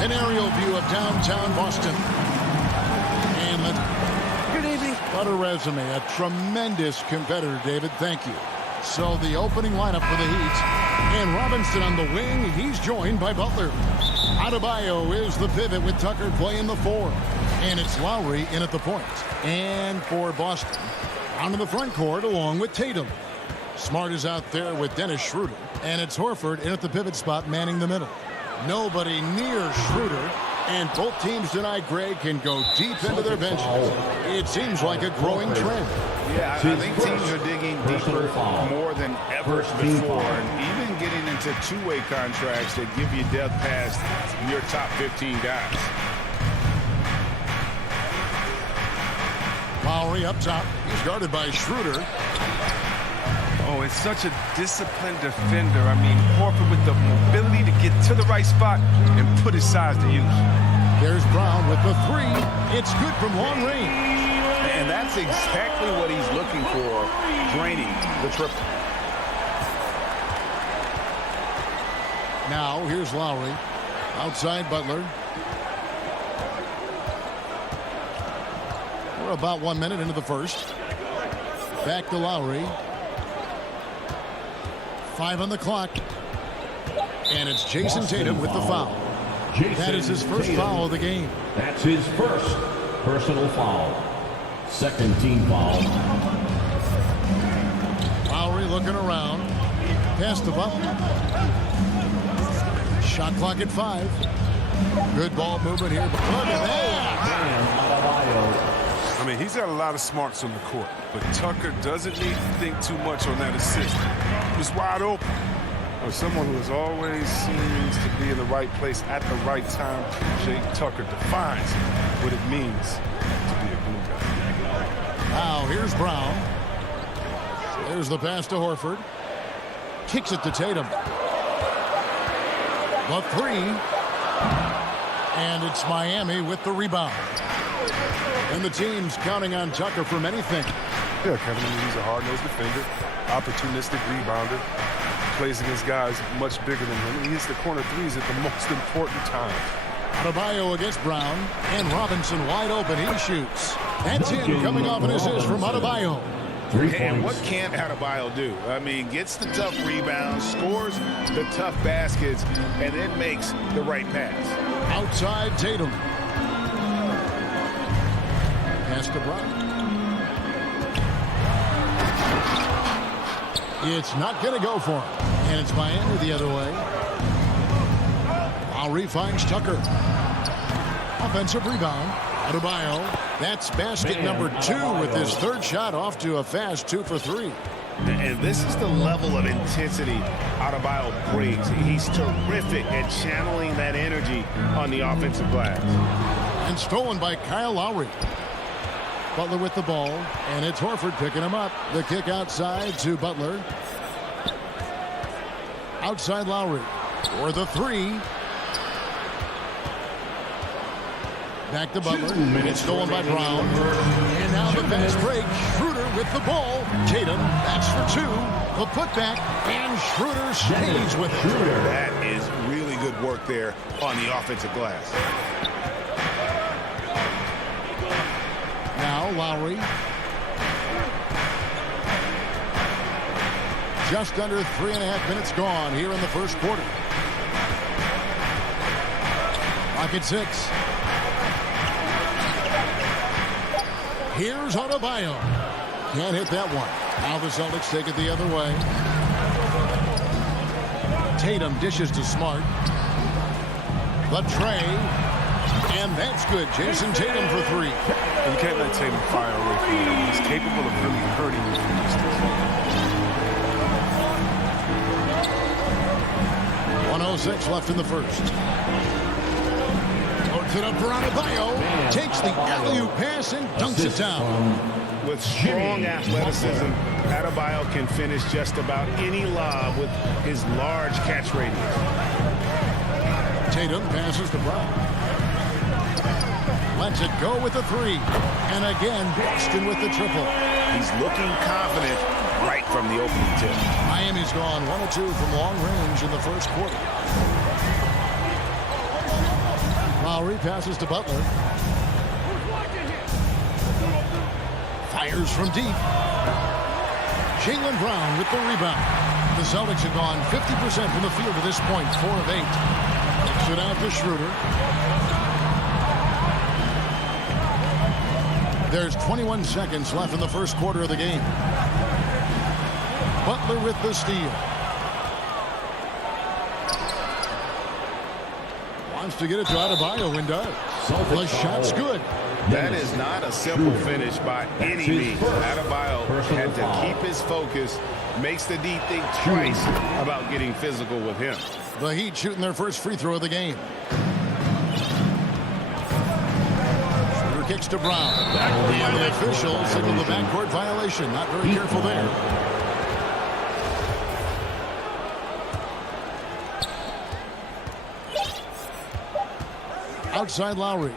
An aerial view of downtown Boston. And good evening. what a resume. A tremendous competitor, David. Thank you. So the opening lineup for the Heat. And Robinson on the wing. He's joined by Butler. Adebayo is the pivot with Tucker playing the 4. And it's Lowry in at the point. And for Boston, out in the front court along with Tatum. Smart is out there with Dennis Schroeder. And it's Horford in at the pivot spot manning the middle. Nobody near Schroeder. And both teams tonight, Greg, can go deep into their benches. It seems like a growing trend. Yeah, I think teams are digging deeper more than ever before. And even getting into two-way contracts that give you depth past your top 15 guys. Lowry up top. He's guarded by Schroeder. Oh, it's such a disciplined defender. I mean, Horford with the mobility to get to the right spot and put his size to use. There's Brown with the 3. It's good from long range. And that's exactly what he's looking for, draining the triple. Now, here's Lowry. Outside Butler. We're about 1 minute into the first. Back to Lowry. 5 on the clock. And it's Jason Tatum with the foul. That is his first foul of the game. That's his first personal foul. Second team foul. Lowry looking around. Pass to Butler. Shot clock at 5. Good ball movement here. Look at that. I mean, he's got a lot of smarts on the court, but Tucker doesn't need to think too much on that assist. He's wide open. Or someone who has always seems to be in the right place at the right time. Jay Tucker defines what it means to be a glue guy. Now, here's Brown. There's the pass to Horford. Kicks it to Tatum. The 3. And it's Miami with the rebound. And the team's counting on Tucker for many things. Yeah, Kevin, he's a hard-nosed defender, opportunistic rebounder, plays against guys much bigger than him. He hits the corner threes at the most important time. Adebayo against Brown, and Robinson wide open. He shoots. That's in, coming off an assist from Adebayo. And what can't Adebayo do? I mean, gets the tough rebounds, scores the tough baskets, and then makes the right pass. Outside Tatum. Pass to Brown. It's not going to go for him. And it's Miami the other way. Lowry finds Tucker. Offensive rebound. Adebayo. That's basket number 2 with his third shot off to a fast 2 for 3. And this is the level of intensity Adebayo brings. He's terrific at channeling that energy on the offensive glass. And stolen by Kyle Lowry. Butler with the ball, and it's Horford picking him up. The kick outside to Butler. Outside Lowry for the 3. Back to Butler. It's stolen by Brown. And now the fast break. Schroeder with the ball. Tatum, that's for 2. The putback, and Schroeder stays with it. That is really good work there on the offensive glass. Now Lowry. Just under 3.5 minutes gone here in the first quarter. Clock at 6. Here's Adebayo. Can't hit that one. Now the Celtics take it the other way. Tatum dishes to Smart. The tray. And that's good. Jason Tatum for 3. And you can't let Tatum fire away from him. He's capable of really hurting you from distance. 1:06 left in the first. Loads it up for Adebayo. Takes the alley-oop pass and dunks it down. With strong athleticism, Adebayo can finish just about any lob with his large catch radius. Tatum passes to Brown. Lets it go with the 3. And again, Boston with the triple. He's looking confident right from the opening tip. Miami's gone 1 of 2 from long range in the first quarter. Lowry passes to Butler. Fires from deep. Jaylen Brown with the rebound. The Celtics have gone 50% from the field to this point, 4 of 8. Takes it out to Schroeder. There's 21 seconds left in the first quarter of the game. Butler with the steal. Wants to get it to Adebayo and does. The shot's good. That is not a simple finish by any means. Adebayo had to keep his focus, makes the D think twice about getting physical with him. The Heat shooting their first free throw of the game. Shooter kicks to Brown. And the official signaled the backcourt violation. Not very careful there. Outside Lowry.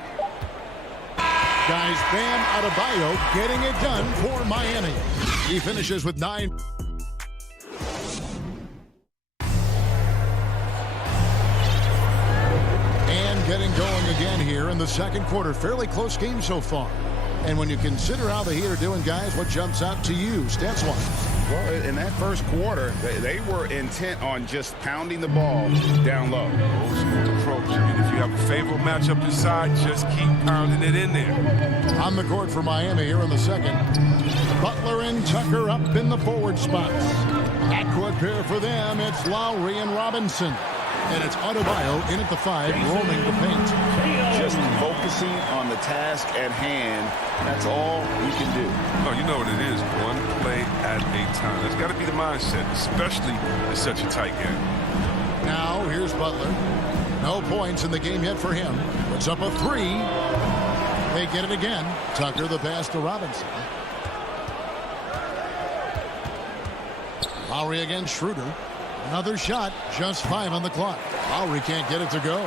Guys, Bam Adebayo getting it done for Miami. He finishes with 9. And getting going again here in the second quarter. Fairly close game so far. And when you consider how the Heat are doing, guys, what jumps out to you, stats-wise? Well, in that first quarter, they were intent on just pounding the ball down low. Old school approach. I mean, if you have a favorable matchup inside, just keep pounding it in there. On the court for Miami here in the second. Butler and Tucker up in the forward spots. Backcourt pair for them. It's Lowry and Robinson. And it's Adebayo in at the 5, roaming the paint. Just focusing on the task at hand. That's all you can do. No, you know what it is. One play at a time. That's got to be the mindset, especially in such a tight game. Now, here's Butler. No points in the game yet for him. Puts up a 3. They get it again. Tucker the pass to Robinson. Lowry against Schroeder. Another shot, just 5 on the clock. Lowry can't get it to go.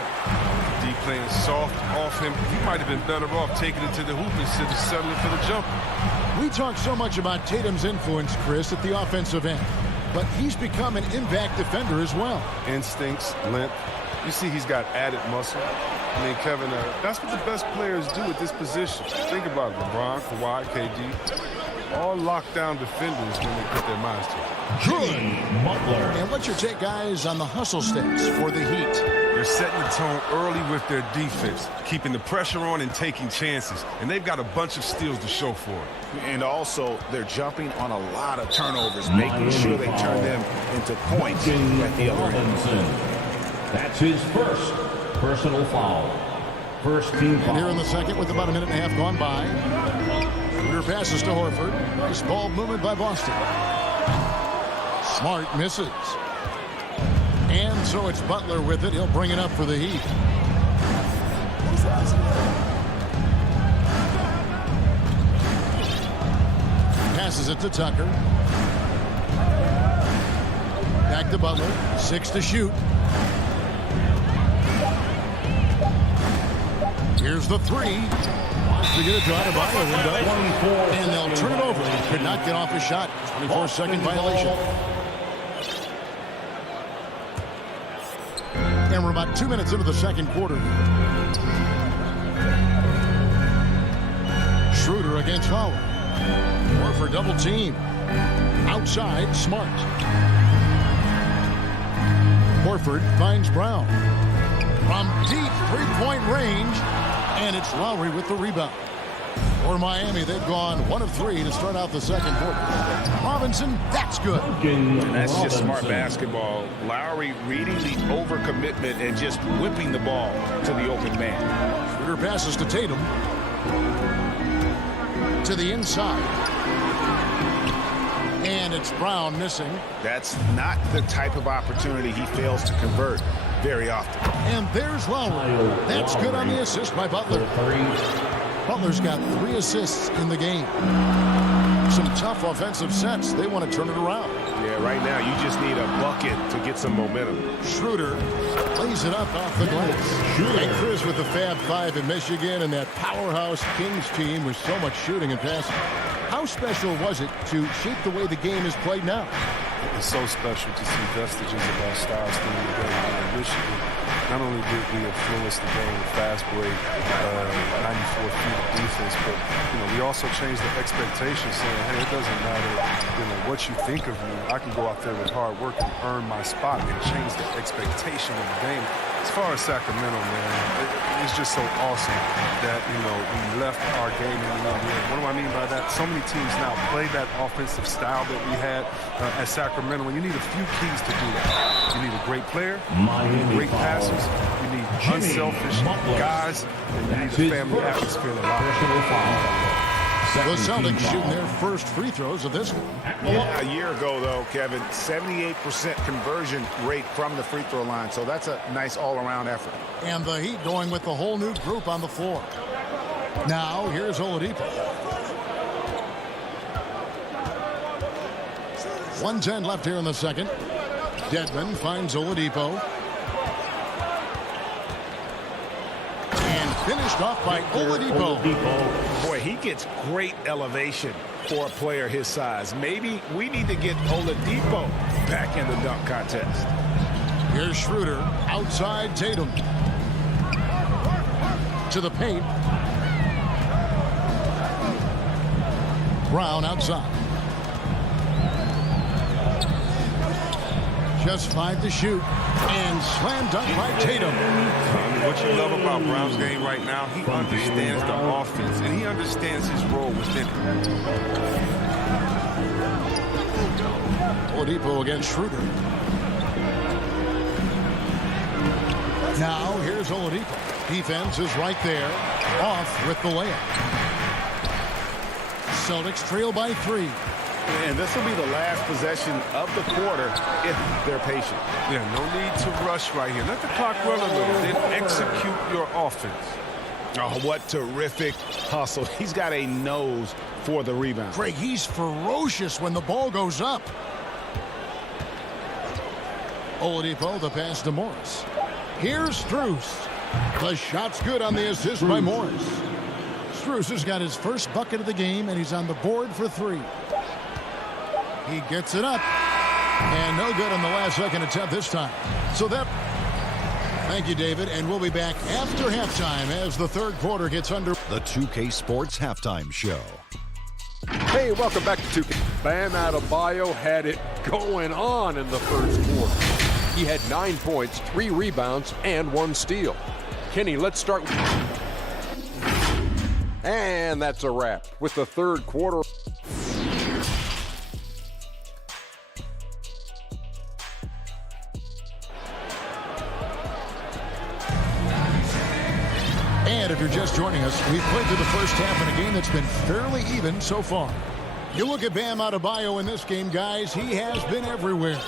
D playing soft off him. He might have been better off taking it to the hoop instead of settling for the jumper. We talk so much about Tatum's influence, Chris, at the offensive end. But he's become an impact defender as well. Instincts, length. You see he's got added muscle. I mean, Kevin, that's what the best players do at this position. Think about it. LeBron, Kawhi, KD. All lockdown defenders when they put their minds to it. Good. And what's your take, guys, on the hustle stats for the Heat? They're setting the tone early with their defense, keeping the pressure on and taking chances. And they've got a bunch of steals to show for it. And also, they're jumping on a lot of turnovers, making sure they turn them into points at the other end. That's his first personal foul. First team foul. And here in the second with about a minute and a half gone by. Shooter passes to Horford. Nice ball movement by Boston. Smart misses. And so it's Butler with it. He'll bring it up for the Heat. Passes it to Tucker. Back to Butler. 6 to shoot. Here's the 3. Wants to get it to Adebayo. And they'll turn it over. Could not get off a shot. 24-second violation. And we're about 2 minutes into the second quarter. Schroeder against Lowry. Horford double team. Outside, Smart. Horford finds Brown. From deep three-point range. And it's Lowry with the rebound. For Miami, they've gone 1 of 3 to start out the second quarter. Robinson, that's good. And that's just smart basketball. Lowry reading the overcommitment and just whipping the ball to the open man. Schroeder passes to Tatum. To the inside. And it's Brown missing. That's not the type of opportunity he fails to convert very often. And there's Lowry. That's good on the assist by Butler. Butler's got 3 assists in the game. Some tough offensive sets. They want to turn it around. Yeah, right now you just need a bucket to get some momentum. Schroeder lays it up off the glass. And Chris with the Fab 5 in Michigan and that powerhouse Kings team with so much shooting and passing. How special was it to shape the way the game is played now? It's so special to see vestiges of our style still in the game. In Michigan, not only did we influence the game with fast break, 94 feet of defense, but we also changed the expectation, saying, hey, it doesn't matter what you think of me. I can go out there with hard work and earn my spot and change the expectation of the game. As far as Sacramento, man, it's just so awesome that we left our game in the NBA. What do I mean by that? So many teams now play that offensive style that we had at Sacramento, and you need a few keys to do that. You need a great player, you need great passes, you need unselfish guys, and you need a family atmosphere in the locker room. The Celtics shooting their first free throws of this one. Yeah, a year ago, though, Kevin, 78% conversion rate from the free throw line. So that's a nice all-around effort. And the Heat going with the whole new group on the floor. Now, here's Oladipo. 1:10 left here in the second. Dedmon finds Oladipo. And finished off by Oladipo. Boy, he gets great elevation for a player his size. Maybe we need to get Oladipo back in the dunk contest. Here's Schroeder outside Tatum. To the paint. Brown outside. Just 5 to shoot. And slam dunk by Tatum. What you love about Brown's game right now, he understands the offense, and he understands his role within it. Oladipo against Schroeder. Now, here's Oladipo. Defense is right there. Off with the layup. Celtics trail by 3. And this will be the last possession of the quarter if they're patient. Yeah, no need to rush right here. Let the clock run a little, then execute your offense. Oh, what terrific hustle. He's got a nose for the rebound. Craig, he's ferocious when the ball goes up. Oladipo, the pass to Morris. Here's Strus. The shot's good on the assist by Morris. Strus has got his first bucket of the game, and he's on the board for 3. He gets it up. And no good on the last second attempt this time. So that... Thank you, David. And we'll be back after halftime as the third quarter gets under. The 2K Sports Halftime Show. Hey, welcome back to 2K. Bam Adebayo had it going on in the first quarter. He had 9 points, 3 rebounds, and 1 steal. Kenny, let's start. And that's a wrap with the third quarter. And if you're just joining us, we've played through the first half in a game that's been fairly even so far. You look at Bam Adebayo in this game, guys, he has been everywhere.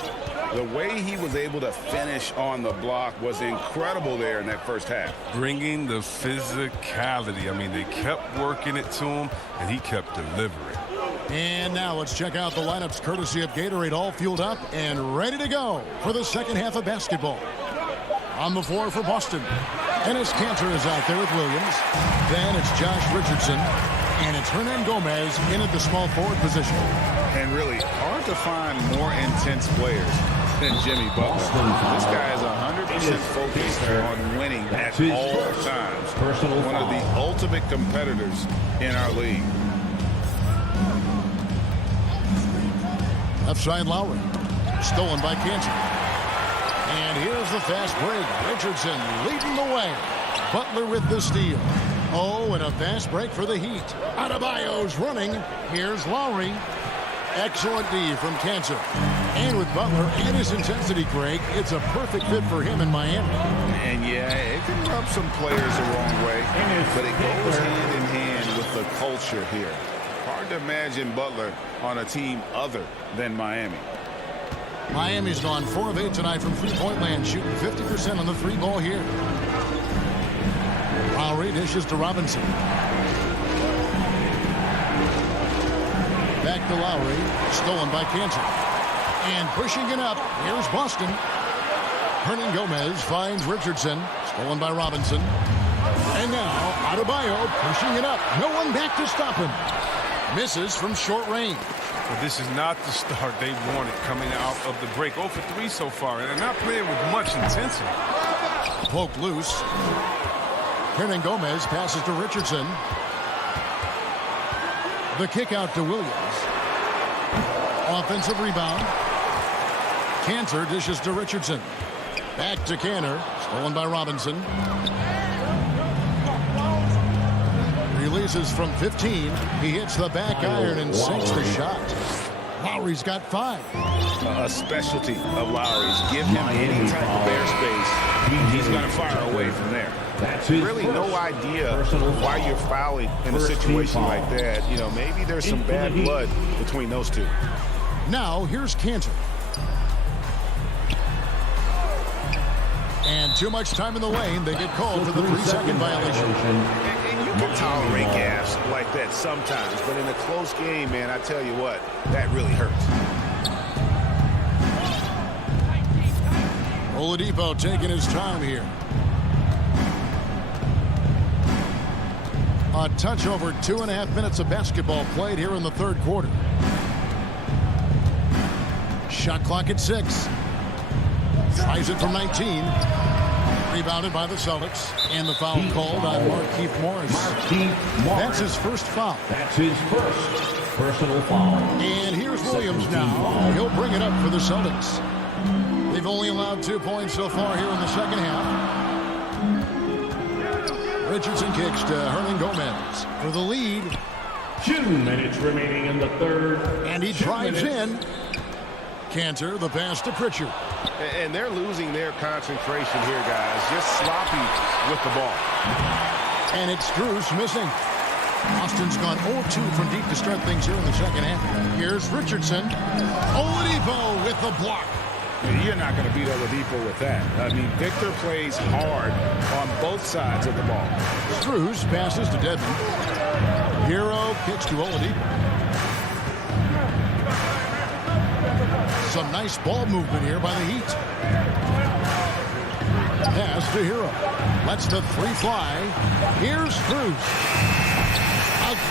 The way he was able to finish on the block was incredible there in that first half. Bringing the physicality. I mean, they kept working it to him, and he kept delivering. And now let's check out the lineups courtesy of Gatorade, all fueled up and ready to go for the second half of basketball. On the floor for Boston. Enes Kanter is out there with Williams. Then it's Josh Richardson. And it's Hernan Gomez in at the small forward position. And really, hard to find more intense players than Jimmy Butler. This guy is 100% focused on winning at all times. One of the ultimate competitors in our league. Left side Lowry. Stolen by Kanter. And here's the fast break. Richardson leading the way. Butler with the steal. Oh, and a fast break for the Heat. Adebayo's running. Here's Lowry. Excellent D from Kanter. And with Butler and his intensity, Greg, it's a perfect fit for him in Miami. And yeah, it can rub some players the wrong way, but it goes hand in hand with the culture here. Hard to imagine Butler on a team other than Miami. Miami's gone 4 of 8 tonight from three-point land, shooting 50% on the 3-ball here. Lowry dishes to Robinson. Back to Lowry, stolen by Kanter. And pushing it up, here's Boston. Hernan Gomez finds Richardson, stolen by Robinson. And now, Adebayo pushing it up. No one back to stop him. Misses from short range. But this is not the start they wanted coming out of the break. 0 for 3 so far, and they're not playing with much intensity. Poked loose. Hernan Gomez passes to Richardson. The kick out to Williams. Offensive rebound. Cantor dishes to Richardson. Back to Cantor. Stolen by Robinson. Releases from 15. He hits the back iron and sinks the shot. Lowry's got 5. A specialty of Lowry's. Give him any type of airspace, he's going to fire away from there. Really no idea why you're fouling in a situation like that. You know, maybe there's some bad blood between those two. Now, here's Cantor. And too much time in the lane. They get called for the 3-second violation. And you can tolerate gaffes like that sometimes, but in a close game, man, I tell you what, that really hurts. Oladipo taking his time here. A touch over 2.5 minutes of basketball played here in the third quarter. Shot clock at 6. Tries it from 19. Rebounded by the Celtics. And the foul called on Markieff Morris. That's his first foul. That's his first personal foul. And here's Williams now. He'll bring it up for the Celtics. They've only allowed 2 points so far here in the second half. Richardson kicks to Hernan Gomez for the lead. 2 minutes remaining in the third. And he drives in. Cantor, the pass to Pritchard. And they're losing their concentration here, guys. Just sloppy with the ball. And it's Strus missing. Austin's gone 0-2 from deep to start things here in the second half. Here's Richardson. Oladipo with the block. You're not going to beat Oladipo with that. I mean, Victor plays hard on both sides of the ball. Strus passes to Devin. Hero kicks to Oladipo. Some nice ball movement here by the Heat. Pass to Hero. Lets the 3 fly. Here's Strus.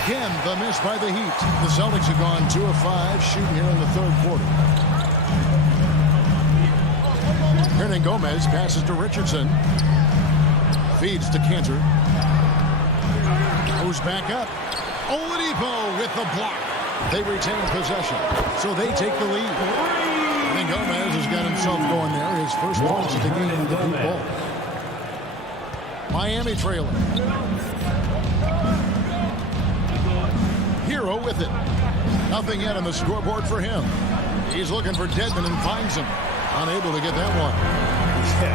Again, the miss by the Heat. The Celtics have gone 2 of 5 shooting here in the third quarter. Hernan Gomez passes to Richardson. Feeds to Cantor. Goes back up. Oladipo with the block. They retain possession, so they take the lead. Hernan Gomez has got himself going there. His first points of the game with the deep ball. Miami trailing. Hero with it. Nothing yet on the scoreboard for him. He's looking for Dedmon and finds him. Unable to get that one.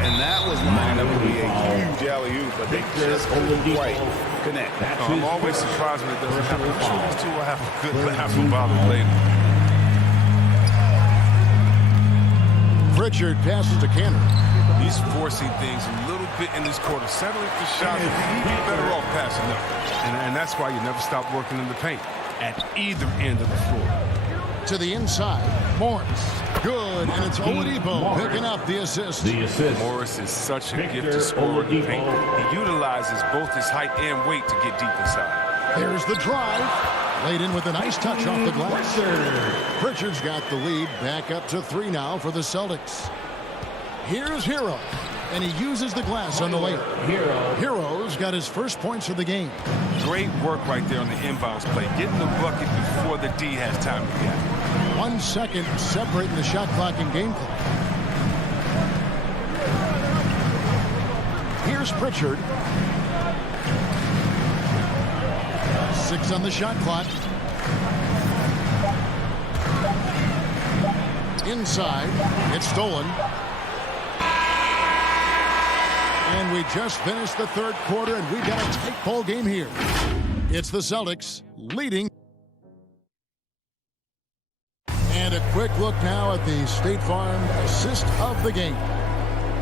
And that was lined up to be a huge alley-oop, but they just couldn't quite connect. I'm always surprised when it doesn't happen. These two will have a good laugh about it later. Pritchard passes to Cantor. He's forcing things a little bit in this quarter, settling for shots. He'd be better off passing up. And that's why you never stop working in the paint at either end of the floor. To the inside. Morris. Good. And it's Oladipo picking up the assist. Morris is such a gifted scorer in the paint. He utilizes both his height and weight to get deep inside. There's the drive. Laid in with a nice touch off the glass. Pritchard's got the lead. Back up to 3 now for the Celtics. Here's Hero. And he uses the glass on the layup. Hero's got his first points of the game. Great work right there on the inbounds play. Getting the bucket before the D has time to get it. 1 second separating the shot clock and game clock. Here's Pritchard. 6 on the shot clock. Inside. It's stolen. And we just finished the third quarter, and we've got a tight ball game here. It's the Celtics leading. And a quick look now at the State Farm assist of the game.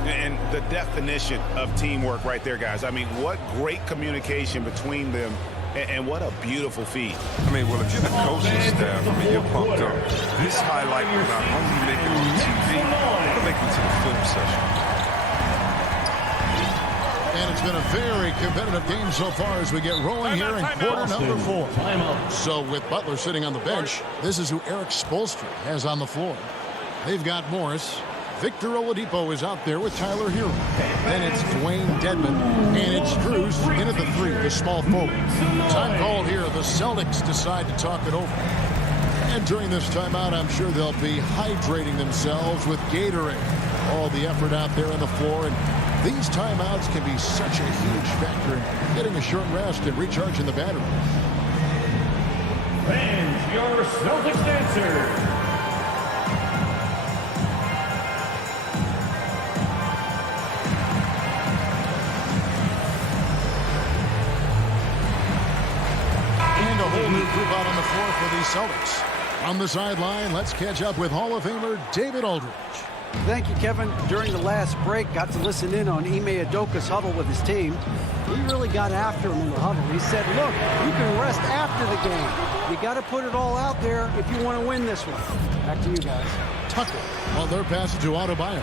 And the definition of teamwork right there, guys. I mean, what great communication between them, and what a beautiful feed. I mean, well, if you're the coaching staff, I mean, you're pumped up. This highlight will not only make it on TV, it'll make it to the film session. And it's been a very competitive game so far as we get rolling here in quarter number 4. So with Butler sitting on the bench, this is who Eric Spoelstra has on the floor. They've got Morris. Victor Oladipo is out there with Tyler Hero. Then it's Dwayne Dedmon, and it's Drews in at the 3, the small forward. Time called here. The Celtics decide to talk it over. And during this timeout, I'm sure they'll be hydrating themselves with Gatorade. All the effort out there on the floor, and these timeouts can be such a huge factor in getting a short rest and recharging the battery. Fans, your Celtics answer. And a whole new group out on the floor for the Celtics. On the sideline, let's catch up with Hall of Famer David Aldridge. Thank you, Kevin. During the last break, got to listen in on Ime Udoka's huddle with his team. He really got after him in the huddle. He said, look, you can rest after the game. You got to put it all out there if you want to win this one. Back to you guys. Tucker, well, their pass to Adebayo.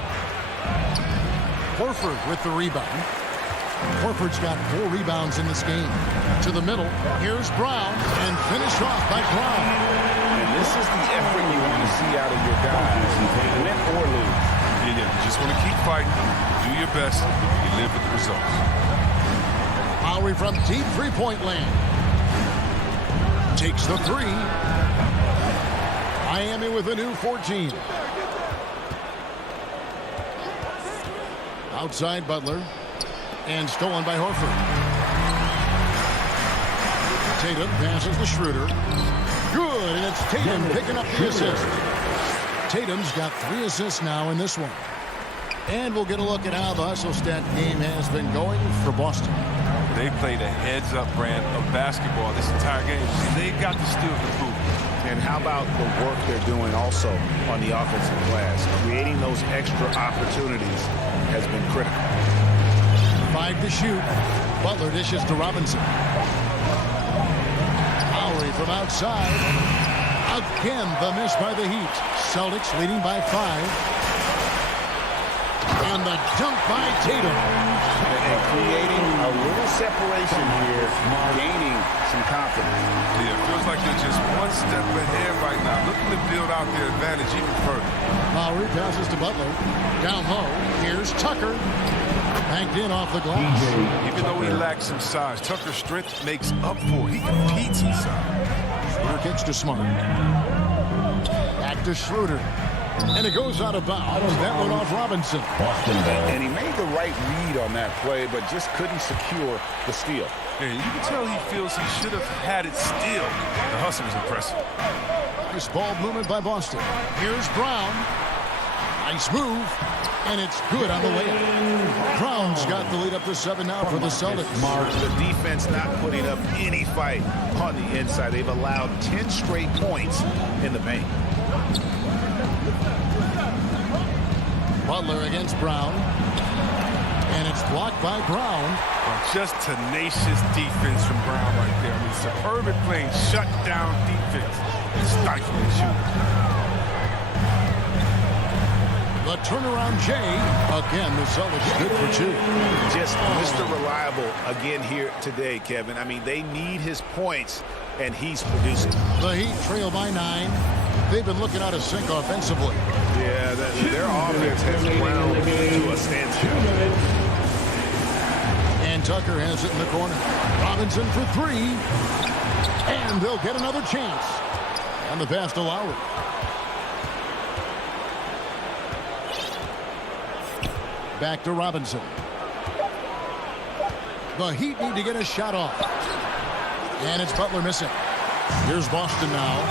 Horford with the rebound. Horford's got 4 rebounds in this game. To the middle, here's Brown, and finished off by Brown. And this is the effort you want to see out of your guys, win or lose. Yeah, you just want to keep fighting, do your best, you live with the results. Lowry from deep three-point land. Takes the 3. Miami with a new 14. Outside Butler. And stolen by Horford. Tatum passes to Schroeder. Good, and it's Tatum picking up the assist. Tatum's got 3 assists now in this one. And we'll get a look at how the hustle stat game has been going for Boston. They played a heads-up brand of basketball this entire game. They got the steal to prove. And how about the work they're doing also on the offensive glass? Creating those extra opportunities has been critical. 5 to shoot. Butler dishes to Robinson. Lowry from outside. Again, the miss by the Heat. Celtics leading by 5. And the dunk by Tatum. And creating a little separation here, gaining some confidence. Yeah, it feels like they're just one step ahead right now, looking to build out their advantage even further. Lowry passes to Butler. Down low. Here's Tucker. Banked in off the glass. Even though he lacks some size, Tucker's strength makes up for it. He competes inside. Schroeder kicks to Smart. Back to Schroeder. And it goes out of bounds. That one off Robinson. And he made the right read on that play, but just couldn't secure the steal. Yeah, you can tell he feels he should have had it still. The hustle was impressive. Nice ball movement by Boston. Here's Brown. Nice move. And it's good on the layup. Brown's got the lead up to 7 now for the Celtics. The defense not putting up any fight on the inside. They've allowed 10 straight points in the paint. Butler against Brown. And it's blocked by Brown. Just tenacious defense from Brown right there. I mean, superb at playing shutdown defense. Stifling shooting. The turnaround Jay. Again, the Celtics good for 2. Just Mr. Reliable again here today, Kevin. I mean, they need his points, and he's producing. The Heat trail by 9. They've been looking out of sync offensively. Yeah, their offense has ground to a standstill. And Tucker has it in the corner. Robinson for 3. And they'll get another chance. And the pass to Lowry. Back to Robinson. The Heat need to get a shot off. And it's Butler missing. Here's Boston now.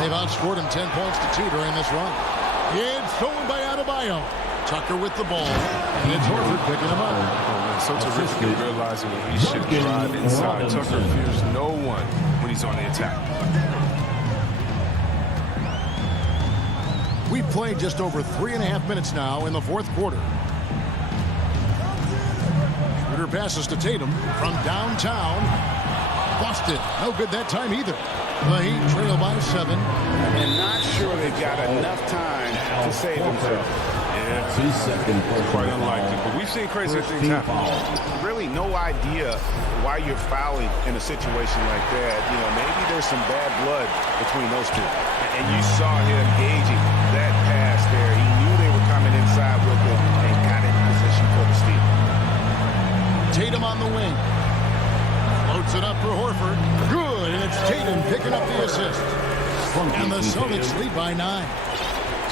They've outscored him 10 points to 2 during this run. It's stolen by Adebayo. Tucker with the ball. And it's Horford picking him up. So terrific in realizing when he should drive inside. Tucker fears no one when he's on the attack. We've played just over 3.5 minutes now in the 4th quarter. Schroeder passes to Tatum from downtown. Boston, no good that time either. The Heat trail by 7. And not sure they've got enough time to save themselves. Yeah, Quite unlikely, but we've seen crazier things happen. Really no idea why you're fouling in a situation like that. You know, maybe there's some bad blood between those two. And you saw him gauging that pass there. He knew they were coming inside with it and got in position for the steal. Tatum on the wing. Floats it up for Horford. Good, and it's Tatum picking up the assist. And the Celtics lead by 9.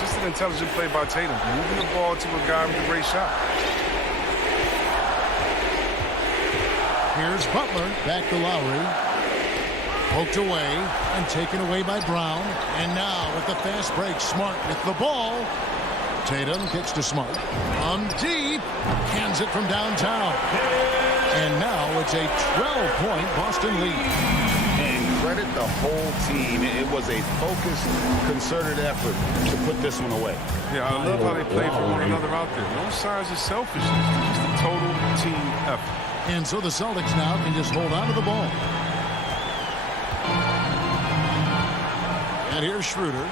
Just an intelligent play by Tatum, moving the ball to a guy with a great shot. Here's Butler, back to Lowry. Poked away and taken away by Brown. And now with the fast break, Smart with the ball. Tatum kicks to Smart. Deep. Hands it from downtown. And now it's a 12-point Boston lead. And credit the whole team. It was a focused, concerted effort to put this one away. Yeah, I love how they play for one another out there. No signs of selfishness. Just a total team effort. And so the Celtics now can just hold on to the ball. And here's Schroeder.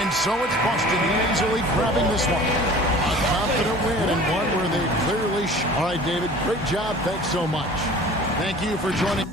And so it's Boston easily grabbing this one. A confident win and one where they clearly... All right, David, great job. Thanks so much. Thank you for joining.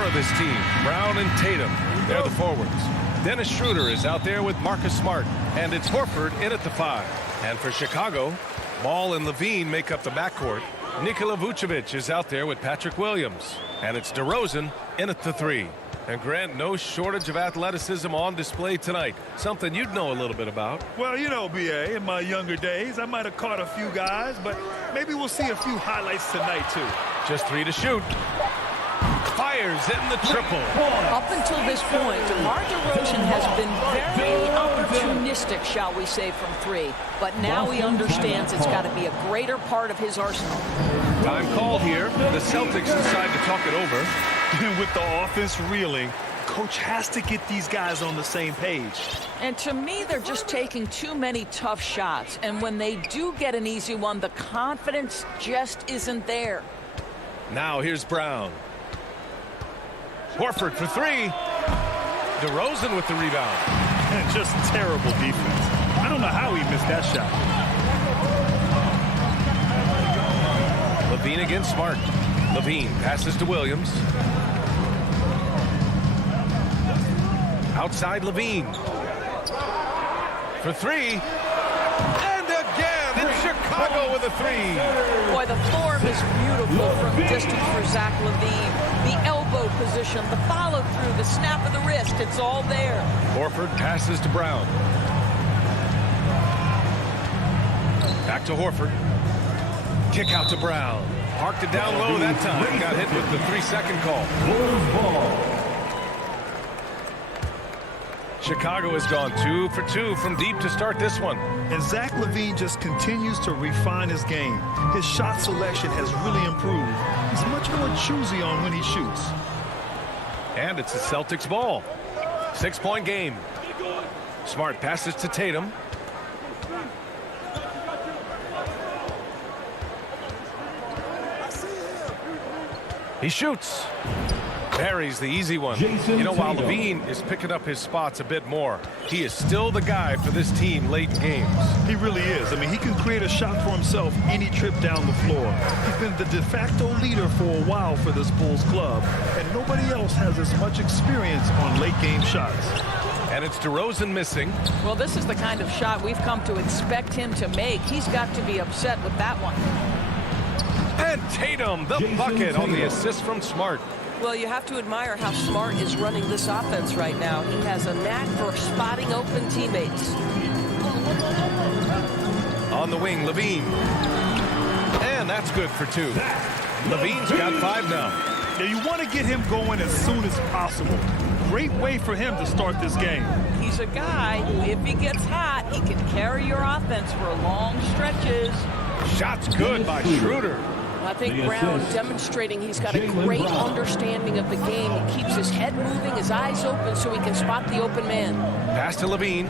core of this team, Brown and Tatum. They're the forwards. Dennis Schroeder is out there with Marcus Smart. And it's Horford in at the 5. And for Chicago, Ball and Levine make up the backcourt. Nikola Vucevic is out there with Patrick Williams. And it's DeRozan in at the 3. And Grant, no shortage of athleticism on display tonight. Something you'd know a little bit about. Well, you know, B.A., in my younger days, I might have caught a few guys, but maybe we'll see a few highlights tonight, too. Just 3 to shoot. Fires in the triple. Up until this point, DeMar DeRozan has been very opportunistic, shall we say, from 3. But now he understands it's got to be a greater part of his arsenal. Time called here. The Celtics decide to talk it over. With the offense reeling, coach has to get these guys on the same page. And to me, they're just taking too many tough shots. And when they do get an easy one, the confidence just isn't there. Now here's Brown. Horford for 3. DeRozan with the rebound. And just terrible defense. I don't know how he missed that shot. Levine against Smart. Levine passes to Williams. Outside Levine. For 3. And again, it's Chicago with a 3. Boy, the form is beautiful from distance for Zach Levine. The elbow position, the follow through, the snap of the wrist, it's all there. Horford passes to Brown. Back to Horford. Kick out to Brown. Parked it down low that time. Got hit with the 3-second call. Chicago has gone 2 for 2 from deep to start this one. And Zach Levine just continues to refine his game. His shot selection has really improved. He's much more choosy on when he shoots. And it's the Celtics ball. 6-point game. Smart passes to Tatum. He shoots. Buries the easy one. You know, while Levine is picking up his spots a bit more, he is still the guy for this team late in games. He really is. I mean, he can create a shot for himself any trip down the floor. He's been the de facto leader for a while for this Bulls club, and nobody else has as much experience on late-game shots. And it's DeRozan missing. Well, this is the kind of shot we've come to expect him to make. He's got to be upset with that one. And Tatum, the bucket on the assist from Smart. Well, you have to admire how Smart is running this offense right now. He has a knack for spotting open teammates. On the wing, Levine. And that's good for 2. Levine's got 5 now. Now, you want to get him going as soon as possible. Great way for him to start this game. He's a guy who, if he gets hot, he can carry your offense for long stretches. Shots good by Schroeder. I think Brown demonstrating he's got a great understanding of the game. He keeps his head moving, his eyes open so he can spot the open man. Pass to Levine.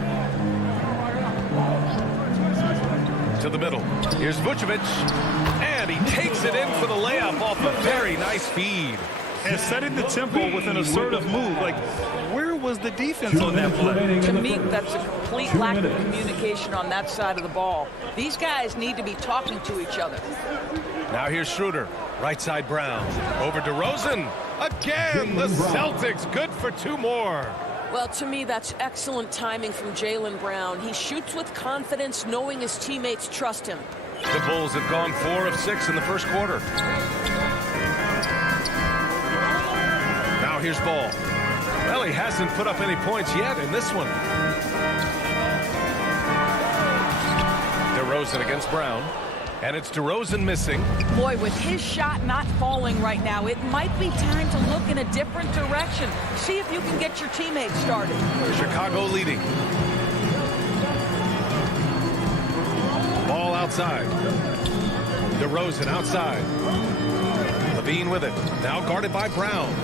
To the middle. Here's Vucevic. And he takes it in for the layup off a very nice feed. And setting the tempo with an assertive move. Like, where was the defense on that play? To me, that's a complete lack of communication on that side of the ball. These guys need to be talking to each other. Now here's Schroeder. Right side Brown. Over DeRozan. Again, the Celtics good for 2 more. Well, to me, that's excellent timing from Jaylen Brown. He shoots with confidence, knowing his teammates trust him. The Bulls have gone 4 of 6 in the first quarter. Now here's Ball. Well, he hasn't put up any points yet in this one. DeRozan against Brown. And it's DeRozan missing. Boy, with his shot not falling right now, it might be time to look in a different direction. See if you can get your teammates started. Chicago leading. Ball outside. DeRozan outside. Levine with it. Now guarded by Brown.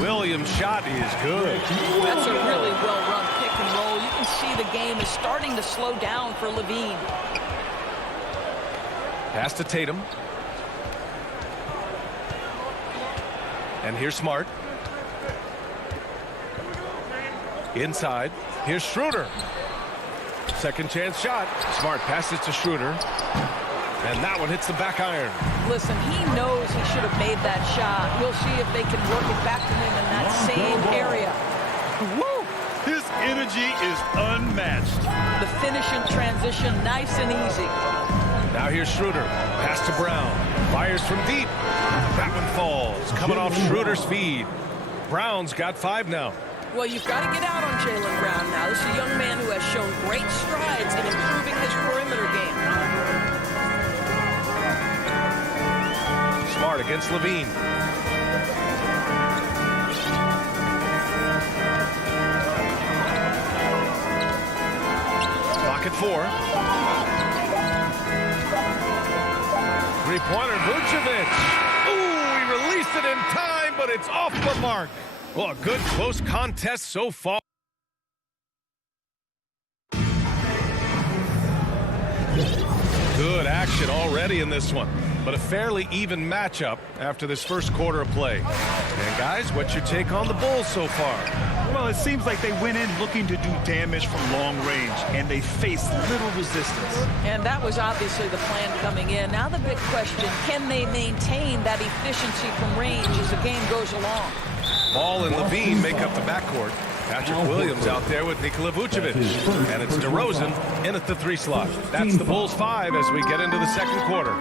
Williams' shot is good. That's a really well-run pick and roll. You can see the game is starting to slow down for Levine. Pass to Tatum. And here's Smart. Inside. Here's Schroeder. Second chance shot. Smart passes to Schroeder. And that one hits the back iron. Listen, he knows he should have made that shot. We'll see if they can work it back to him in that same area. Woo! His energy is unmatched. The finish in transition, nice and easy. Now here's Schroeder. Pass to Brown. Fires from deep. That one falls. Coming off Schroeder's feed. Brown's got 5 now. Well, you've got to get out on Jaylen Brown now. This is a young man who has shown great strides in improving his perimeter game. Smart against Levine. Clock at 4. Three-pointer, Vucevic. Ooh, he released it in time, but it's off the mark. Well, a good close contest so far. Good action already in this one, but a fairly even matchup after this first quarter of play. And guys, what's your take on the Bulls so far? Well, it seems like they went in looking to do damage from long range, and they faced little resistance. And that was obviously the plan coming in. Now the big question, can they maintain that efficiency from range as the game goes along? Ball and Levine make up the backcourt. Patrick Williams out there with Nikola Vucevic. And it's DeRozan in at the 3 slot. That's the Bulls 5 as we get into the second quarter.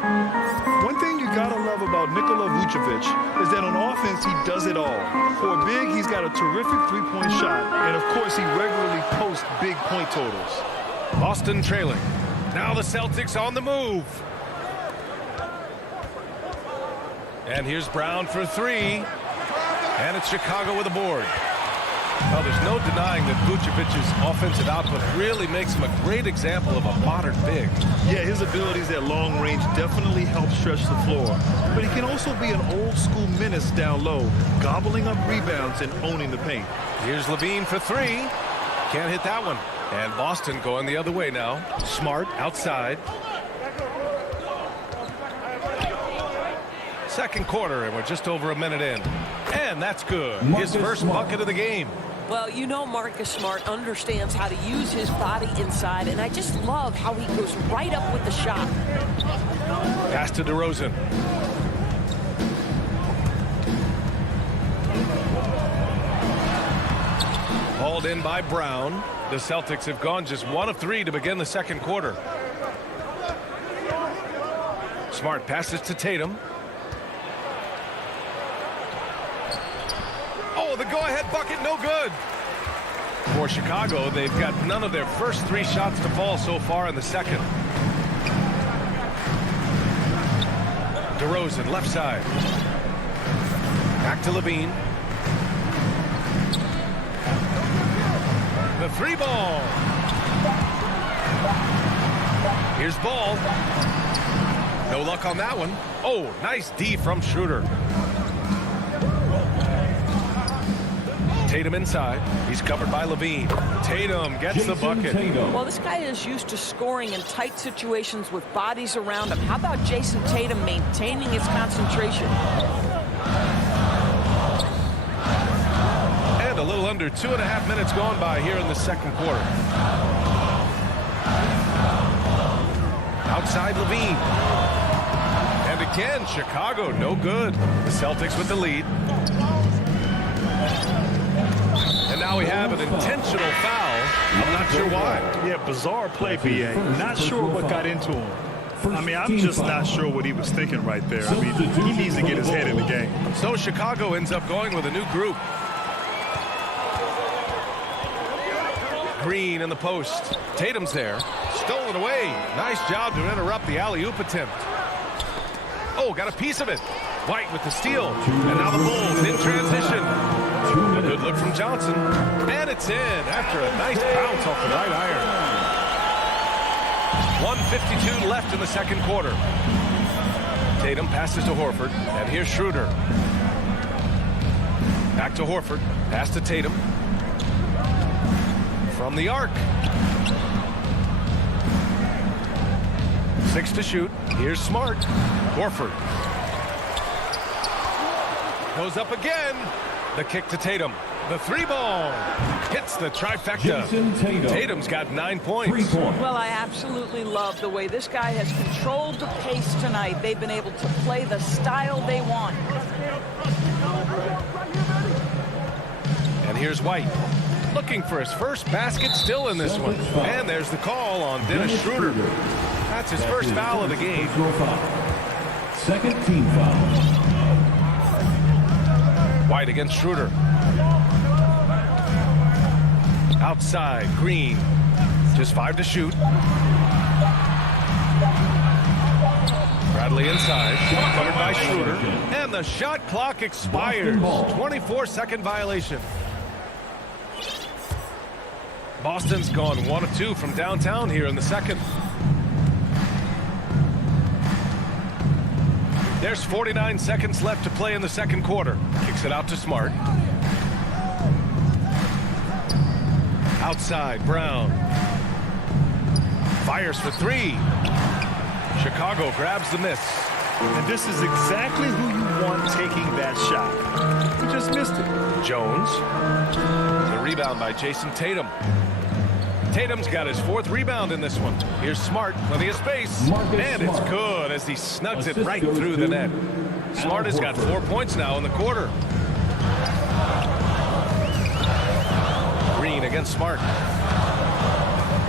One thing you gotta love about Nikola Vucevic is that on offense, he does it all. For a big, he's got a terrific three-point shot. And of course, he regularly posts big point totals. Boston trailing. Now the Celtics on the move. And here's Brown for 3. And it's Chicago with a board. Well, there's no denying that Vucevic's offensive output really makes him a great example of a modern big. Yeah, his abilities at long range definitely help stretch the floor. But he can also be an old-school menace down low, gobbling up rebounds and owning the paint. Here's Levine for 3. Can't hit that one. And Boston going the other way now. Smart outside. Second quarter, and we're just over a minute in. And that's good. His first bucket of the game. Well, you know Marcus Smart understands how to use his body inside, and I just love how he goes right up with the shot. Pass to DeRozan. Hauled in by Brown. The Celtics have gone just 1 of 3 to begin the second quarter. Smart passes to Tatum. Oh, the go-ahead bucket, no good. For Chicago, they've got none of their first 3 shots to fall so far in the second. DeRozan, left side. Back to Levine. The 3 ball. Here's Ball. No luck on that one. Oh, nice D from Schroeder. Tatum inside. He's covered by Levine. Tatum gets the bucket. Well, this guy is used to scoring in tight situations with bodies around him. How about Jason Tatum maintaining his concentration? And a little under 2.5 minutes gone by here in the second quarter. Outside Levine. And again, Chicago, no good. The Celtics with the lead. And now we have an intentional foul. I'm not sure why. Yeah, bizarre play, B.A. Not sure what got into him. I mean, I'm just not sure what he was thinking right there. I mean, he needs to get his head in the game. So Chicago ends up going with a new group. Green in the post. Tatum's there. Stolen away. Nice job to interrupt the alley-oop attempt. Oh, got a piece of it. White with the steal. And now the Bulls in transition. A good look from Johnson. And it's in after a nice bounce off the right iron. 1:52 left in the second quarter. Tatum passes to Horford. And here's Schroeder. Back to Horford. Pass to Tatum. From the arc. 6 to shoot. Here's Smart. Horford. Goes up again. The kick to Tatum. The three ball hits the trifecta. Tatum's got 9 points. Well, I absolutely love the way this guy has controlled the pace tonight. They've been able to play the style they want. And here's White. Looking for his first basket, still in this one. And there's the call on Dennis Schroeder. That's his first foul of the game. Second team foul. White against Schroeder. Outside, Green. Just 5 to shoot. Bradley inside. Covered by Schroeder. And the shot clock expires. 24-second violation. Boston's gone 1 of 2 from downtown here in the second. There's 49 seconds left to play in the second quarter. Kicks it out to Smart. Outside, Brown. Fires for 3. Chicago grabs the miss. And this is exactly who you want taking that shot. He just missed it. Jones. The rebound by Jason Tatum. Tatum's got his 4th rebound in this one. Here's Smart, plenty of space. And it's good as he snugs it right through the net. Smart has got 4 points now in the quarter. Green against Smart.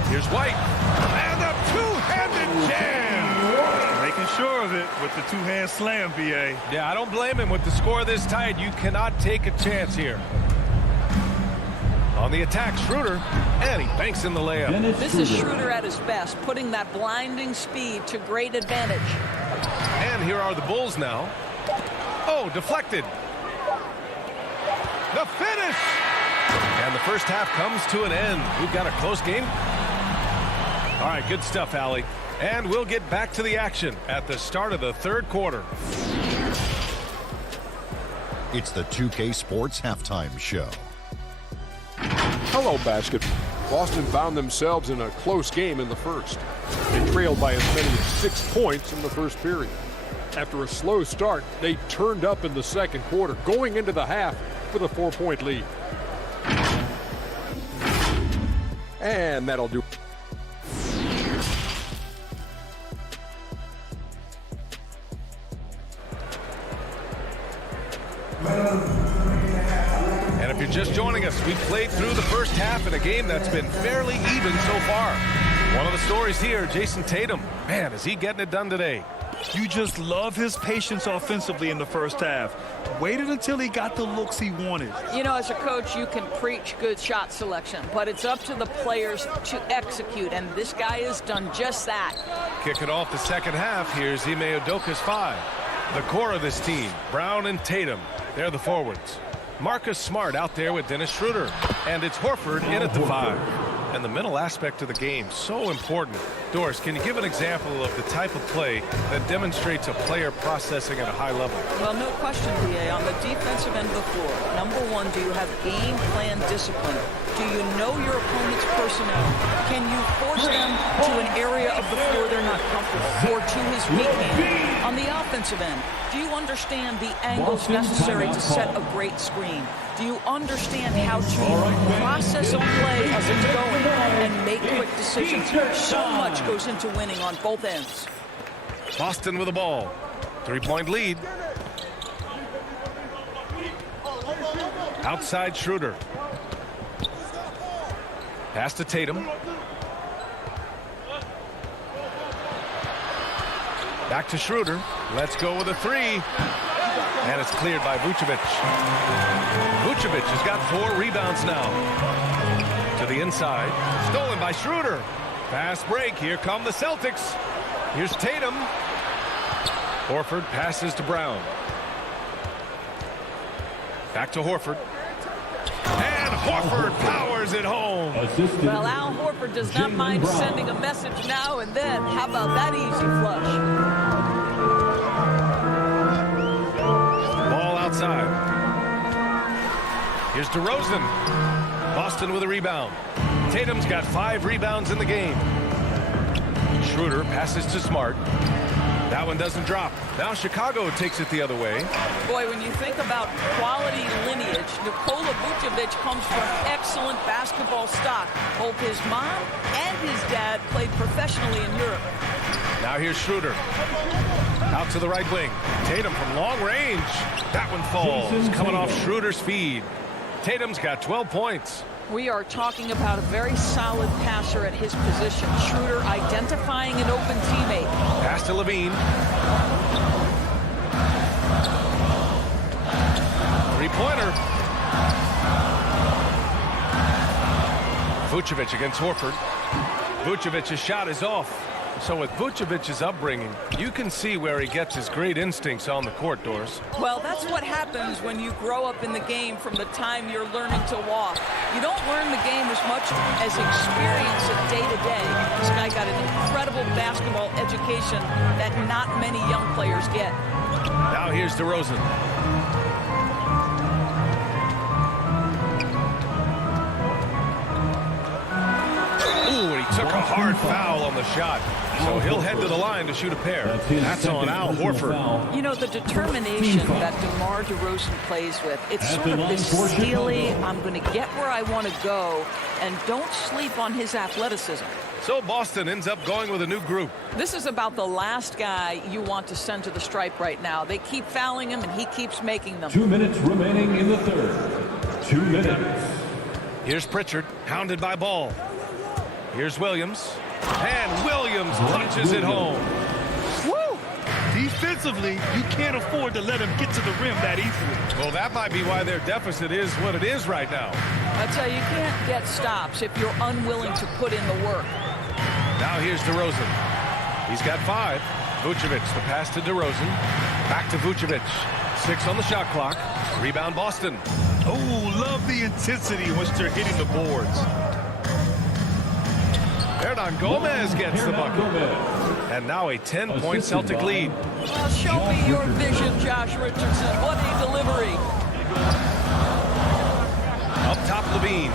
Here's White. And a two-handed jam. Making sure of it with the two-hand slam, BA. Yeah, I don't blame him. With the score this tight, you cannot take a chance here. On the attack, Schroeder, and he banks in the layup. This is Schroeder at his best, putting that blinding speed to great advantage. And here are the Bulls now. Oh, deflected. The finish! And the first half comes to an end. We've got a close game. All right, good stuff, Allie. And we'll get back to the action at the start of the third quarter. It's the 2K Sports Halftime Show. Hello, basketball. Boston found themselves in a close game in the first. They trailed by as many as 6 points in the first period. After a slow start, they turned up in the second quarter, going into the half with a 4-point lead. And that'll do. And if you're just joining us, we played through the first half in a game that's been fairly even so far. One of the stories here, Jason Tatum. Man, is he getting it done today? You just love his patience offensively in the first half. Waited until he got the looks he wanted. You know, as a coach, you can preach good shot selection, but it's up to the players to execute, and this guy has done just that. Kick it off the second half. Here's Ime Udoka's 5. The core of this team, Brown and Tatum. They're the forwards. Marcus Smart out there with Dennis Schroeder. And it's Horford in at the 5. And the mental aspect of the game, so important. Doris, can you give an example of the type of play that demonstrates a player processing at a high level? Well, no question, B.A. On the defensive end of the floor, number one, do you have game plan discipline? Do you know your opponent's personnel? Can you force them to an area of the floor they're not comfortable or to his weak hand? On the offensive end, do you understand the angles necessary to set a great screen? Do you understand how to process a play as it's going and make quick decisions? So much goes into winning on both ends. Boston with the ball. 3-point lead. Outside Schroeder. Pass to Tatum. Back to Schroeder. Let's go with a 3. And it's cleared by Vucevic. Vucevic has got 4 rebounds now. To the inside. Stolen by Schroeder. Fast break. Here come the Celtics. Here's Tatum. Horford passes to Brown. Back to Horford. And Horford powers it home. Well, Al Horford does not mind sending a message now and then. How about that easy flush? Outside. Here's DeRozan. Boston with a rebound. Tatum's got 5 rebounds in the game. Schroeder passes to Smart. That one doesn't drop. Now Chicago takes it the other way. Boy, when you think about quality lineage, Nikola Vucevic comes from excellent basketball stock. Both his mom and his dad played professionally in Europe. Now here's Schroeder. Out to the right wing. Tatum from long range. That one falls. Coming off Schroeder's feed. Tatum's got 12 points. We are talking about a very solid passer at his position. Schroeder identifying an open teammate. Pass to Levine. Three-pointer. Vucevic against Horford. Vucevic's shot is off. So with Vucevic's upbringing, you can see where he gets his great instincts on the court, Doris. Well, that's what happens when you grow up in the game from the time you're learning to walk. You don't learn the game as much as experience it day to day. This guy got an incredible basketball education that not many young players get. Now here's DeRozan. Ooh, he took a hard foul on the shot. So he'll head to the line to shoot a pair. That's on Al Horford. You know, the determination that DeMar DeRozan plays with, it's sort of this steely, I'm going to get where I want to go, and don't sleep on his athleticism. So Boston ends up going with a new group. This is about the last guy you want to send to the stripe right now. They keep fouling him, and he keeps making them. 2 minutes remaining in the third. 2 minutes. Here's Pritchard, hounded by Ball. Here's Williams. And Williams punches it home. Woo! Defensively, you can't afford to let him get to the rim that easily. Well, that might be why their deficit is what it is right now. I tell you, you can't get stops if you're unwilling to put in the work. Now here's DeRozan. He's got 5. Vucevic, the pass to DeRozan. Back to Vucevic. 6 on the shot clock. Rebound Boston. Oh, love the intensity in which they're hitting the boards. Hernan Gomez gets the bucket. And now a 10-point Celtic lead. Well, show me your vision, Josh Richardson. What a delivery. Up top, Levine.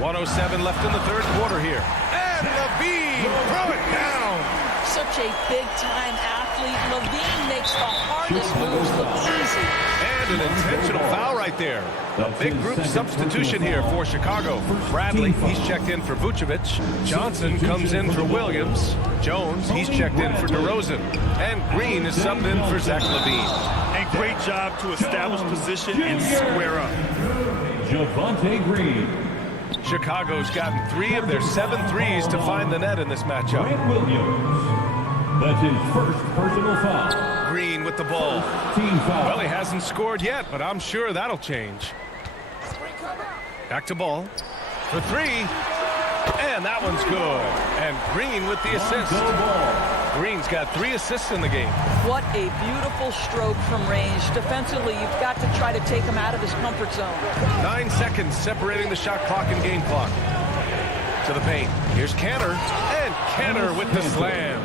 1:07 left in the third quarter here. And Levine throw it down. Such a big-time athlete. Levine makes the hardest moves look easy. And an intentional foul right there. A big group substitution here for Chicago. Bradley, he's checked in for Vucevic. Johnson comes in for Williams. Jones, he's checked in for DeRozan. And Green is subbed in for Zach LaVine. And great job to establish position and square up. Javonte Green. Chicago's gotten 3 of their 7 threes to find the net in this matchup. Grant Williams. That's his first personal foul. Green with the ball. Team foul. Well, he hasn't scored yet, but I'm sure that'll change. Back to Ball for 3. And that one's good. And Green with the assist. Green's got 3 assists in the game. What a beautiful stroke from range. Defensively, you've got to try to take him out of his comfort zone. 9 seconds separating the shot clock and game clock. To the paint. Here's Cantor. And Cantor with the slam.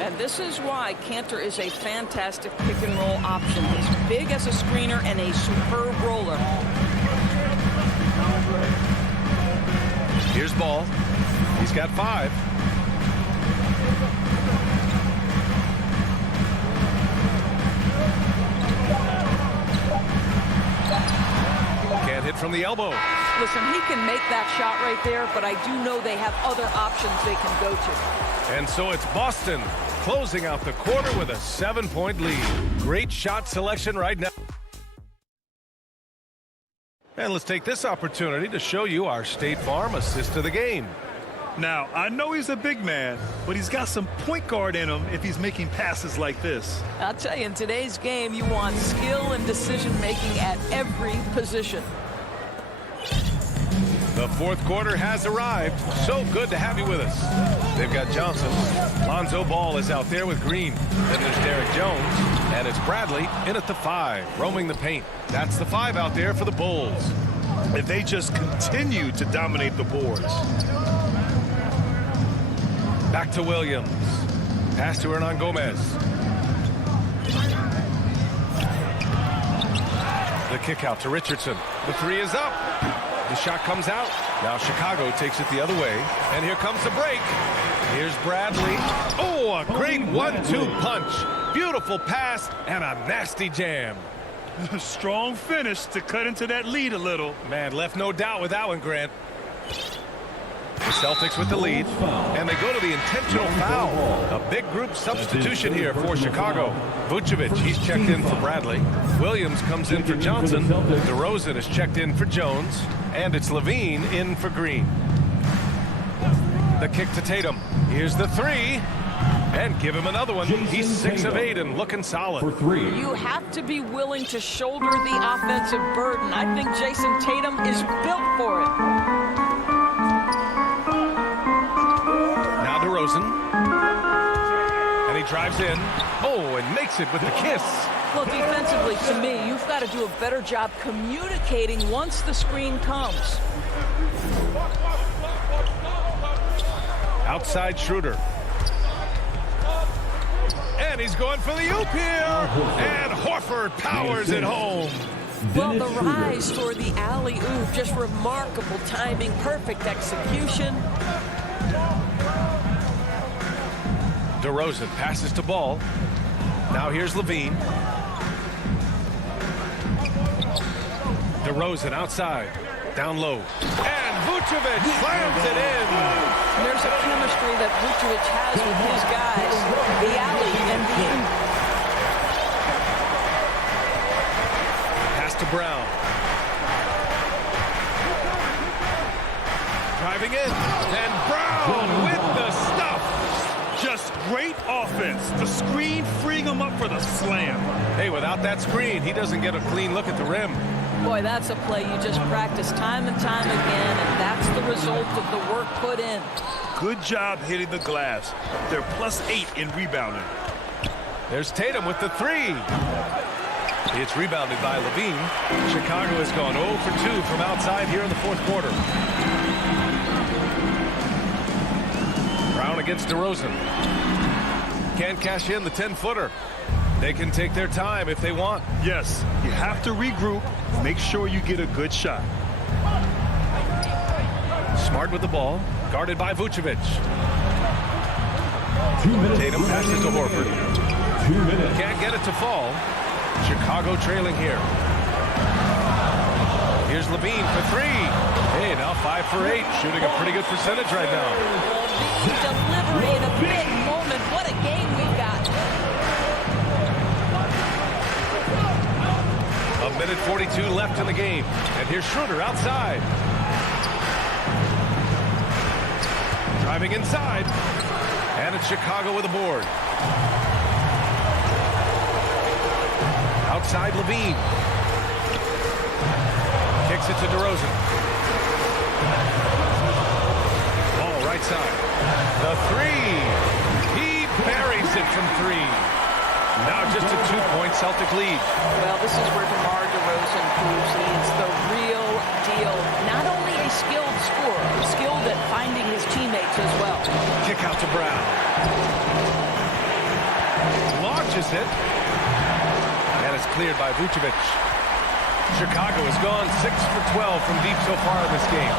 And this is why Cantor is a fantastic pick-and-roll option. He's big as a screener and a superb roller. Here's Ball. He's got 5. Can't hit from the elbow. Listen, he can make that shot right there, but I do know they have other options they can go to. And so it's Boston closing out the quarter with a 7-point lead. Great shot selection right now. And let's take this opportunity to show you our State Farm assist of the game. Now, I know he's a big man, but he's got some point guard in him if he's making passes like this. I'll tell you, in today's game, you want skill and decision-making at every position. The fourth quarter has arrived. So good to have you with us. They've got Johnson. Lonzo Ball is out there with Green. Then there's Derek Jones. And it's Bradley in at the 5, roaming the paint. That's the 5 out there for the Bulls. If they just continue to dominate the boards. Back to Williams. Pass to Hernan Gomez. The kick out to Richardson. The 3 is up. The shot comes out. Now Chicago takes it the other way. And here comes the break. Here's Bradley. Oh, a great 1-2 punch. Beautiful pass and a nasty jam. Strong finish to cut into that lead a little. Man, left no doubt with that one, Grant. The Celtics with the lead, and they go to the intentional foul. A big group substitution here for Chicago. Vucevic, he's checked in for Bradley. Williams comes in for Johnson. DeRozan is checked in for Jones. And it's Levine in for Green. The kick to Tatum. Here's the three. And give him another one. He's 6 of 8 and looking solid. You have to be willing to shoulder the offensive burden. I think Jason Tatum is built for it. Now DeRozan. And he drives in. Oh, and makes it with the kiss. Well, defensively, to me, you've got to do a better job communicating once the screen comes. Outside Schroeder. And he's going for the oop here. And Horford powers it home. Well, the rise for the alley-oop, just remarkable timing, perfect execution. DeRozan passes to Ball. Now here's Levine. DeRozan outside. Down low. And Vucevic slams it in. There's a chemistry that Vucevic has with his guys. The alley and the oop. Pass to Brown. Driving in. And Brown with the stuff. Just great offense. The screen freeing him up for the slam. Hey, without that screen, he doesn't get a clean look at the rim. Boy, that's a play you just practice time and time again, and that's the result of the work put in. Good job hitting the glass. They're +8 in rebounding. There's Tatum with the three. It's rebounded by Levine. Chicago has gone 0 for 2 from outside here in the fourth quarter. Brown against DeRozan. Can't cash in the 10-footer. They can take their time if they want. Yes, you have to regroup. Make sure you get a good shot. Smart with the ball. Guarded by Vucevic. Tatum passes to Horford. Can't get it to fall. Chicago trailing here. Here's Levine for three. Hey, now 5 for 8. Shooting a pretty good percentage right now. Delivery in a big moment. What a game we've got. A minute 42 left in the game. And here's Schroeder outside. Driving inside. And it's Chicago with a board. Outside Levine. Kicks it to DeRozan. Ball right side. The three. He buries it from three. Now just a 2-point Celtic lead. Well, this is where DeMar DeRozan proves he is the real deal. Not only a skilled scorer, skilled at finding his teammates as well. Kick out to Brown. Launches it. And it's cleared by Vucevic. Chicago has gone 6 for 12 from deep so far in this game.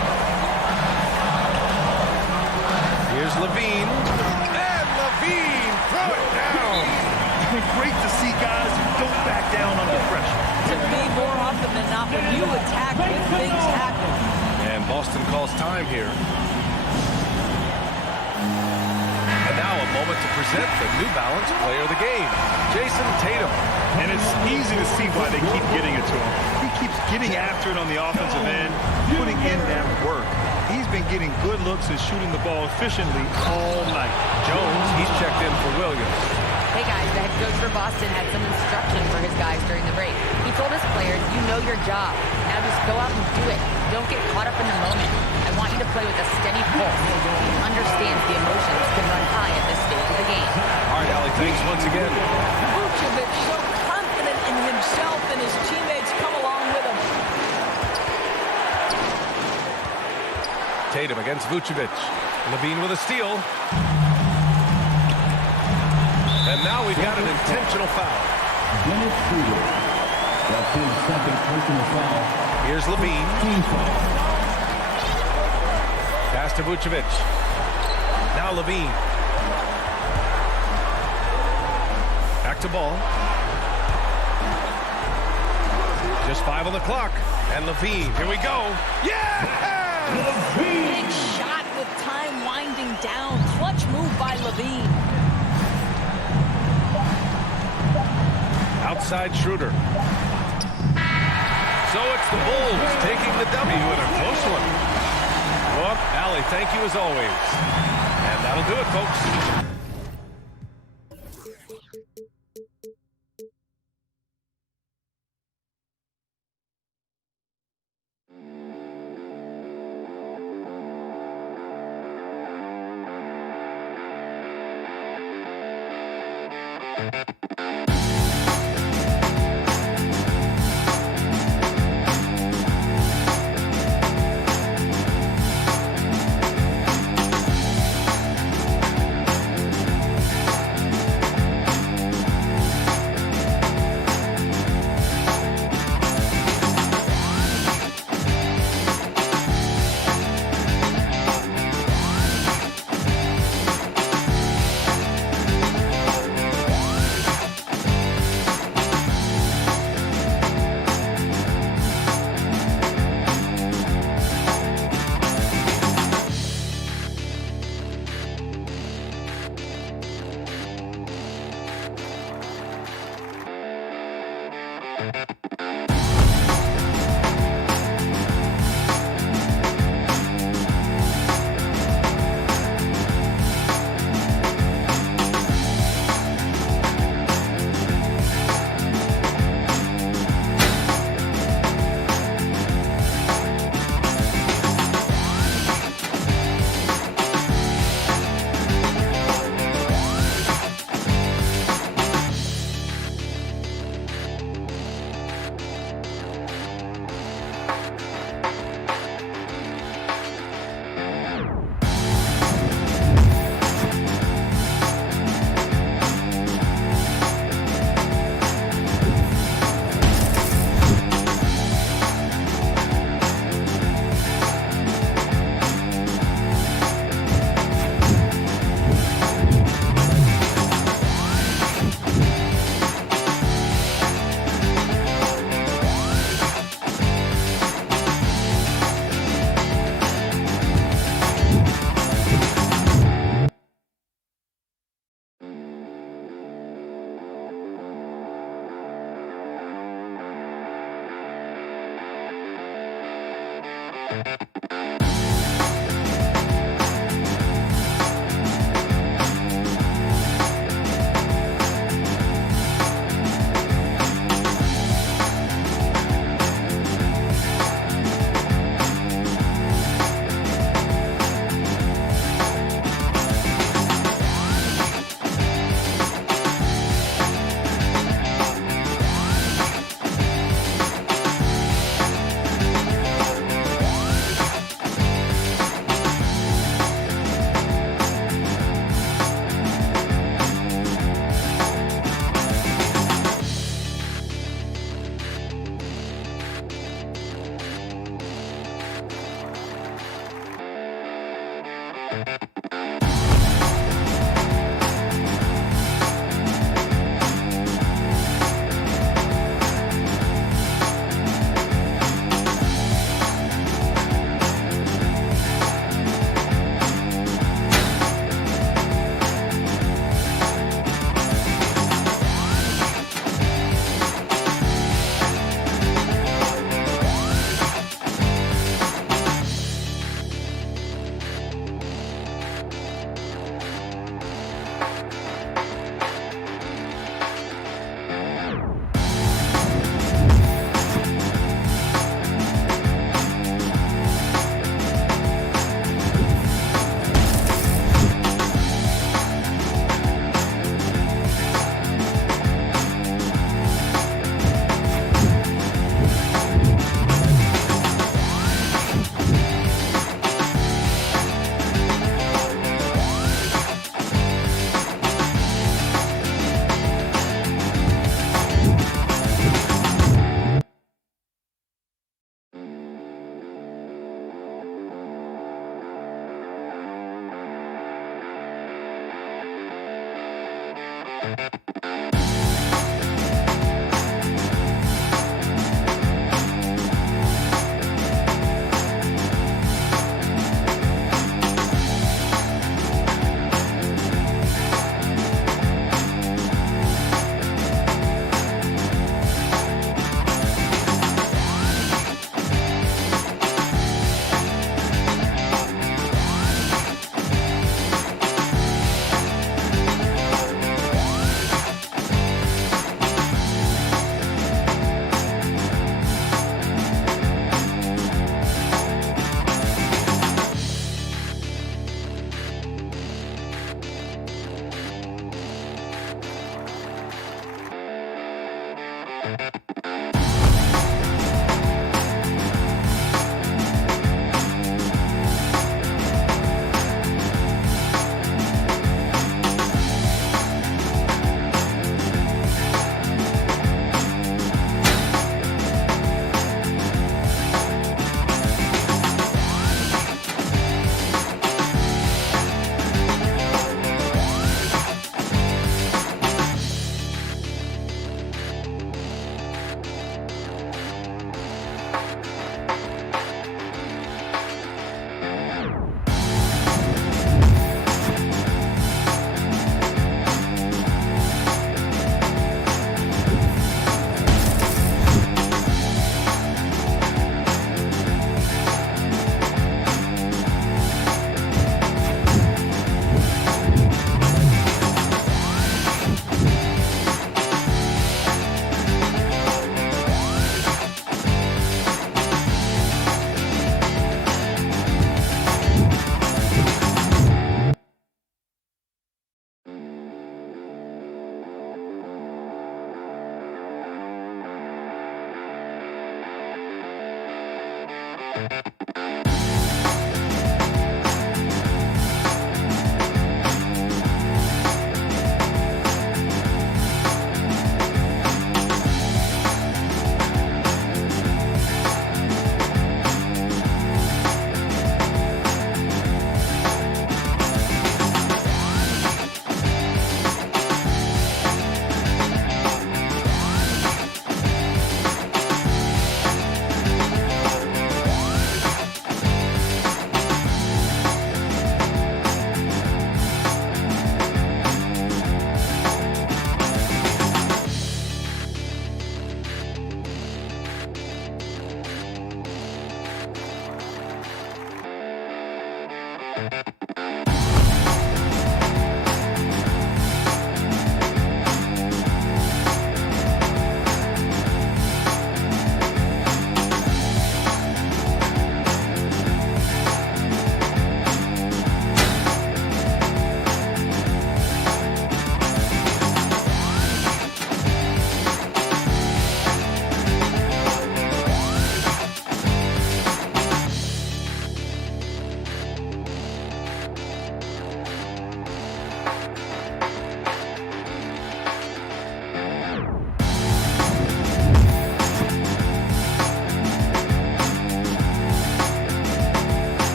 Here's Levine. And Levine throw it down. Great to see guys who don't back down under pressure. To me, more often than not, when you attack, good things happen. And Boston calls time here. And now a moment to present the New Balance player of the game, Jason Tatum. And it's easy to see why they keep getting it to him. He keeps getting after it on the offensive end, putting in that work. He's been getting good looks and shooting the ball efficiently all night. Jones, he's checked in for Williams. Hey guys, the head coach for Boston had some instruction for his guys during the break. He told his players, you know your job. Now just go out and do it. Don't get caught up in the moment. I want you to play with a steady pulse. He understands the emotions can run high at this stage of the game. All right, Allie, thanks once again. Vucevic so confident in himself and his teammates come along with him. Tatum against Vucevic. Levine with a steal. And now we've got an intentional foul. Dennis Schroeder. That's his second personal foul. Here's Levine. Team foul. to Vucevic. Now Levine. Back to Ball. Just 5 on the clock. And Levine, here we go. Yeah! Big shot with time winding down. Clutch move by Levine. Outside Schroeder. So it's the Bulls taking the W in a close one. Well, Allie, thank you as always. And that'll do it, folks.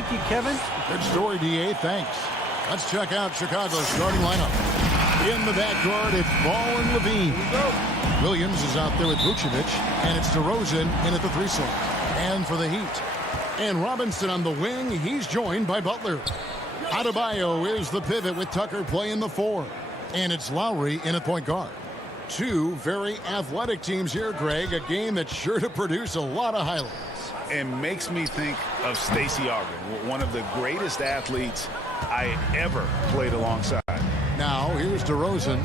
Thank you, Kevin. Good story, D.A. Thanks. Let's check out Chicago's starting lineup. In the backcourt, it's Ball and Levine. Williams is out there with Vucevic, and it's DeRozan in at the 3 slot. And for the Heat. And Robinson on the wing, he's joined by Butler. Adebayo is the pivot with Tucker playing the 4. And it's Lowry in at point guard. Two very athletic teams here, Greg. A game that's sure to produce a lot of highlights. It makes me think of Stacey Augmon, one of the greatest athletes I ever played alongside. Now, here's DeRozan.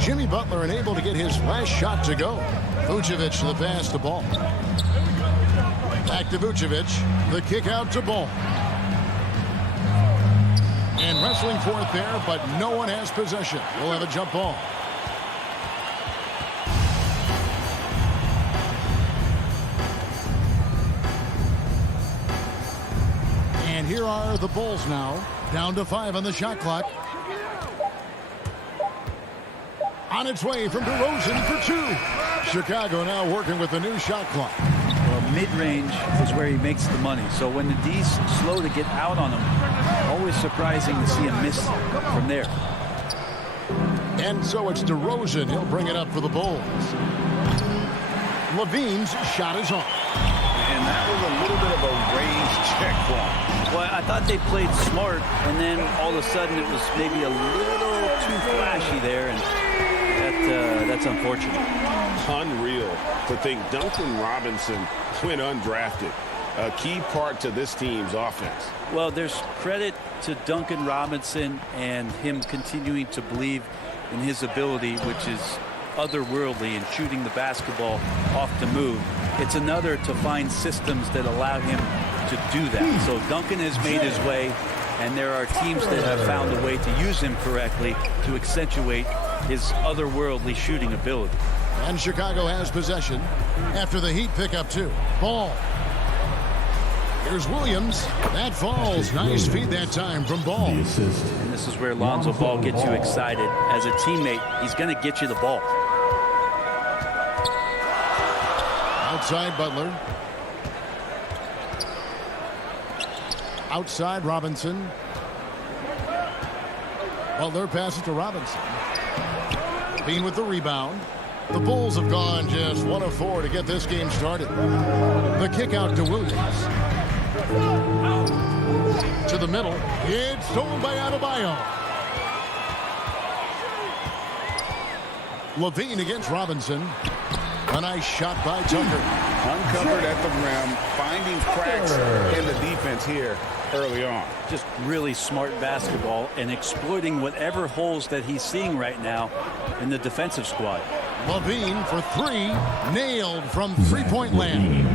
Jimmy Butler unable to get his last shot to go. Vucevic the pass to Ball. Back to Vucevic. The kick out to Ball. And wrestling for it there, but no one has possession. We'll have a jump ball. And here are the Bulls now, down to 5 on the shot clock. On its way from DeRozan for 2. Chicago now working with the new shot clock. Well, mid-range is where he makes the money. So when the D's slow to get out on him, always surprising to see him miss from there. And so it's DeRozan. He'll bring it up for the Bulls. Levine's shot is on. And that was a little bit of a range check for him. Well, I thought they played smart, and then all of a sudden it was maybe a little too flashy there, and that's unfortunate. Unreal to think Duncan Robinson went undrafted. A key part to this team's offense. Well, there's credit to Duncan Robinson and him continuing to believe in his ability, which is otherworldly in shooting the basketball off the move. It's another to find systems that allow him to do that. So Duncan has made his way, and there are teams that have found a way to use him correctly to accentuate his otherworldly shooting ability. And Chicago has possession after the Heat pick up 2. Ball. Here's Williams. That falls. Nice feed that time from Ball. And this is where Lonzo Ball gets you excited. As a teammate, he's going to get you the ball. Outside Butler. Outside Robinson. Butler passes to Robinson. Bean with the rebound. The Bulls have gone just 1 of 4 to get this game started. The kick out to Williams. To the middle. It's stolen by Adebayo. Levine against Robinson. A nice shot by Tucker. Uncovered at the rim, finding cracks in the defense here early on. Just really smart basketball and exploiting whatever holes that he's seeing right now in the defensive squad. Levine for 3, nailed from three-point land.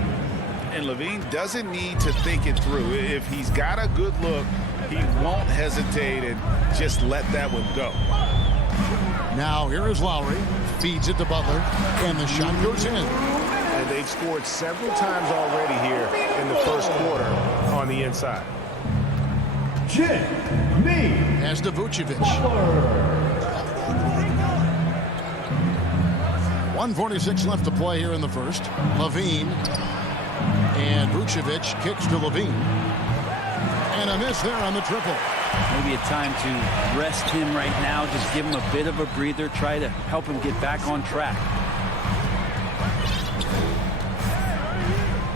And Levine doesn't need to think it through. If he's got a good look, he won't hesitate and just let that one go. Now here is Lowry, feeds it to Butler, and the shot goes in. And they've scored several times already here in the first quarter on the inside. Pass to Vucevic. 1:46 left to play here in the first. Levine and Vucevic kicks to Levine. And a miss there on the triple. Maybe a time to rest him right now. Just give him a bit of a breather. Try to help him get back on track.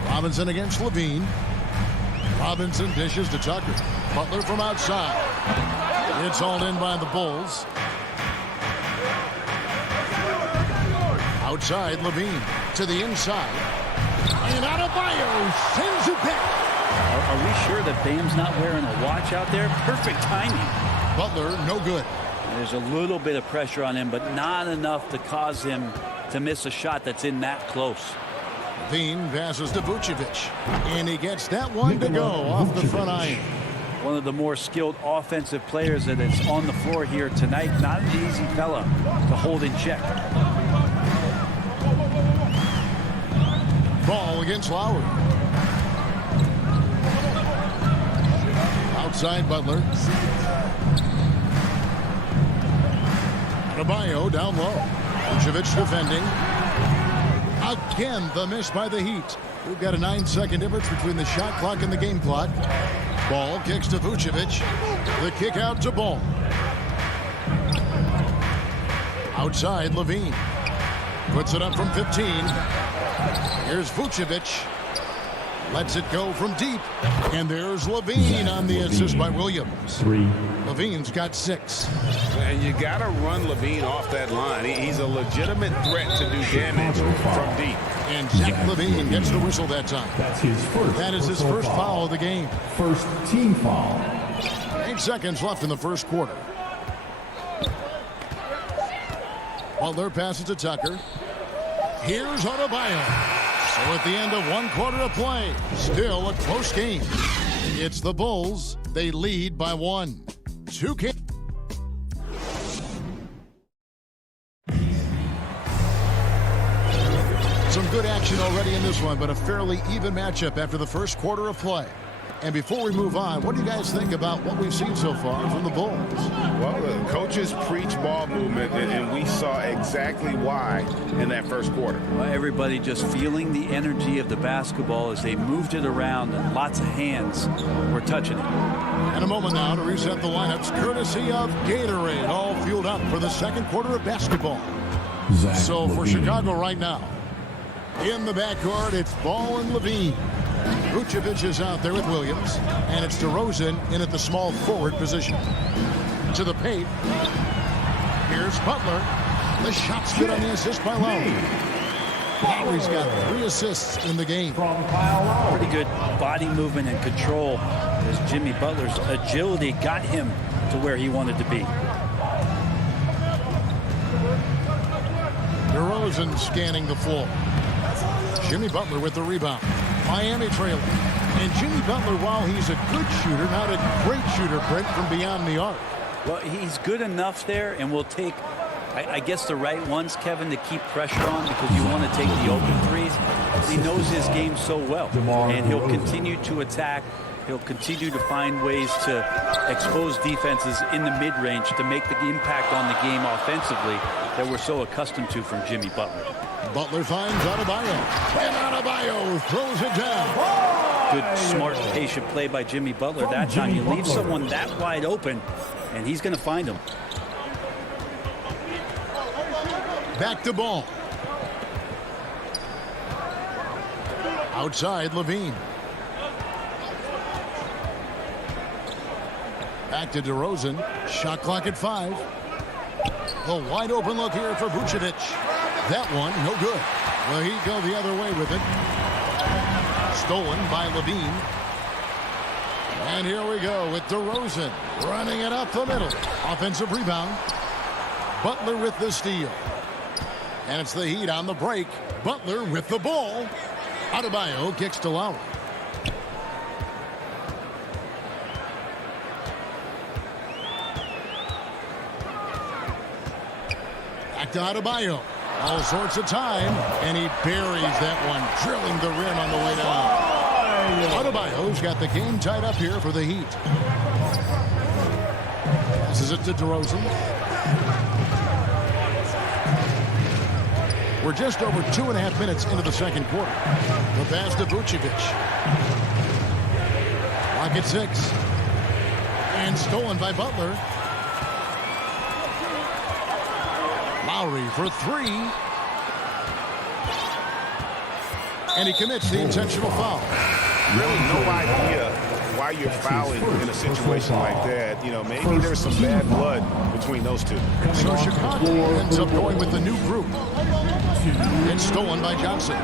Robinson against Levine. Robinson dishes to Tucker. Butler from outside. It's hauled in by the Bulls. Outside, Levine to the inside. And Adebayo sends it back. Are we sure that Bam's not wearing a watch out there? Perfect timing. Butler, no good. There's a little bit of pressure on him, but not enough to cause him to miss a shot that's in that close. Levine passes to Vucevic. And he gets that one to go off the front iron. One of the more skilled offensive players that is on the floor here tonight. Not an easy fella to hold in check. Ball against Lowry. Outside Butler. Adebayo down low. Vucevic defending. Again, the miss by the Heat. We've got a 9-second difference between the shot clock and the game clock. Ball kicks to Vucevic. The kick out to Ball. Outside, Levine. Puts it up from 15. Here's Vucevic. Lets it go from deep. And there's Levine on the assist by Williams. Levine's got 6. And you got to run Levine off that line. He's a legitimate threat to do damage from deep. And Zach Levine gets the whistle that time. That's his first. That is his first foul of the game. First team foul. 8 seconds left in the first quarter. Butler passes to Tucker. Here's Adebayo. So at the end of 1 quarter of play, still a close game. It's the Bulls. They lead by 1. 2K. Some good action already in this one, but a fairly even matchup after the first quarter of play. And before we move on, what do you guys think about what we've seen so far from the Bulls? Well, the coaches preach ball movement, and we saw exactly why in that first quarter. Well, everybody just feeling the energy of the basketball as they moved it around, and lots of hands were touching it. And a moment now to reset the lineups, courtesy of Gatorade, all fueled up for the second quarter of basketball. So for Chicago right now, in the backcourt, it's Ball and Levine. Vucevic is out there with Williams, and it's DeRozan in at the small forward position. To the paint. Here's Butler. The shot's good on the assist by Lowry. Lowry's got 3 assists in the game. Pretty good body movement and control as Jimmy Butler's agility got him to where he wanted to be. DeRozan scanning the floor. Jimmy Butler with the rebound. Miami trailing. And Jimmy Butler, while he's a good shooter, not a great shooter, Brent, from beyond the arc. Well, he's good enough there, and will take, I guess, the right ones, Kevin, to keep pressure on, because you want to take the open threes. He knows his game so well, and he'll continue to attack. He'll continue to find ways to expose defenses in the mid-range to make the impact on the game offensively that we're so accustomed to from Jimmy Butler. Butler finds Adebayo, and Adebayo throws it down. Good, smart, patient play by Jimmy Butler. That time you leave someone that wide open, and he's going to find him. Back to Ball. Outside, Levine. Back to DeRozan. Shot clock at 5. The wide open look here for Vucevic. That one, no good. Well, he'd go the other way with it. Stolen by Levine. And here we go with DeRozan running it up the middle. Offensive rebound. Butler with the steal. And it's the Heat on the break. Butler with the ball. Adebayo kicks to Lowry. Back to Adebayo. All sorts of time, and he buries that one, drilling the rim on the way down. Adebayo's got the game tied up here for the Heat. Passes it to DeRozan. We're just over 2.5 minutes into the second quarter. The pass to Vucevic. Clock at 6. And stolen by Butler. Lowry for 3. And he commits the intentional foul. Really no idea why you're fouling in a situation like that. You know, maybe there's some bad blood between those two. So Chicago ends up going with the new group. It's stolen by Johnson.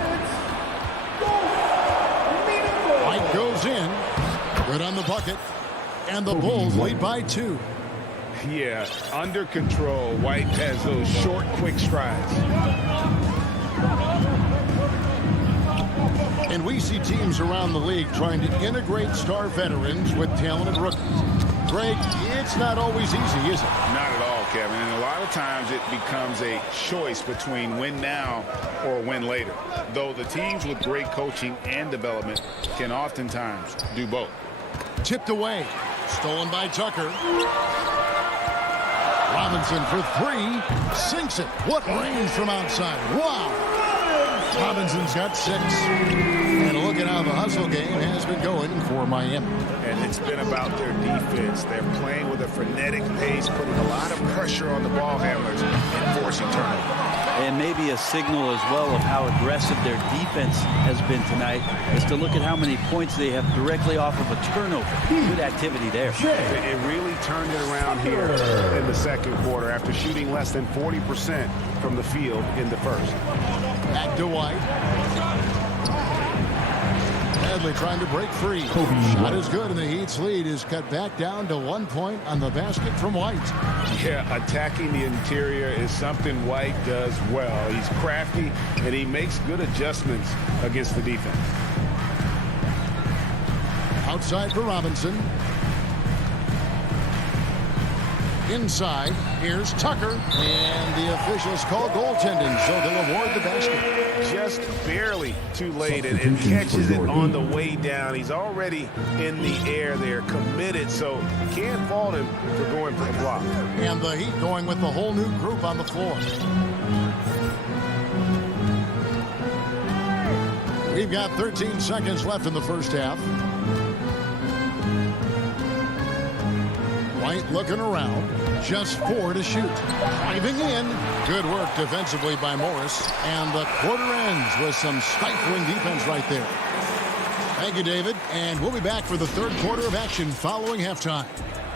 White goes in. Good on the bucket. And the Bulls lead by 2. Yeah, under control. White has those short, quick strides. And we see teams around the league trying to integrate star veterans with talented rookies. Greg, it's not always easy, is it? Not at all, Kevin. And a lot of times it becomes a choice between win now or win later. Though the teams with great coaching and development can oftentimes do both. Tipped away. Stolen by Tucker. Robinson for 3. Sinks it. What range from outside. Wow. Robinson's got 6. And look at how the hustle game has been going for Miami. And it's been about their defense. They're playing with a frenetic pace, putting a lot of pressure on the ball handlers and forcing turnovers. And maybe a signal as well of how aggressive their defense has been tonight is to look at how many points they have directly off of a turnover. Good activity there. It really turned it around here in the second quarter after shooting less than 40% from the field in the first. Back to White. Bradley trying to break free. Shot is good, and the Heat's lead is cut back down to 1 point on the basket from White. Yeah, attacking the interior is something White does well. He's crafty, and he makes good adjustments against the defense. Outside for Robinson. Inside, here's Tucker, and the officials call goaltending, so they'll award the basket. Just barely too late and catches it on the way down. He's already in the air there, committed, so can't fault him for going for the block. And the Heat going with the whole new group on the floor. We've got 13 seconds left in the first half. White looking around. Just 4 to shoot. Driving in. Good work defensively by Morris. And the quarter ends with some stifling defense right there. Thank you, David. And we'll be back for the third quarter of action following halftime.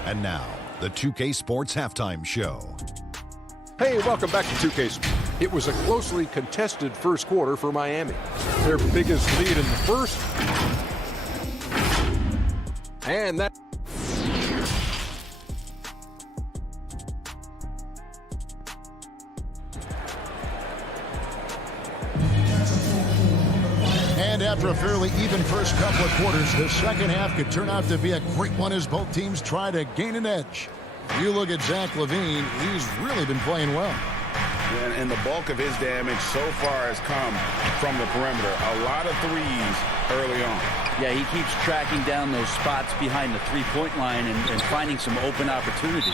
And now, the 2K Sports Halftime Show. Hey, welcome back to 2K Sports. It was a closely contested first quarter for Miami. Their biggest lead in the first. And that... And after a fairly even first couple of quarters, the second half could turn out to be a great one as both teams try to gain an edge. You look at Zach LaVine, he's really been playing well. And the bulk of his damage so far has come from the perimeter. A lot of threes early on. Yeah, he keeps tracking down those spots behind the three-point line and finding some open opportunities.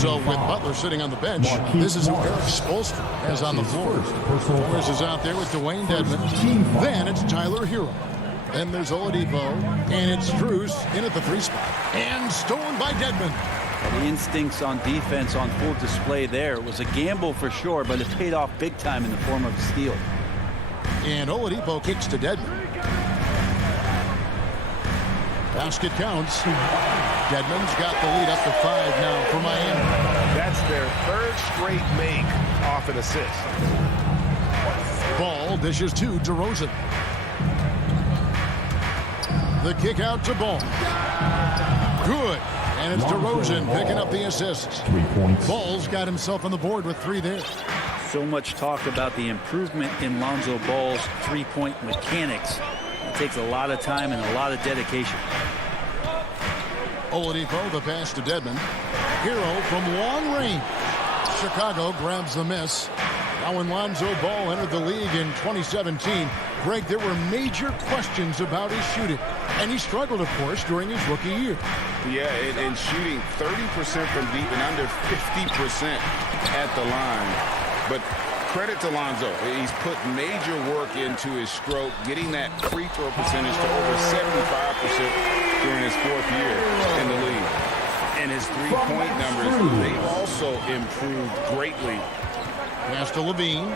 So with Butler sitting on the bench, this is who Eric Spoelstra has on the floor. Morris is out there with Dwayne Dedmon. Then it's Tyler Hero. Then there's Oladipo. And it's Strus in at the 3 spot. And stolen by Dedmon. The instincts on defense on full display there. It was a gamble for sure, but it paid off big time in the form of a steal. And Oladipo kicks to Dedmon. Basket counts. Dedmon's got the lead up to 5 now for Miami. That's their third straight make off an assist. Ball dishes to DeRozan. The kick out to Ball. Good. And it's DeRozan picking up the assists. 3 points. Ball's got himself on the board with 3 there. So much talk about the improvement in Lonzo Ball's three-point mechanics. It takes a lot of time and a lot of dedication. Oladipo, the pass to Dedmon. Hero from long range. Chicago grabs the miss. Now when Lonzo Ball entered the league in 2017, Greg, there were major questions about his shooting. And he struggled, of course, during his rookie year. Yeah, and shooting 30% from deep and under 50% at the line. But credit to Lonzo. He's put major work into his stroke, getting that free throw percentage to over 75% during his 4th year in the league. And his three-point numbers, they've also improved greatly. Pass to LaVine.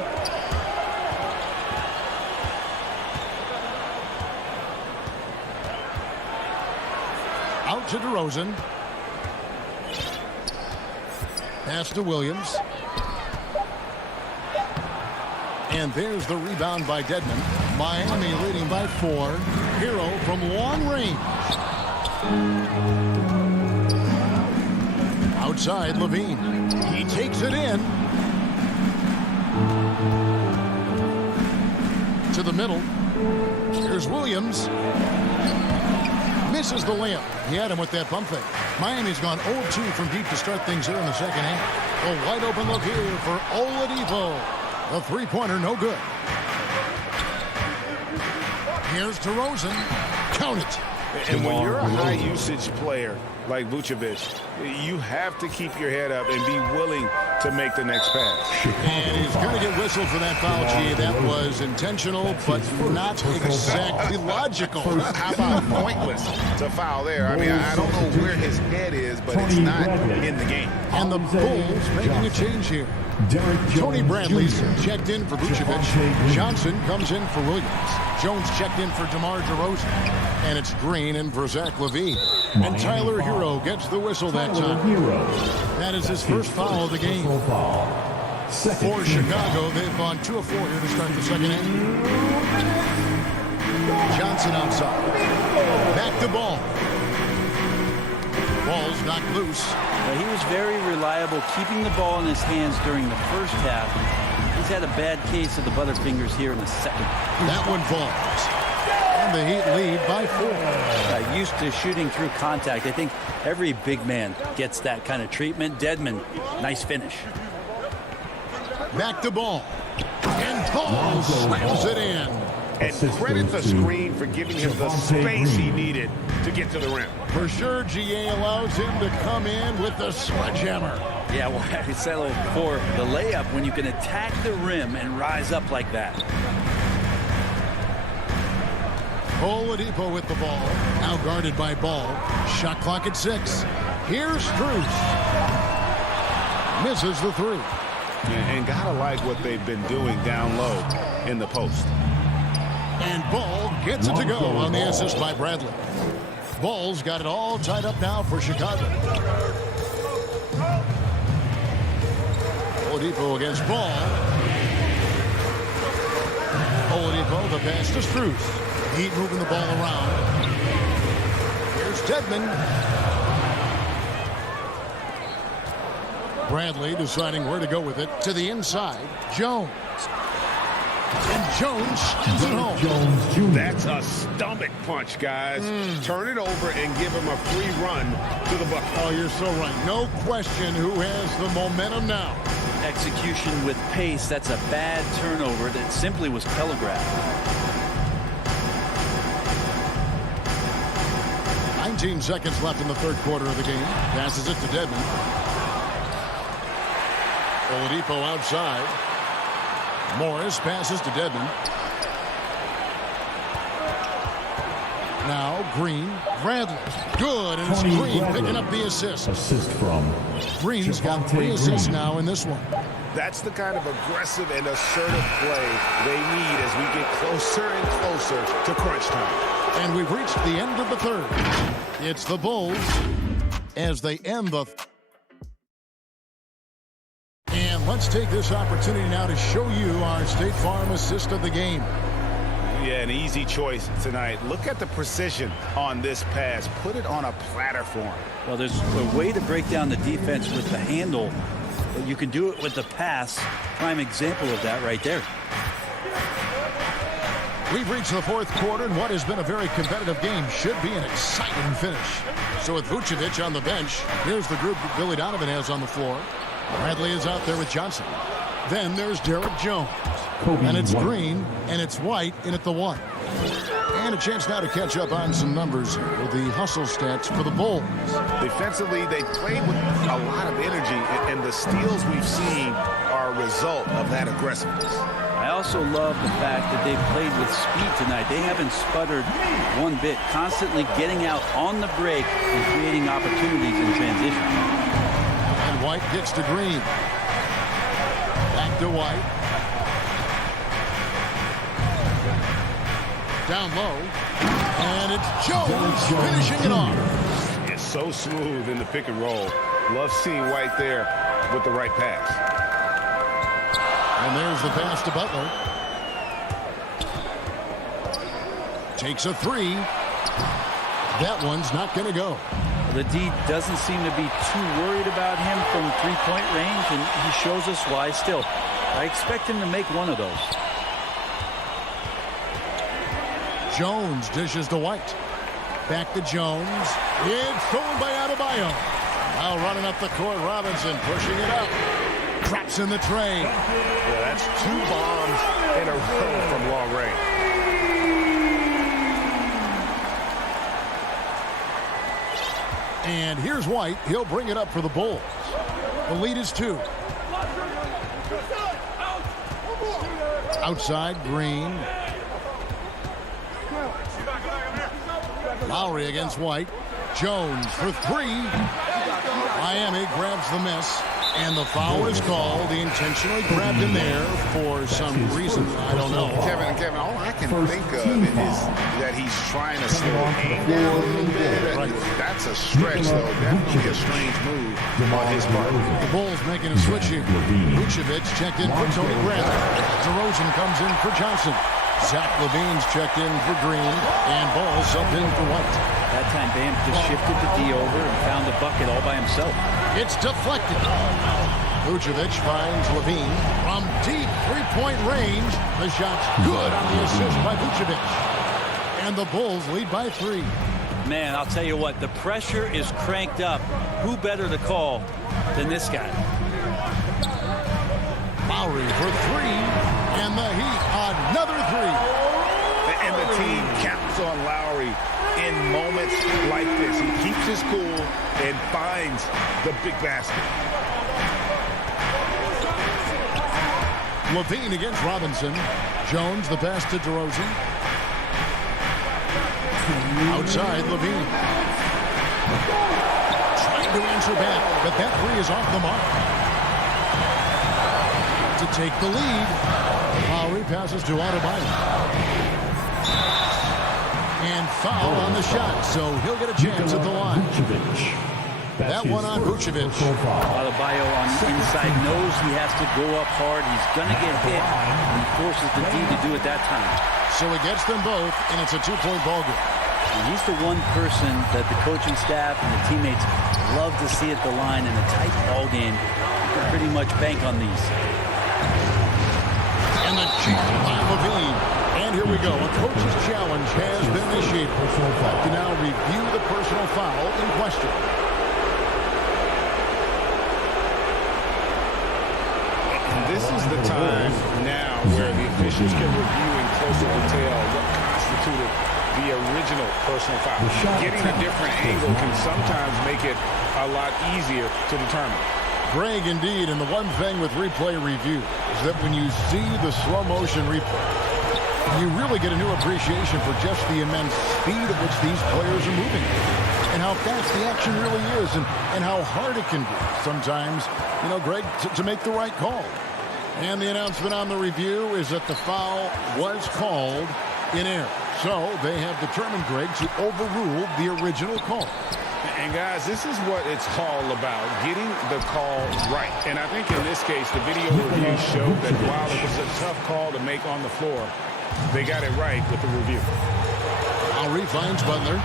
Out to DeRozan. Pass to Williams. And there's the rebound by Dedmon. Miami leading by 4. Hero from long range. Outside, LaVine. He takes it in. To the middle. Here's Williams. Misses the layup. He had him with that pump fake. Miami's gone 0-2 from deep to start things here in the second half. A wide open look here for Oladipo. The three-pointer, no good. Here's DeRozan. Count it. And when you're a high-usage player like Vucevic, you have to keep your head up and be willing to make the next pass. And he's going to get whistled for that foul, G. That was intentional, but not exactly logical. How about pointless to foul there? I mean, I don't know where his head is, but it's not in the game. And the Bulls making a change here. Tony Bradley's checked in for Vucevic. Johnson comes in for Williams. Jones checked in for DeMar DeRozan. And it's Green in for Zach LaVine. And Tyler Hero gets the whistle that time. That is his first foul of the game. For Chicago, they've gone 2 of 4 here to start the second half. Johnson outside. Back to Ball. Ball's knocked loose. He was very reliable, keeping the ball in his hands during the first half. He's had a bad case of the butterfingers here in the second. That one falls. And the Heat lead by 4. Used to shooting through contact. I think every big man gets that kind of treatment. Dedmon, nice finish. Back to Ball. And Ball slams it in. And credit the screen for giving him the space he needed to get to the rim. For sure, GA allows him to come in with the sledgehammer. Yeah, well, I settled for the layup when you can attack the rim and rise up like that. Oladipo with the ball. Now guarded by Ball. Shot clock at 6. Here's Strus. Misses the 3. And gotta like what they've been doing down low in the post. And Ball gets it to go on the assist by Bradley. Ball's got it all tied up now for Chicago. Oladipo against Ball. Oladipo, the pass to Strus. Heat moving the ball around. Here's Dedmon. Bradley deciding where to go with it. To the inside. Jones. And Jones slams it home. That's a stomach punch, guys. Turn it over and give him a free run to the bucket. Oh, you're so right. No question who has the momentum now. Execution with pace. That's a bad turnover that simply was telegraphed. 19 seconds left in the third quarter of the game. Passes it to Dedmon. Oladipo outside. Morris passes to Dedmon. Now Green. Bradley. Good. And it's Green picking up the assist. Assist from Green's got 3 assists now in this one. That's the kind of aggressive and assertive play they need as we get closer and closer to crunch time. And we've reached the end of the third. It's the Bulls as they end the And let's take this opportunity now to show you our State Farm assist of the game. Yeah, an easy choice tonight. Look at the precision on this pass. Put it on a platter for him. Well, there's a way to break down the defense with the handle, but you can do it with the pass. Prime example of that right there. We've reached the fourth quarter, and what has been a very competitive game should be an exciting finish. So with Vucevic on the bench, here's the group that Billy Donovan has on the floor. Bradley is out there with Johnson. Then there's Derek Jones. And it's Green, and it's White in at the 1. And a chance now to catch up on some numbers with the hustle stats for the Bulls. Defensively, they played with a lot of energy, and the steals we've seen are a result of that aggressiveness. I also love the fact that they played with speed tonight. They haven't sputtered one bit, constantly getting out on the break and creating opportunities in transition. And White gets to Green. Back to White. Down low. And it's Jones finishing it off. It's so smooth in the pick and roll. Love seeing White there with the right pass. And there's the pass to Butler. Takes a 3. That one's not going to go. The D doesn't seem to be too worried about him from three-point range, and he shows us why still. I expect him to make one of those. Jones dishes to White. Back to Jones. It's stolen by Adebayo. Now running up the court, Robinson pushing it up. Drops in the tray. Yeah, that's 2 bombs in a row from long range. And here's White. He'll bring it up for the Bulls. The lead is 2. Outside, Green. Lowry against White. Jones for 3. Miami grabs the miss. And the foul is called. He intentionally grabbed him there for some reason. I don't know. Kevin, all I can think of is that he's trying to slow him down a little bit. Right. That's a stretch, though. Definitely a strange move on his part. The Bulls making a switch here. Vucevic checked in for Tony Bradley. DeRozan comes in for Johnson. Zach LaVine's checked in for Green. And Ball subbed in for White. That time, Bam just shifted the D over and found the bucket all by himself. It's deflected. Vucevic finds LaVine from deep three-point range. The shot's good on the assist by Vucevic. And And the Bulls lead by 3. Man, I'll tell you what, the pressure is cranked up. Who better to call than this guy? Lowry for 3, and the Heat another 3. And the team counts on Lowry in moments like this. He keeps his cool and finds the big basket. Levine against Robinson. Jones the pass to DeRozan. Outside, Levine. Trying to answer back, but that 3 is off the mark. To take the lead, Lowry passes to Adebayo. And foul on the shot, so he'll get a chance at the line. That one on Vucevic. Adebayo on the inside knows he has to go up hard. He's going to get hit, and he forces the D to do it that time. So he gets them both, and it's a 2-point ball game. And he's the one person that the coaching staff and the teammates love to see at the line in a tight ball game. You can pretty much bank on these. And the cheat by Levine. And here we go. A coach's challenge has been initiated. To now review the personal foul in question. This is the time now where the officials can review in closer detail what constituted the original personal foul. Getting a different angle can sometimes make it a lot easier to determine. Greg, indeed, and the one thing with replay review is that when you see the slow motion replay, you really get a new appreciation for just the immense speed at which these players are moving and how fast the action really is and how hard it can be sometimes, Greg, to make the right call. And the announcement on the review is that the foul was called in error. So they have determined, Greg, to overrule the original call. And guys, this is what it's all about, getting the call right. And I think in this case, the video review showed that while it was a tough call to make on the floor, they got it right with the review. Lowry finds Butler.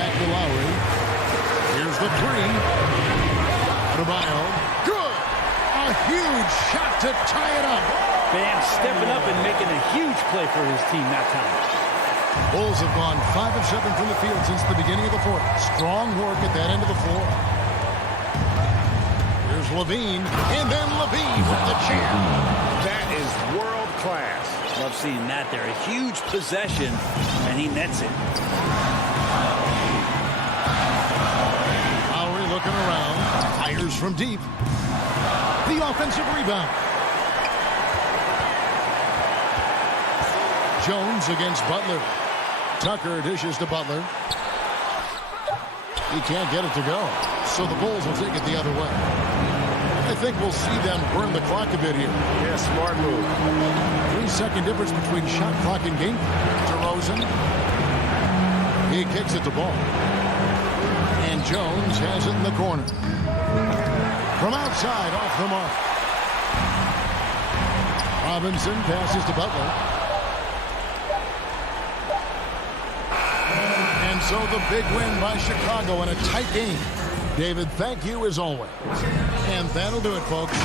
Back to Lowry. Here's the 3. Adebayo. Good. A huge shot to tie it up. Bam stepping up and making a huge play for his team that time. Bulls have gone 5 of 7 from the field since the beginning of the fourth. Strong work at that end of the floor. Here's Levine, and then Levine with the chair. That is world class. Love seeing that there. A huge possession, and he nets it. Lowry looking around. Fires from deep. The offensive rebound. Jones against Butler. Tucker dishes to Butler. He can't get it to go. So the Bulls will take it the other way. I think we'll see them burn the clock a bit here. Yeah, smart move. 3-second difference between shot clock and game. DeRozan. He kicks it to ball. And Jones has it in the corner. From outside, off the mark. Robinson passes to Butler. And so the big win by Chicago in a tight game. David, thank you as always. And that'll do it, folks.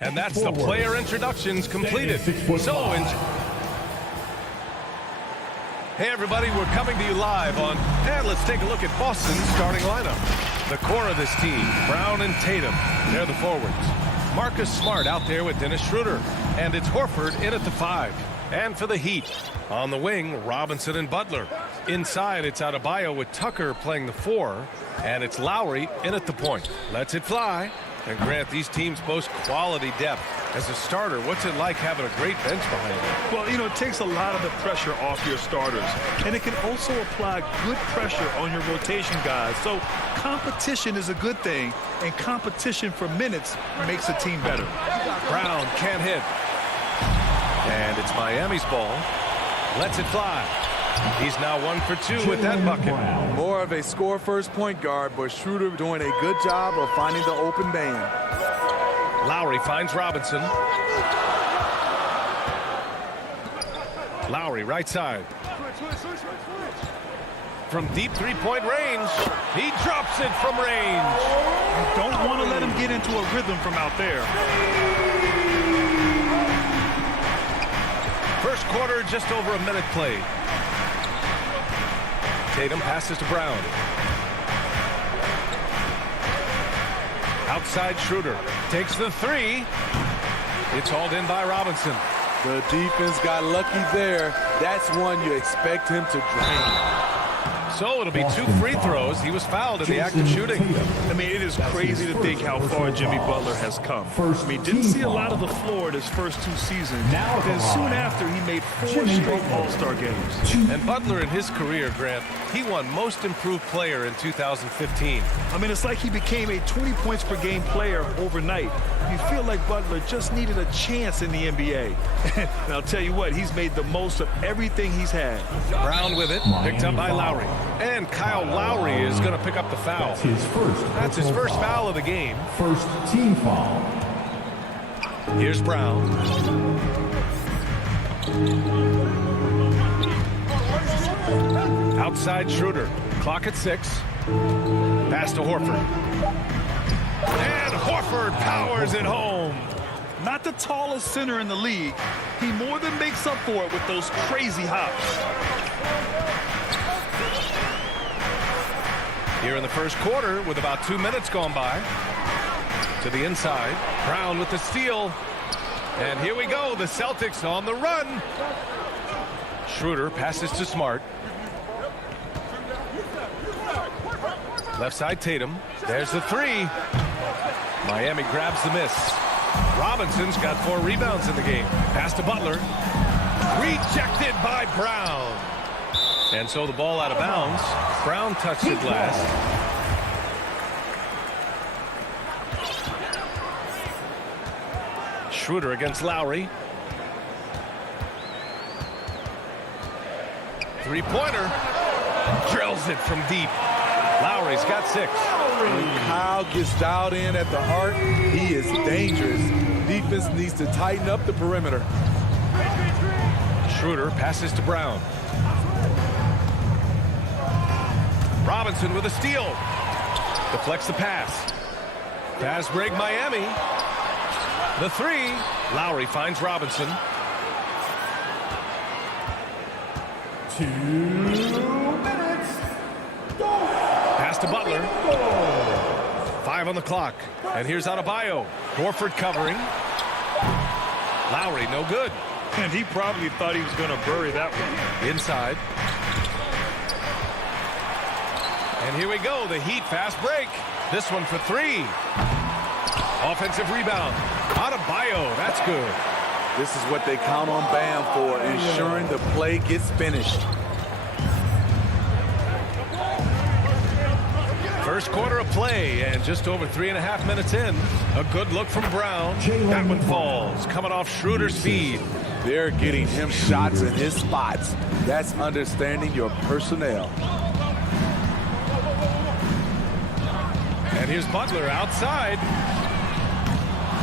And that's the player introductions completed. So, hey everybody, we're coming to you live on, and let's take a look at Boston's starting lineup. The core of this team, Brown and Tatum, they're the forwards. Marcus Smart out there with Dennis Schroeder, and it's Horford in at the 5. And for the Heat, on the wing, Robinson and Butler. Inside, it's Adebayo with Tucker playing the 4, and it's Lowry in at the point. Lets it fly. And Grant, these teams boast quality depth. As a starter, what's it like having a great bench behind you? Well, you know, it takes a lot of the pressure off your starters. And it can also apply good pressure on your rotation guys. So competition is a good thing. And competition for minutes makes a team better. Brown can't hit. And it's Miami's ball. Lets it fly. He's now 1 for 2 with that bucket. More of a score-first point guard, but Schroeder doing a good job of finding the open man. Lowry finds Robinson. Lowry, right side. From deep three-point range, he drops it from range. You don't want to let him get into a rhythm from out there. First quarter, just over a minute played. Tatum passes to Brown. Outside Schroeder takes the 3. It's hauled in by Robinson. The defense got lucky there. That's one you expect him to drain. So it'll be 2 free throws. He was fouled in the act of shooting. I mean, it is crazy to think how far Jimmy Butler has come. I mean, didn't see a lot of the floor in his first 2 seasons. But then soon after, he made 4 straight All-Star games. And Butler in his career, Grant, he won Most Improved Player in 2015. I mean, it's like he became a 20 points per game player overnight. you feel like Butler just needed a chance in the NBA. And I'll tell you what, he's made the most of everything he's had. Brown with it, picked up by Lowry. And Kyle Lowry is going to pick up the foul. That's his first foul of the game. First team foul. Here's Brown. Outside Schroeder. Clock at 6. Pass to Horford. And Horford powers it home. Not the tallest center in the league. He more than makes up for it with those crazy hops. Here in the first quarter with about 2 minutes gone by. To the inside. Brown with the steal. And here we go. The Celtics on the run. Schroeder passes to Smart. Left side Tatum. There's the 3. Miami grabs the miss. Robinson's got 4 rebounds in the game. Pass to Butler. Rejected by Brown. And so the ball out of bounds. Brown touched it last. Schroeder against Lowry. 3-pointer. Drills it from deep. Lowry's got 6. When Kyle gets dialed in at the arc, he is dangerous. Defense needs to tighten up the perimeter. Schroeder passes to Brown. Robinson with a steal. Deflects the pass. Fast break Miami. The 3. Lowry finds Robinson. 2 minutes. Pass to Butler. 5 on the clock. And here's Adebayo. Horford covering. Lowry no good. And he probably thought he was going to bury that one. Inside. And here we go. The Heat fast break. This one for 3. Offensive rebound. Adebayo. That's good. This is what they count on Bam for, ensuring the play gets finished. First quarter of play, and just over 3.5 minutes in. A good look from Brown. That one falls, coming off Schroeder's feed. They're getting him shots in his spots. That's understanding your personnel. And here's Butler outside.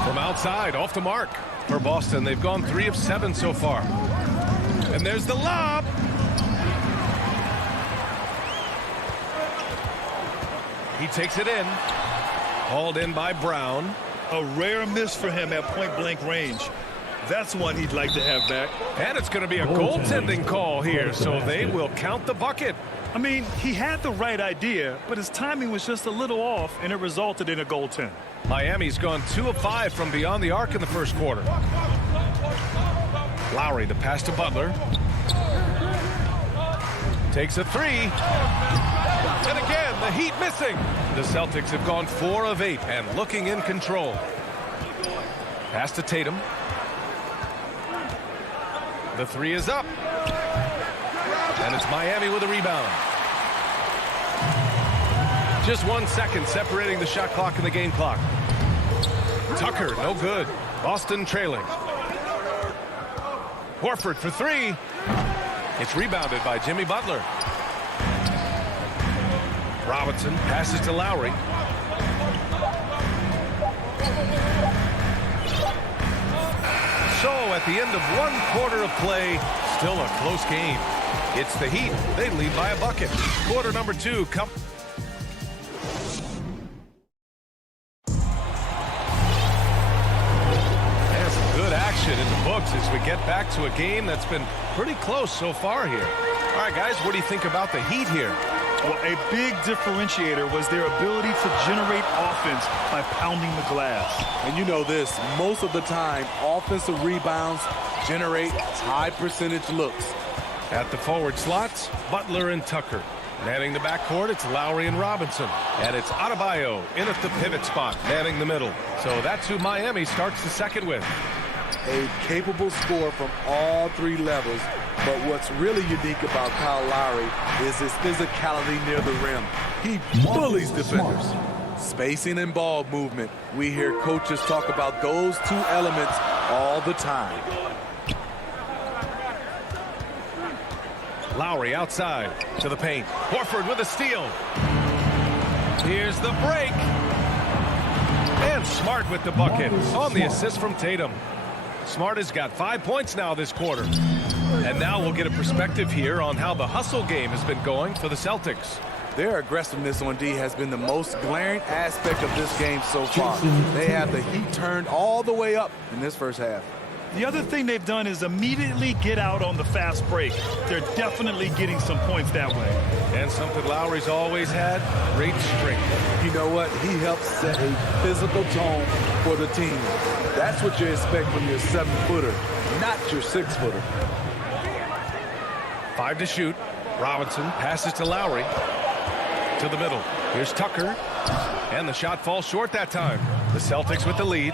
From outside, off the mark for Boston. They've gone 3 of 7 so far. And there's the lob. He takes it in. Hauled in by Brown. A rare miss for him at point-blank range. That's one he'd like to have back. And it's going to be a goaltending call here, so they will count the bucket. I mean, he had the right idea, but his timing was just a little off, and it resulted in a goaltend. Miami's gone 2 of 5 from beyond the arc in the first quarter. Lowry, the pass to Butler. Takes a 3. And again, the Heat missing. The Celtics have gone 4 of 8 and looking in control. Pass to Tatum. The 3 is up. And it's Miami with a rebound. Just 1 second separating the shot clock and the game clock. Tucker, no good. Boston trailing. Horford for 3. It's rebounded by Jimmy Butler. Robinson passes to Lowry. So at the end of 1 quarter of play, still a close game. It's the Heat. They lead by a bucket. Quarter number 2. Good action in the books as we get back to a game that's been pretty close so far here. All right, guys, what do you think about the Heat here? Well, a big differentiator was their ability to generate offense by pounding the glass. And you know this, most of the time, offensive rebounds generate high percentage looks. At the forward slots, Butler and Tucker. Manning the backcourt, it's Lowry and Robinson. And it's Adebayo in at the pivot spot, manning the middle. So that's who Miami starts the second with. A capable scorer from all 3 levels. But what's really unique about Kyle Lowry is his physicality near the rim. He bullies defenders. Spacing and ball movement. We hear coaches talk about those two elements all the time. Lowry outside to the paint. Horford with a steal. Here's the break. And Smart with the bucket on the assist from Tatum. Smart has got 5 points now this quarter. And now we'll get a perspective here on how the hustle game has been going for the Celtics. Their aggressiveness on D has been the most glaring aspect of this game so far. They have the heat turned all the way up in this first half. The other thing they've done is immediately get out on the fast break. They're definitely getting some points that way. And something Lowry's always had, great strength. You know what? He helps set a physical tone for the team. That's what you expect from your 7-footer, not your 6-footer. 5 to shoot. Robinson passes to Lowry. To the middle. Here's Tucker. And the shot falls short that time. The Celtics with the lead.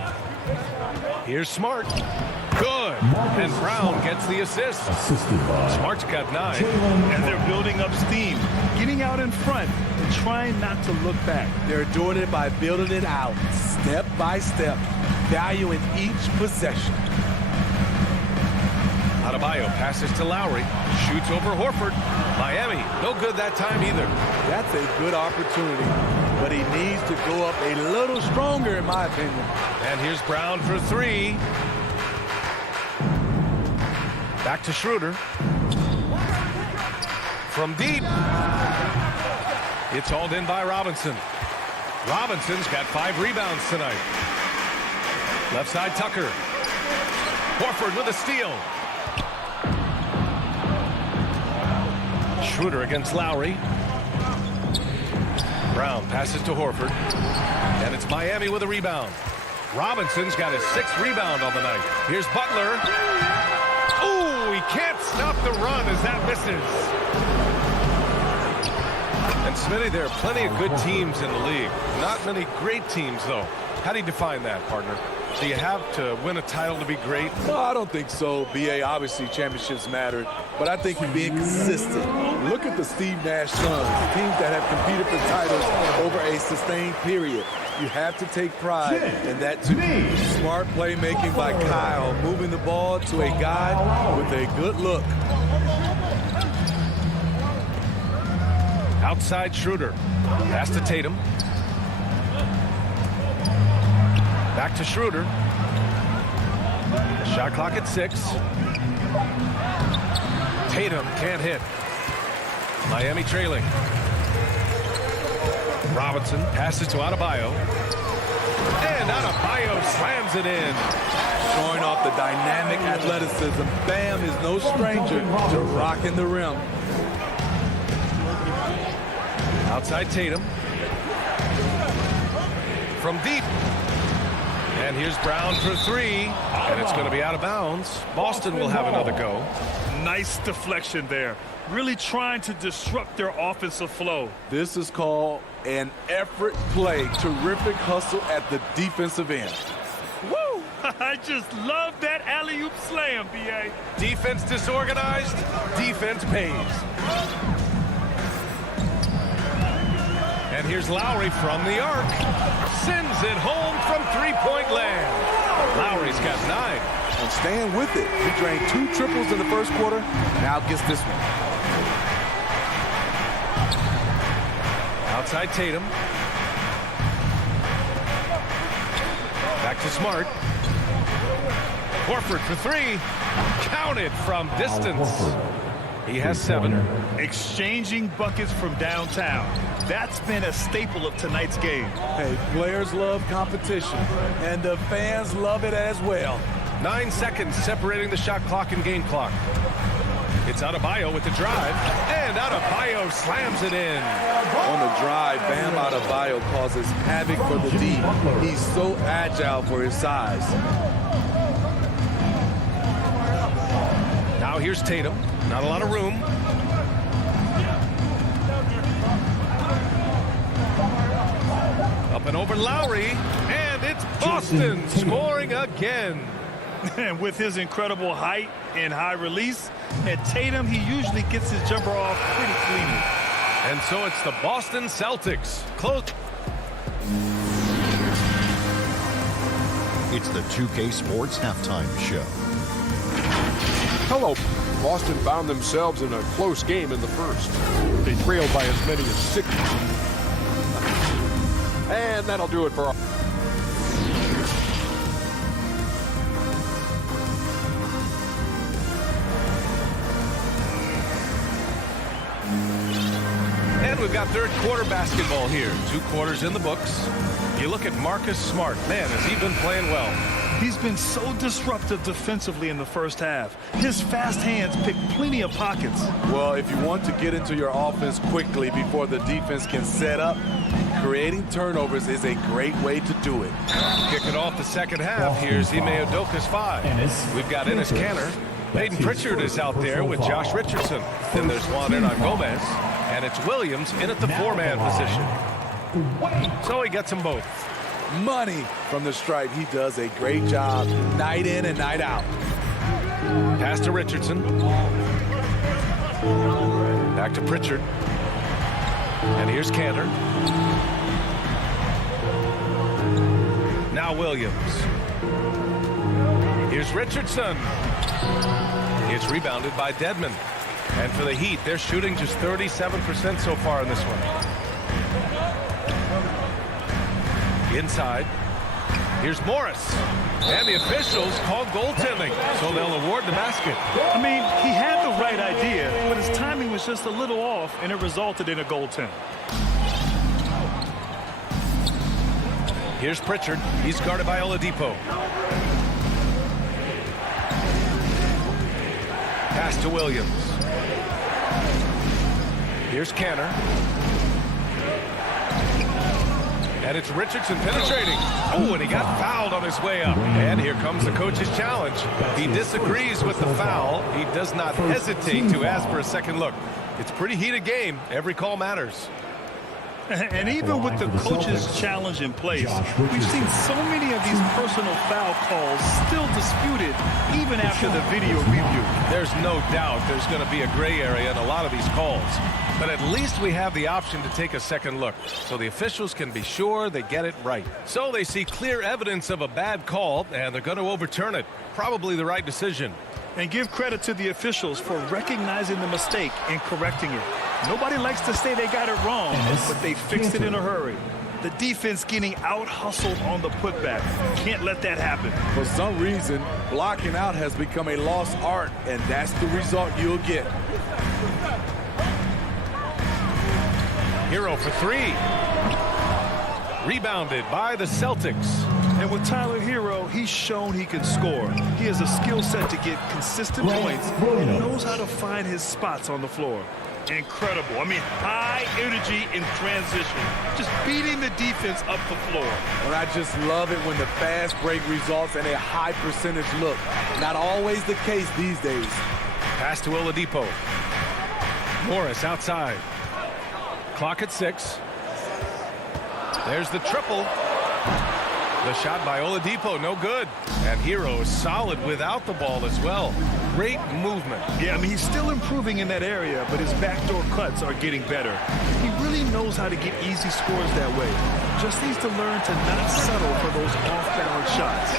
Here's Smart. Good. And Brown gets the assist. Smart's got 9. And they're building up steam, getting out in front and trying not to look back. They're doing it by building it out, step by step, valuing each possession. Adebayo passes to Lowry. Shoots over Horford. Miami, no good that time either. That's a good opportunity, but he needs to go up a little stronger, in my opinion. And here's Brown for 3. Back to Schroeder. From deep. It's hauled in by Robinson. Robinson's got 5 rebounds tonight. Left side Tucker. Horford with a steal. Schroeder against Lowry. Brown passes to Horford. And it's Miami with a rebound. Robinson's got his 6th rebound on the night. Here's Butler. Ooh, he can't stop the run as that misses. And Smitty, there are plenty of good teams in the league. Not many great teams, though. How do you define that, partner? Do you have to win a title to be great? No, I don't think so. BA, obviously championships matter, but I think being consistent. Look at the Steve Nash Suns, teams that have competed for titles over a sustained period. You have to take pride in that too. Smart playmaking by Kyle, moving the ball to a guy with a good look. Outside Schroeder. Pass to Tatum. Back to Schroeder. Shot clock at 6. Tatum can't hit. Miami trailing. Robinson passes to Adebayo. And Adebayo slams it in. Showing off the dynamic athleticism. Bam is no stranger to rocking the rim. Outside Tatum. From deep. And here's Brown for 3. And it's going to be out of bounds. Boston will have another go. Nice deflection there. Really trying to disrupt their offensive flow. This is called an effort play. Terrific hustle at the defensive end. Woo! I just love that alley-oop slam, B.A. Defense disorganized. Defense pays. And here's Lowry from the arc. Sends it home from 3-point land. Lowry's got 9. And staying with it. He drained 2 triples in the first quarter. Now gets this one. Outside Tatum. Back to Smart. Horford for 3. Counted from distance. He has 7. Exchanging buckets from downtown. That's been a staple of tonight's game. Hey, players love competition, and the fans love it as well. 9 seconds separating the shot clock and game clock. It's Adebayo with the drive, and Adebayo slams it in. On the drive, Bam Adebayo causes havoc for the D. He's so agile for his size. Now here's Tatum. Not a lot of room. Up and over Lowry, and it's Boston scoring again. And with his incredible height and high release, at Tatum, he usually gets his jumper off pretty cleanly. And so it's the Boston Celtics. It's the 2K Sports Halftime Show. Hello. Boston found themselves in a close game in the first. They trailed by as many as 6. And that'll do it for our... And we've got third quarter basketball here. 2 quarters in the books. You look at Marcus Smart. Man, has he been playing well. He's been so disruptive defensively in the first half. His fast hands pick plenty of pockets. Well, if you want to get into your offense quickly before the defense can set up, creating turnovers is a great way to do it. Kicking off the second half, here's Ime Udoka's 5. We've got Enes Kanter. Peyton Pritchard is out there with Josh Richardson. Then there's Juan Hernan Gomez. And it's Williams in at the 4-man position. So he gets them both. Money from the stripe. He does a great job night in and night out. Pass to Richardson. Back to Pritchard. And here's Kanter. Now Williams. Here's Richardson. It's rebounded by Dedmon. And for the Heat, they're shooting just 37% so far in this one. Inside. Here's Morris. And the officials call goaltending, so they'll award the basket. I mean, he had the right idea, but his timing was just a little off, and it resulted in a goaltend. Here's Pritchard. He's guarded by Oladipo. Pass to Williams. Here's Kanter. And it's Richardson penetrating. Oh, and he got fouled on his way up. And here comes the coach's challenge. He disagrees with the foul. He does not hesitate to ask for a second look. It's a pretty heated game. Every call matters. And even with the coach's challenge in place, we've seen so many of these personal foul calls still disputed even after the video review. There's no doubt there's going to be a gray area in a lot of these calls. But at least we have the option to take a second look, so the officials can be sure they get it right. So they see clear evidence of a bad call, and they're going to overturn it. Probably the right decision. And give credit to the officials for recognizing the mistake and correcting it. Nobody likes to say they got it wrong, but they fixed it in a hurry. The defense getting out-hustled on the putback. Can't let that happen. For some reason, blocking out has become a lost art, and that's the result you'll get. Hero for 3. Rebounded by the Celtics. And with Tyler Hero, he's shown he can score. He has a skill set to get consistent points and knows how to find his spots on the floor. Incredible. I mean, high energy in transition. Just beating the defense up the floor. And I just love it when the fast break results in a high percentage look. Not always the case these days. Pass to Oladipo. Morris outside. Clock at 6. There's the triple. The shot by Oladipo, no good. And Hero is solid without the ball as well. Great movement. Yeah, I mean, he's still improving in that area, but his backdoor cuts are getting better. He really knows how to get easy scores that way. Just needs to learn to not settle for those off-balance shots.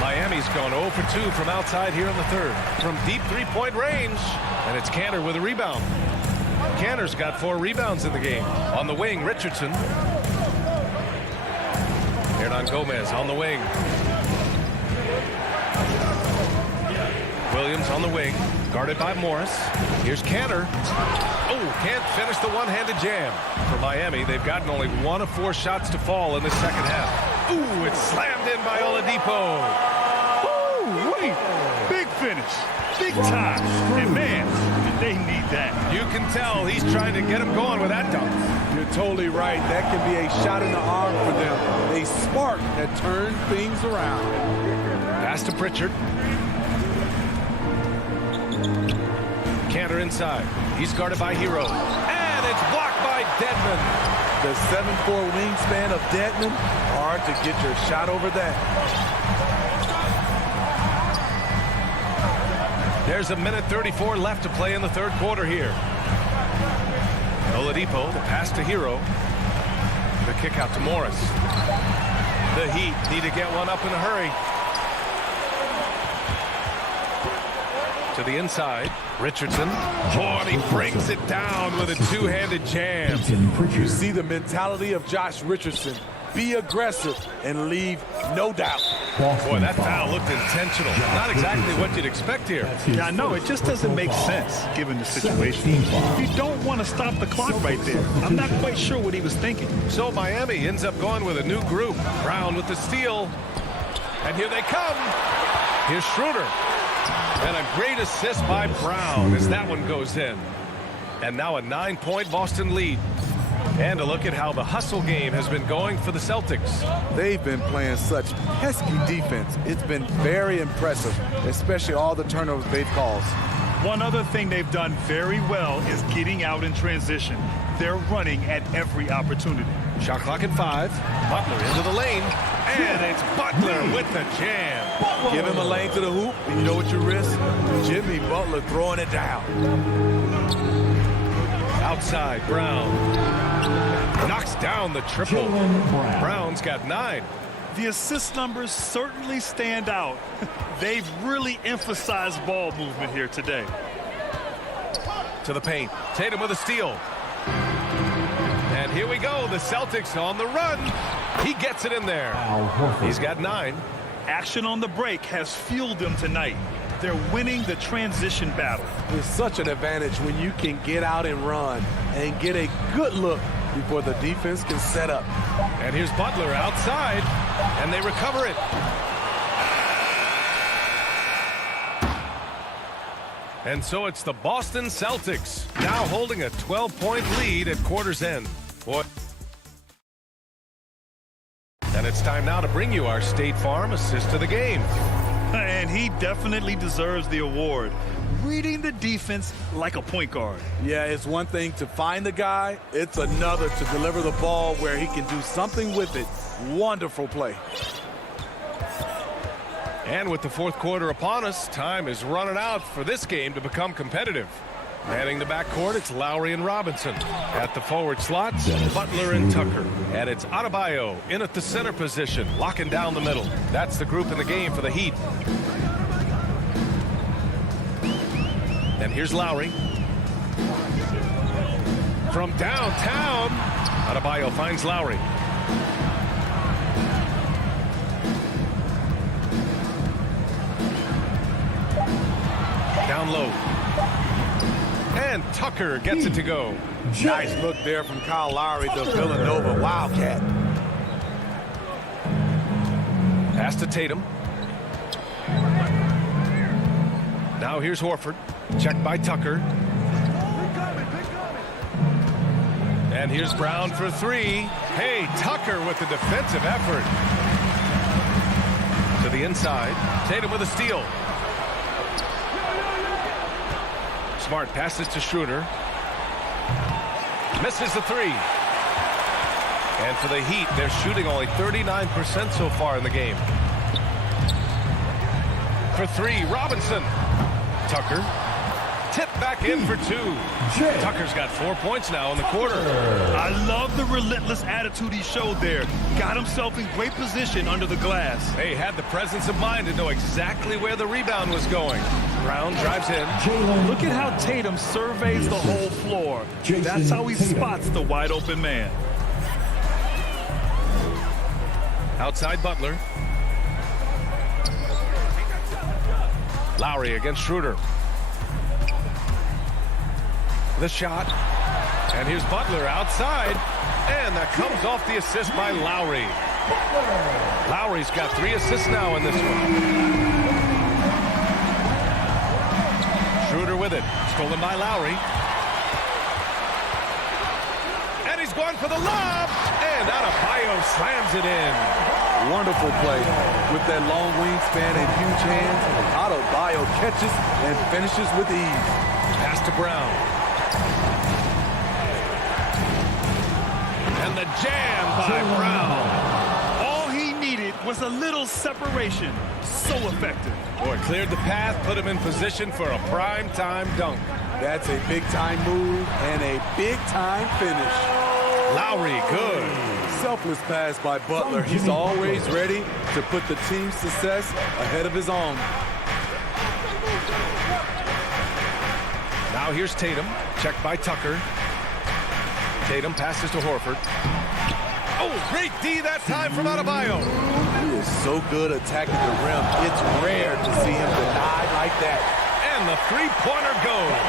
Miami's gone 0 for 2 from outside here in the third. From deep three-point range. And it's Kanter with a rebound. Kanter's got 4 rebounds in the game. On the wing, Richardson. Hernan Gomez on the wing. Williams on the wing, guarded by Morris. Here's Kanter. Oh, can't finish the one-handed jam. For Miami, they've gotten only 1 of 4 shots to fall in the second half. Ooh, it's slammed in by Oladipo. Ooh, wait. Big finish. Big time. And man, they need that. You can tell he's trying to get him going with that dunk. You're totally right. That can be a shot in the arm for them. A spark that turns things around. Pass to Pritchard. Kanter inside. He's guarded by Hero. And it's blocked by Dedmon. The 7'4" wingspan of Dedmon. Hard to get your shot over that. There's a minute 34 left to play in the third quarter here. Oladipo, the pass to Hero. The kick out to Morris. The Heat need to get one up in a hurry. To the inside, Richardson. Oh, and he breaks it down with a two-handed jam. You see the mentality of Josh Richardson. Be aggressive and leave no doubt. Boy, that foul looked intentional. Not exactly what you'd expect here. Yeah, I know. It just doesn't make sense given the situation. You don't want to stop the clock right there. I'm not quite sure what he was thinking. So Miami ends up going with a new group. Brown with the steal. And here they come. Here's Schroeder. And a great assist by Brown as that one goes in. And now a 9-point Boston lead. And a look at how the hustle game has been going for the Celtics. They've been playing such pesky defense. It's been very impressive, especially all the turnovers they've caused. One other thing they've done very well is getting out in transition. They're running at every opportunity. Shot clock at 5. Butler into the lane. And it's Butler with the jam. Give him a lane to the hoop, and you know what you risk? Jimmy Butler throwing it down. Outside, Brown. Knocks down the triple. Brown's got 9. The assist numbers certainly stand out. They've really emphasized ball movement here today. To the paint. Tatum with a steal. And here we go. The Celtics on the run. He gets it in there. He's got 9. Action on the break has fueled them tonight. They're winning the transition battle. It's such an advantage when you can get out and run and get a good look before the defense can set up. And here's Butler outside, and they recover it. And so it's the Boston Celtics now holding a 12-point lead at quarter's end. Boy. And it's time now to bring you our State Farm assist of the game. And he definitely deserves the award. Reading the defense like a point guard. Yeah, it's one thing to find the guy. It's another to deliver the ball where he can do something with it. Wonderful play. And with the fourth quarter upon us, time is running out for this game to become competitive. Manning the backcourt, it's Lowry and Robinson. At the forward slots, Butler and Tucker. And it's Adebayo in at the center position, locking down the middle. That's the group in the game for the Heat. And here's Lowry. From downtown, Adebayo finds Lowry. Down low. And Tucker gets it to go. Nice look there from Kyle Lowry, the Villanova Wildcat. Pass to Tatum. Now here's Horford. Checked by Tucker. And here's Brown for 3. Hey, Tucker with the defensive effort. To the inside. Tatum with a steal. Smart passes to Schroeder. Misses the 3. And for the Heat, they're shooting only 39% so far in the game. For 3, Robinson. Tucker. Tipped back in for 2. Tucker's got 4 points now in the quarter. I love the relentless attitude he showed there. Got himself in great position under the glass. Hey, had the presence of mind to know exactly where the rebound was going. Brown drives in. Look at how Tatum surveys the whole floor. That's how he spots the wide open man. Outside Butler. Lowry against Schroeder. The shot. And here's Butler outside. And that comes off the assist by Lowry. Lowry's got 3 assists now in this one. Schroeder with it. Stolen by Lowry. And he's going for the lob. And Adebayo slams it in. Wonderful play. With that long wingspan and huge hands, Adebayo catches and finishes with ease. Pass to Brown. And the jam by Brown. All he needed was a little separation. So effective. Boy, cleared the path, put him in position for a prime-time dunk. That's a big-time move and a big-time finish. Lowry, good. selfless pass by Butler. He's always ready to put the team's success ahead of his own. Now here's Tatum, checked by Tucker. Tatum passes to Horford. Oh, great D that time from Adebayo. He is so good attacking the rim. It's rare to see him denied like that. And the three-pointer goes.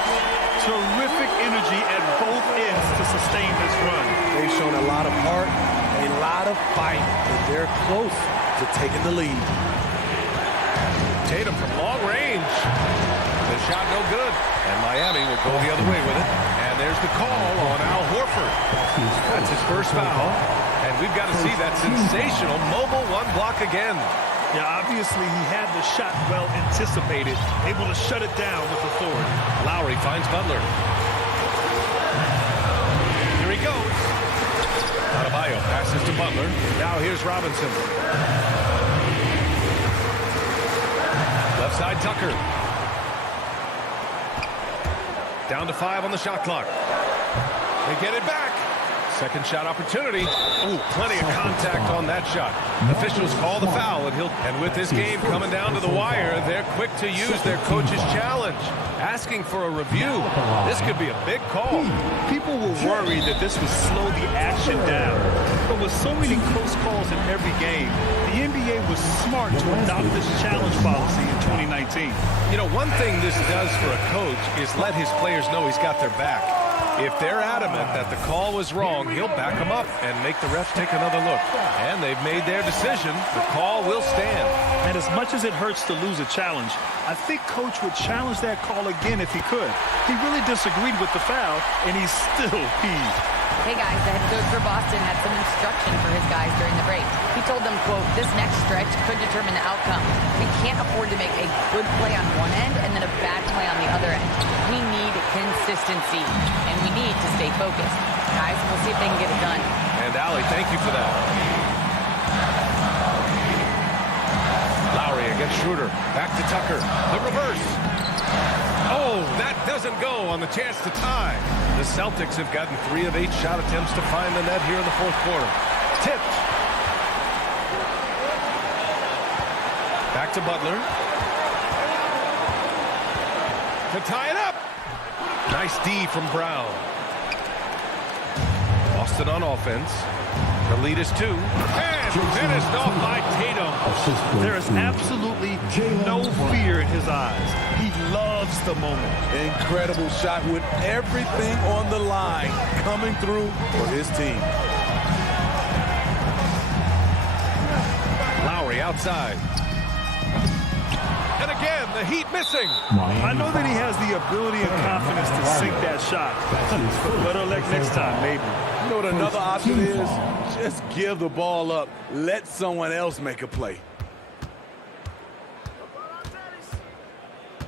Terrific energy at both ends to sustain this run. They've shown a lot of heart, a lot of fight, and they're close to taking the lead. Tatum from long range. The shot no good. And Miami will go the other way with it. And there's the call on Al Horford. That's his first foul. And we've got to see that sensational mobile one block again. Yeah, obviously he had the shot well anticipated, able to shut it down with authority. Lowry finds Butler. Here he goes. Adebayo passes to Butler. Now here's Robinson. Left side Tucker. Down to 5 on the shot clock. They get it back. Second shot opportunity. Ooh, plenty of contact on that shot. Officials call the foul, and with this game coming down to the wire, they're quick to use their coach's challenge, asking for a review. This could be a big call. People were worried that this would slow the action down. But with so many close calls in every game, the NBA was smart to adopt this challenge policy in 2019. You know, one thing this does for a coach is let his players know he's got their back. If they're adamant that the call was wrong, he'll back them up and make the refs take another look. And they've made their decision. The call will stand. And as much as it hurts to lose a challenge, I think Coach would challenge that call again if he could. He really disagreed with the foul, and he's still peeved. Hey guys, the head coach for Boston had some instruction for his guys during the break. He told them, quote, this next stretch could determine the outcome. We can't afford to make a good play on one end and then a bad play on the other end. We need consistency, and we need to stay focused. Guys, we'll see if they can get it done. And Allie, thank you for that. Lowry against Schroeder. Back to Tucker. The reverse. Oh, that doesn't go on the chance to tie. The Celtics have gotten 3 of 8 shot attempts to find the net here in the fourth quarter. Tipped. Back to Butler. To tie it up. Nice D from Brown. Boston on offense. The lead is 2. And finished off by Tatum. There is absolutely no fear in his eyes. He loves the moment. Incredible shot with everything on the line coming through for his team. Lowry outside. And again, the Heat missing. I know that he has the ability and confidence to sink that shot. Better luck next time, maybe. You know what another option is? Just give the ball up. Let someone else make a play.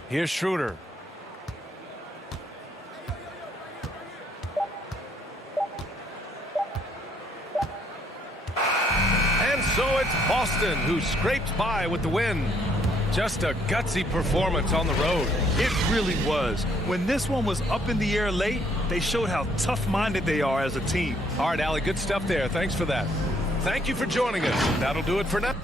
Here's Schroeder. And so it's Boston who scraped by with the win. Just a gutsy performance on the road. It really was. When this one was up in the air late, they showed how tough-minded they are as a team. All right, Allie, good stuff there. Thanks for that. Thank you for joining us. That'll do it for now.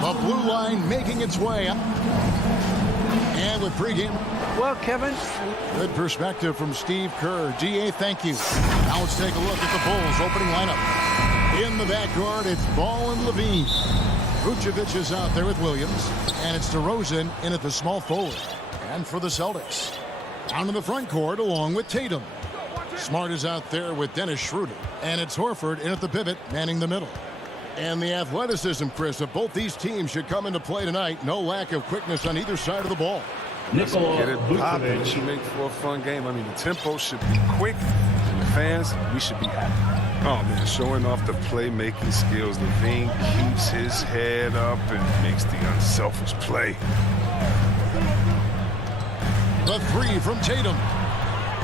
The blue line making its way up. And with pregame. Well, Kevin. Good perspective from Steve Kerr. DA, thank you. Now let's take a look at the Bulls opening lineup. In the backcourt, it's Ball and Levine. Vucevic is out there with Williams. And it's DeRozan in at the small forward. And for the Celtics, down in the front court along with Tatum. Smart is out there with Dennis Schroeder. And it's Horford in at the pivot, manning the middle. And the athleticism, Chris, of both these teams should come into play tonight. No lack of quickness on either side of the ball. Let's get it popping. It should make for a fun game. I mean, the tempo should be quick. And the fans, we should be happy. Oh, man, showing off the playmaking skills. Levine keeps his head up and makes the unselfish play. The three from Tatum.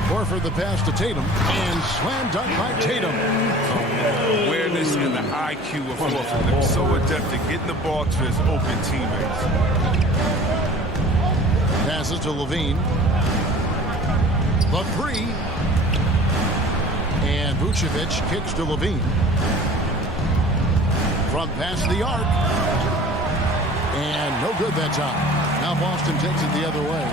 Horford the pass to Tatum. And slam dunk by Tatum. Awareness and the IQ of Horford. They're so adept at getting the ball to his open teammates. Passes to Levine. The three. And Vucevic kicks to Levine. From past the arc. And no good that time. Now Boston takes it the other way.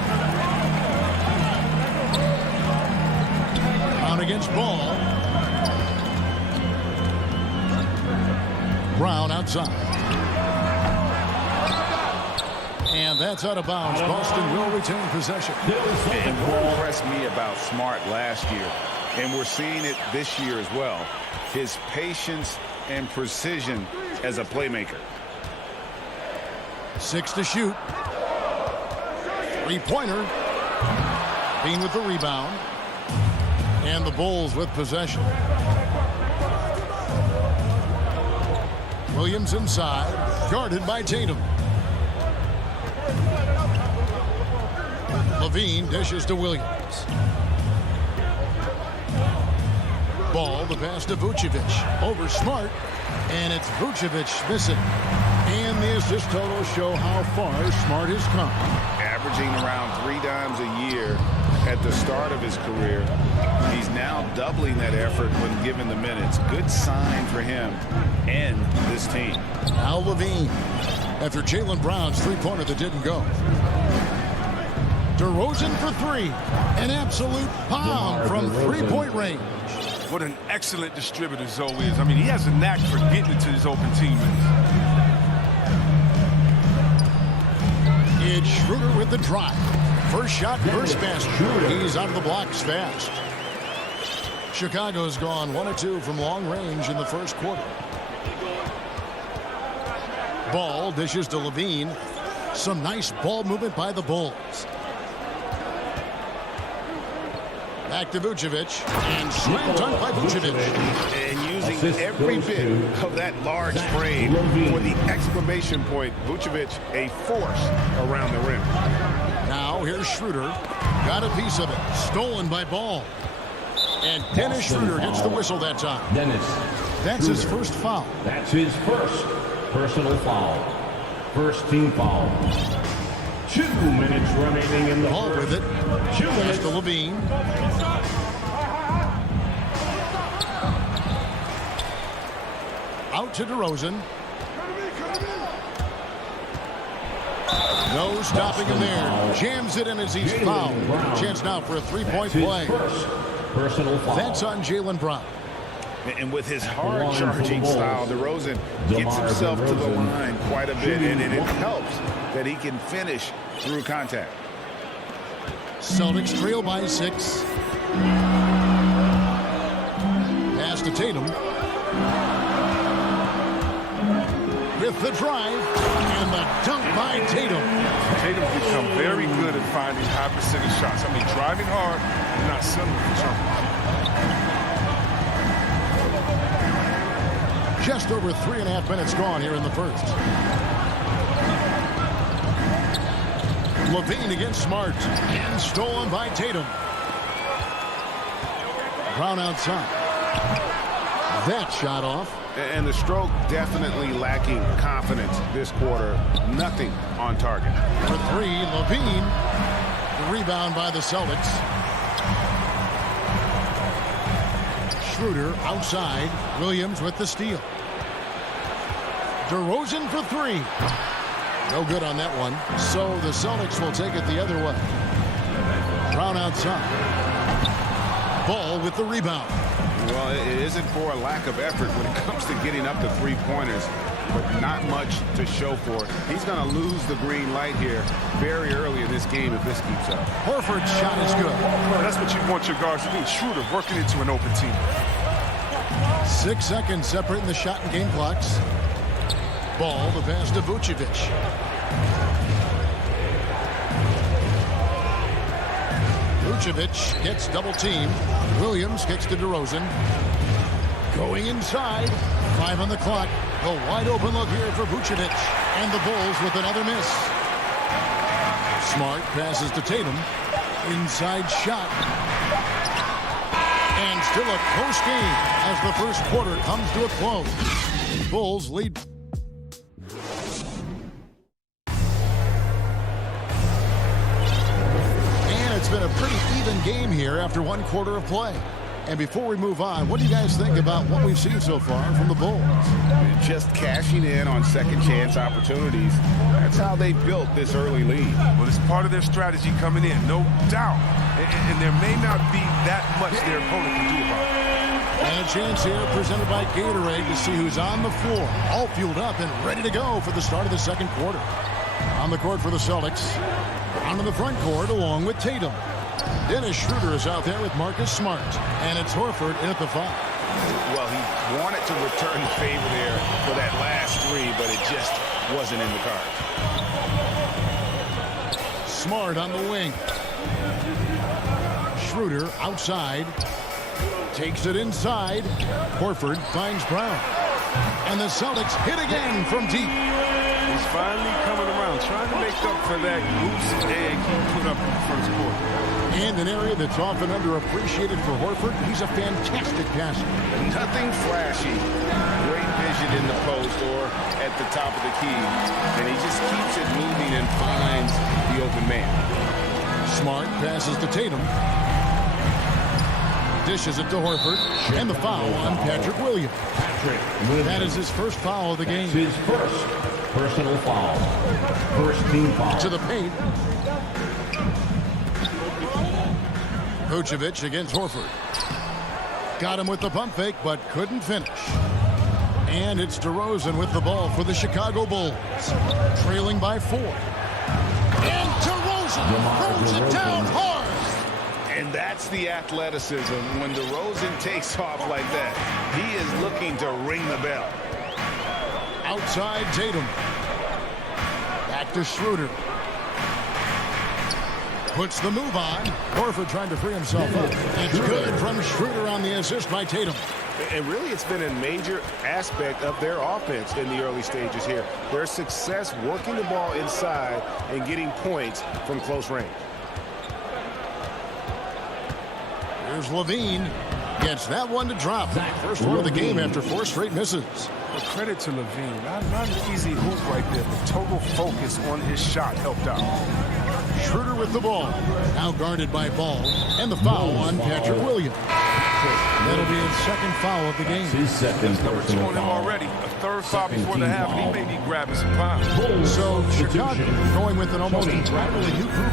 Out against Ball. Brown outside. And that's out of bounds. Boston will retain possession. And what impressed me about Smart last year, and we're seeing it this year as well, his patience and precision as a playmaker. 6 to shoot. Three-pointer. Bean with the rebound. And the Bulls with possession. Williams inside, guarded by Tatum. Levine dishes to Williams. Ball, the pass to Vucevic. Over Smart, and it's Vucevic missing. And the assist totals show how far Smart has come. Averaging around 3 dimes a year at the start of his career. He's now doubling that effort when given the minutes. Good sign for him and this team. Now Levine, after Jaylen Brown's three-pointer that didn't go. DeRozan for three. An absolute bomb from three-point range. What an excellent distributor Zoe is. I mean, he has a knack for getting it to his open teammates. It's Schroeder with the drive. First shot, first basket. He's out of the blocks fast. Chicago's gone 1 of 2 from long range in the first quarter. Ball dishes to Levine. Some nice ball movement by the Bulls. Back to Vucevic. And slam dunk by Vucevic. And using every bit of that large frame for the exclamation point. Vucevic, a force around the rim. Now here's Schroeder. Got a piece of it. Stolen by Ball. And Dennis Schroeder gets the whistle that time. Dennis. That's his first foul. That's his first personal foul. First team foul. 2 minutes remaining in the Ball first. with it. Pass to Levine. Out to DeRozan. No stopping him there. Jams it in as he's fouled. Chance now for a three-point play. Personal foul. That's on Jaylen Brown. And with his hard-charging style, DeRozan gets himself to the line quite a bit, and it helps that he can finish through contact. Celtics trail by 6. Pass to Tatum. with the drive and the dunk by Tatum. Tatum's become very good at finding high percentage shots. I mean, driving hard and not settling for jumpers. Just over 3.5 minutes gone here in the first. Levine against Smart and stolen by Tatum. Brown outside. That shot off. And the stroke definitely lacking confidence this quarter. Nothing on target. For three, Levine. The rebound by the Celtics. Schroeder outside. Williams with the steal. DeRozan for three. No good on that one. So the Celtics will take it the other way. Brown outside. Ball with the rebound. Well, it isn't for a lack of effort when it comes to getting up to three-pointers, but not much to show for it. He's going to lose the green light here very early in this game if this keeps up. Horford's shot is good. That's what you want your guards to do. Schroeder working into an open team. 6 seconds separating the shot and game clocks. Ball, the pass to Vucevic. Vucevic gets double teamed. Williams kicks to DeRozan. Going inside. 5 on the clock. A wide open look here for Vucevic. And the Bulls with another miss. Smart passes to Tatum. Inside shot. And still a close game as the first quarter comes to a close. Bulls lead. It's been a pretty even game here after one quarter of play. And before we move on, what do you guys think about what we've seen so far from the Bulls? Just cashing in on second chance opportunities. That's how they built this early lead. Well, it's part of their strategy coming in, no doubt. And there may not be that much their opponent can do about it. And a chance here presented by Gatorade to see who's on the floor, all fueled up and ready to go for the start of the second quarter. On the court for the Celtics. Onto the front court along with Tatum. Dennis Schroeder is out there with Marcus Smart. And it's Horford in at the 5. Well, he wanted to return the favor there for that last three, but it just wasn't in the cards. Smart on the wing. Schroeder outside. Takes it inside. Horford finds Brown. And the Celtics hit again from deep. He's finally coming around, trying to make up for that goose egg he put up in the first quarter. In an area that's often underappreciated for Horford, he's a fantastic passer. Nothing flashy. Great vision in the post or at the top of the key. And he just keeps it moving and finds the open man. Smart passes to Tatum. Dishes it to Horford. And the foul on Patrick Williams. That is his first foul of the game. His first personal foul. First team foul. To the paint. Vucevic against Horford. Got him with the pump fake, but couldn't finish. And it's DeRozan with the ball for the Chicago Bulls. Trailing by 4. And DeRozan throws it down hard. And that's the athleticism when DeRozan takes off like that. He is looking to ring the bell. Outside Tatum. Back to Schroeder. Puts the move on. Horford trying to free himself up. It's good from Schroeder on the assist by Tatum. And really, it's been a major aspect of their offense in the early stages here. Their success working the ball inside and getting points from close range. Here's Levine. Gets that one to drop. First one of the game after 4 straight misses. Well, credit to Levine. Not an easy hoop right there, but total focus on his shot helped out. Schroeder with the ball. Now guarded by Ball. And the foul on Patrick Williams. That'll be his second foul of the game. His second Number 2 on him already. A third foul before the half, and he may be grabbing some pounds. So Chicago going with an almost entirely new group.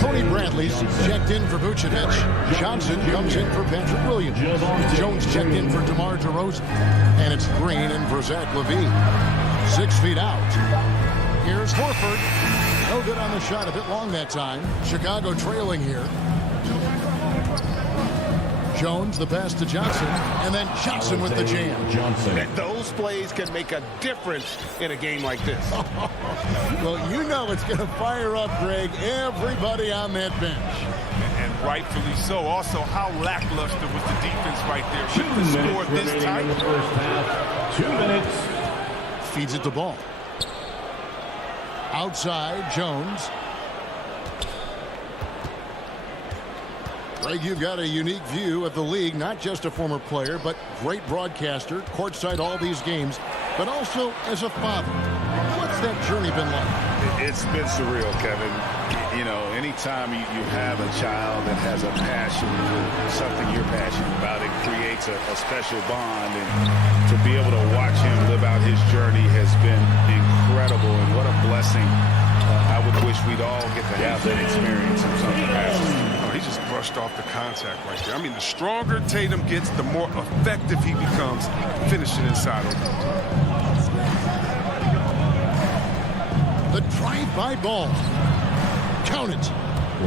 Tony Bradley's checked in for Vucevic. Johnson comes in for Patrick Williams. Jones checked in for DeMar DeRozan. And it's Green in for Zach LaVine. 6 feet out. Here's Horford. No good on the shot, a bit long that time. Chicago trailing here. Jones, the pass to Johnson, and then Johnson with the jam. And those plays can make a difference in a game like this. Well, you know it's going to fire up, Greg, everybody on that bench. And rightfully so. Also, how lackluster was the defense right there with the score this tight. 2 minutes. Feeds it to Ball. Outside, Jones. Greg, you've got a unique view of the league, not just a former player, but great broadcaster, courtside all these games, but also as a father. What's that journey been like? It's been surreal, Kevin. You know, anytime you have a child that has a passion for something you're passionate about, it creates a special bond. And to be able to watch him live out his journey has been incredible. And what a blessing. I would wish we'd all get to have that experience in some capacity. He just brushed off the contact right there. I mean, the stronger Tatum gets, the more effective he becomes finishing inside. The drive-by Ball. Count it.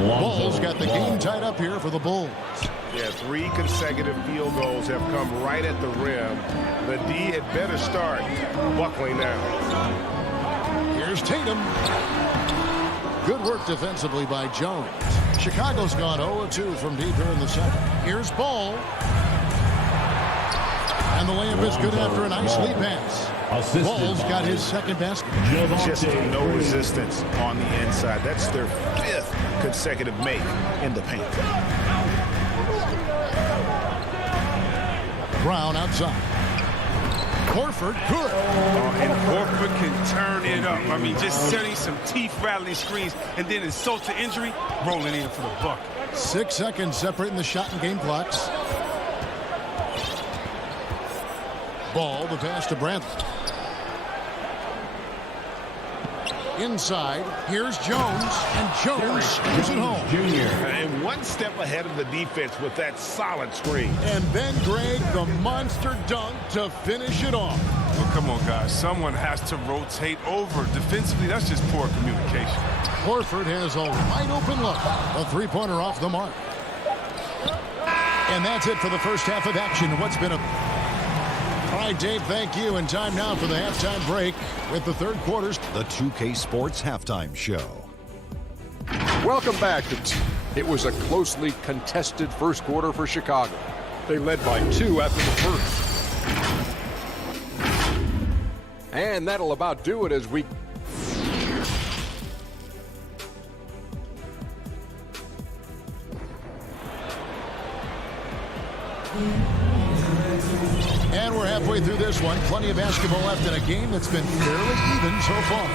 Ball's got the game tied up here for the Bulls. Yeah, 3 consecutive field goals have come right at the rim. The D had better start buckling down. Here's Tatum. Good work defensively by Jones. Chicago's gone 0-2 from deep here in the second. Here's Ball. And the layup is good after a nice lead pass. Ball's got his second basket. Just no resistance on the inside. That's their 5th consecutive make in the paint. Brown outside. Horford, good. And Horford can turn it up. I mean, just setting some teeth-rattling screens, and then insult to injury, rolling in for the bucket. 6 seconds separating the shot and game clocks. Ball, the pass to Bradley. Inside, here's Jones, and Jones scores it home. And one step ahead of the defense with that solid screen. And then, Greg, the monster dunk to finish it off. Well, come on, guys. Someone has to rotate over. Defensively, that's just poor communication. Horford has a wide-open look. A three-pointer off the mark. And that's it for the first half of action. What's been a... All right, Dave, thank you. And time now for the halftime break with the third quarters. The 2K Sports Halftime Show. Welcome back. It was a closely contested first quarter for Chicago. They led by 2 after the first. And that'll about do it as we... And we're halfway through this one. Plenty of basketball left in a game that's been fairly even so far.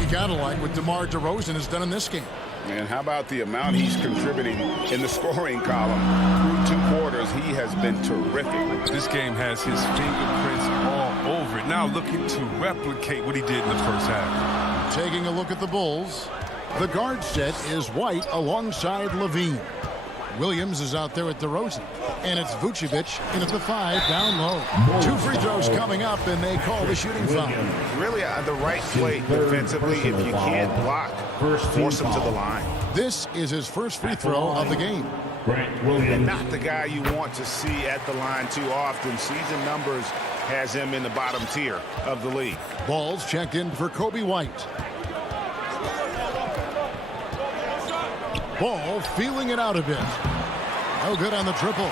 You gotta like what DeMar DeRozan has done in this game. And how about the amount he's contributing in the scoring column? Through 2 quarters, he has been terrific. This game has his fingerprints all over it. Now looking to replicate what he did in the first half. Taking a look at the Bulls. The guard set is White alongside Levine. Williams is out there with DeRozan. And it's Vucevic in at the 5 down low. 2 free throws coming up, and they call the shooting foul. Really the right play defensively. If you can't block, force him to the line. This is his first free throw of the game. And not the guy you want to see at the line too often. Season numbers has him in the bottom tier of the league. Balls checked in for Kobe White. Ball feeling it out a bit. No good on the triple.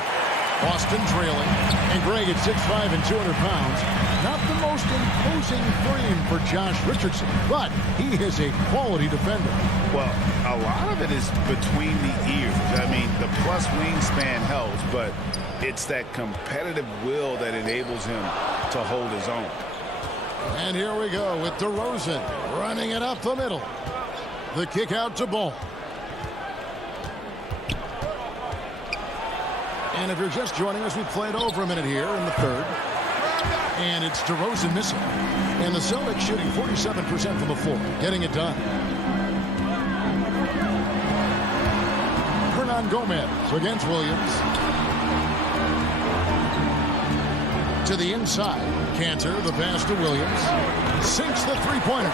Boston trailing. And Greg at 6'5" and 200 pounds. Not the most imposing frame for Josh Richardson, but he is a quality defender. Well, a lot of it is between the ears. I mean, the plus wingspan helps, but it's that competitive will that enables him to hold his own. And here we go with DeRozan running it up the middle. The kick out to Ball. And if you're just joining us, we played over a minute here in the third. And it's DeRozan missing. And the Celtics shooting 47% from the floor, getting it done. Hernan Gomez against Williams. To the inside. Cantor, the pass to Williams. Sinks the three-pointer.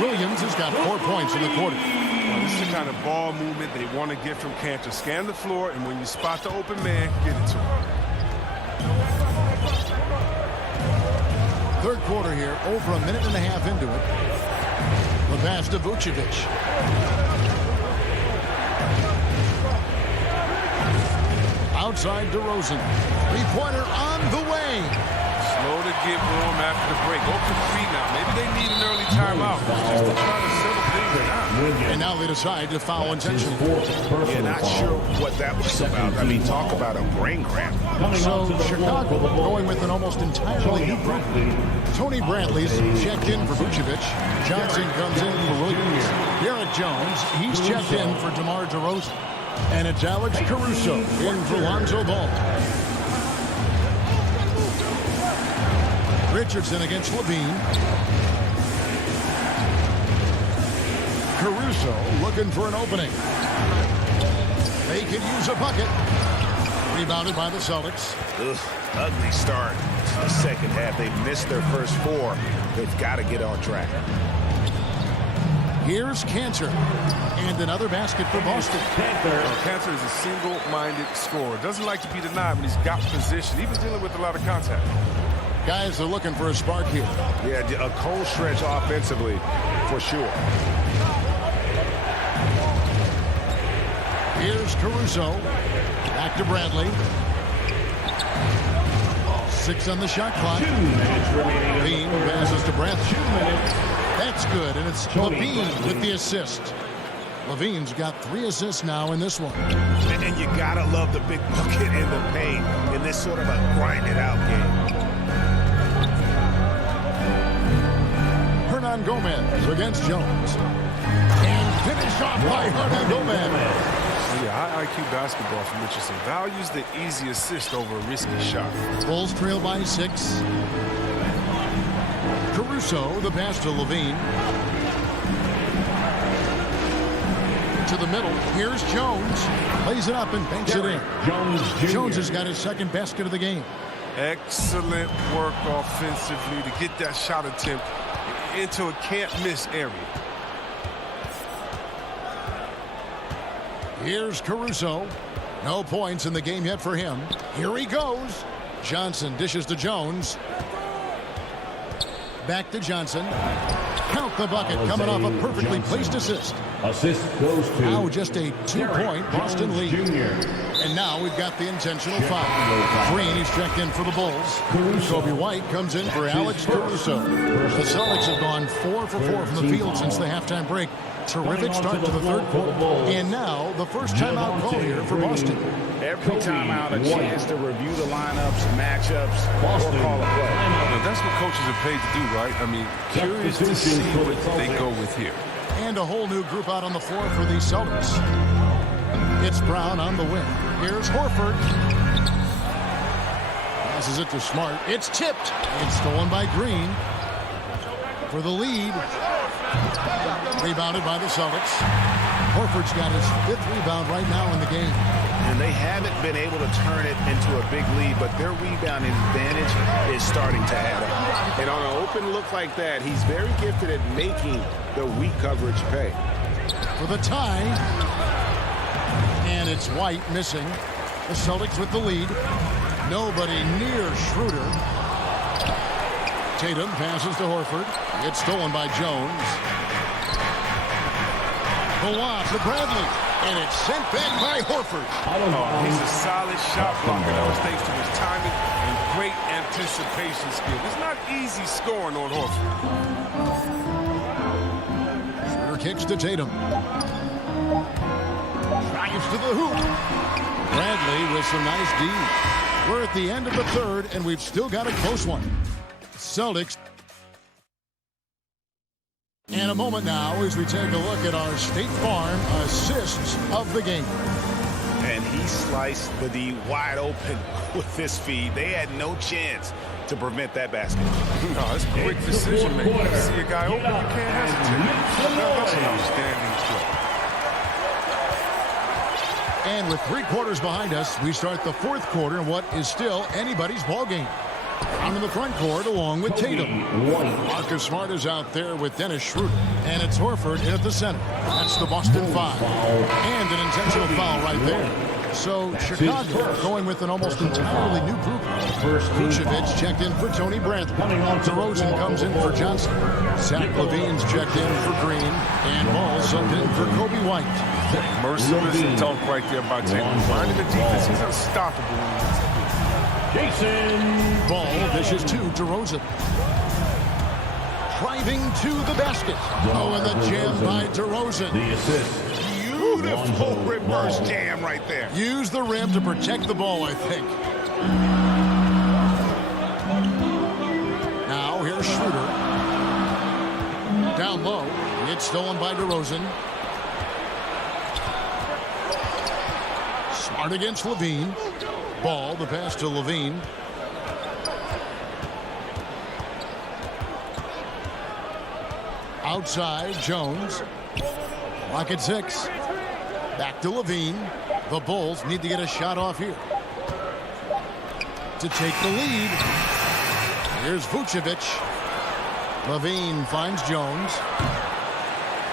Williams has got 4 points in the quarter. This is the kind of ball movement they want to get from Cantor. Scan the floor, and when you spot the open man, get it to him. Third quarter here, over a minute and a half into it. The pass to Vucevic. Outside DeRozan. Three-pointer on the way. Slow to get warm after the break. Open feet now. Maybe they need an early timeout just to try to settle things down. And now they decide to foul intentionally. Yeah, not sure what that was about. I mean, talk about a brain cramp. So Chicago going with an almost entirely new group. Tony Bradley's checked in for Vucevic. Johnson comes in for Williams. Derek Jones, he's checked in for DeMar DeRozan. And it's Alex Caruso in for Lonzo Ball. Richardson against Levine. Caruso looking for an opening. They could use a bucket. Rebounded by the Celtics. Ugh, ugly start to the second half. They've missed their first four. They've got to get on track. Here's Cantor. And another basket for Boston. Cantor is a single-minded scorer. Doesn't like to be denied when he's got position, even dealing with a lot of contact. Guys are looking for a spark here. Yeah, a cold stretch offensively, for sure. Here's Caruso. Back to Bradley. 6 on the shot clock. Levine passes to Bradley. 2 minutes. That's good, and it's Levine with the assist. Levine's got 3 assists now in this one. And you gotta love the big bucket in the paint in this sort of a grinded-out game. Hernan Gomez against Jones. And finish off by Hernan Gomez. Yeah, high IQ basketball from Richardson. Values the easy assist over a risky shot. Bulls trail by 6. Caruso, the pass to Levine. To the middle. Here's Jones. Lays it up and banks it in. Jones has got his second basket of the game. Excellent work offensively to get that shot attempt into a can't-miss area. Here's Caruso. No points in the game yet for him. Here he goes. Johnson dishes to Jones. Back to Johnson. Count the bucket, coming off a perfectly placed assist. Assist goes to now just a 2-point Boston lead. And now we've got the intentional foul. Green is checked in for the Bulls. Kobe White comes in for Alex Caruso. The Celtics have gone 4 for 4 from the field since the halftime break. Terrific start to the third quarter. And now the first timeout call here for Boston. Every timeout a chance to review the lineups, matchups, or call a play. Well, that's what coaches are paid to do, right? I mean, curious to see what they go with here. And a whole new group out on the floor for the Celtics. It's Brown on the wing. Here's Horford. Passes it to Smart. It's tipped. It's stolen by Green. For the lead. Rebounded by the Celtics. Horford's got his 5th rebound right now in the game. And they haven't been able to turn it into a big lead, but their rebounding advantage is starting to add up. And on an open look like that, he's very gifted at making the weak coverage pay. For the tie. And it's White missing. The Celtics with the lead. Nobody near Schroeder. Tatum passes to Horford. It's stolen by Jones. The lob to Bradley. And it's sent back by Horford. He's a solid shot blocker. That was thanks to his timing and great anticipation skill. It's not easy scoring on Horford. Schroeder kicks to Tatum. Drives to the hoop. Bradley with some nice D. We're at the end of the third, and we've still got a close one. Celtics. And a moment now as we take a look at our State Farm assists of the game. And he sliced the D wide open with this feed. They had no chance to prevent that basket. No, it's quick decision making. You see a guy open, you can't hesitate. That's an outstanding play. And with 3 quarters behind us, we start the 4th quarter in what is still anybody's ball game. Onto the front court along with Tatum. Marcus Smart is out there with Dennis Schroeder. And it's Horford in at the center. That's the Boston 5. And an intentional foul right there. So Chicago going with an almost entirely new group. Vucevic checked in for Tony Bradley. DeRozan comes in for Johnson. Zach LaVine's checked in for Green. And Ball subbed in for Kobe White. Merciless dunk right there by Tatum. Finding the defense, he's unstoppable. Jason Ball dishes to DeRozan. Driving to the basket. Oh, and the jam by DeRozan. The assist. Beautiful reverse jam right there. Use the rim to protect the ball, I think. Now here's Schroeder. Down low. It's stolen by DeRozan. Smart against Levine. Ball, the pass to Levine. Outside, Jones. Clock at 6. Back to Levine. The Bulls need to get a shot off here to take the lead. Here's Vucevic. Levine finds Jones.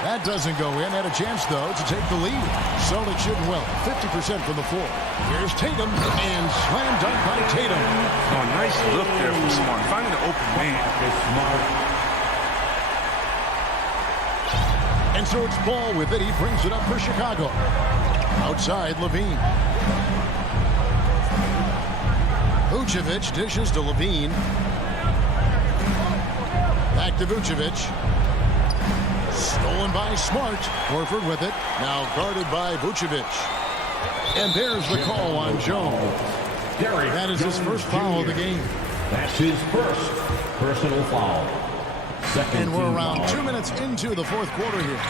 That doesn't go in. Had a chance, though, to take the lead. Celtics shooting well. 50% from the floor. Here's Tatum. And slam dunk by Tatum. Oh, nice look there from Smart. Finding an open man. And so it's Ball with it. He brings it up for Chicago. Outside, Levine. Vucevic dishes to Levine. Back to Vucevic. Stolen by Smart. Horford with it. Now guarded by Vucevic. And there's the call on Jones. That is his first foul of the game. That's his first personal foul. And we're around 2 minutes into the fourth quarter here.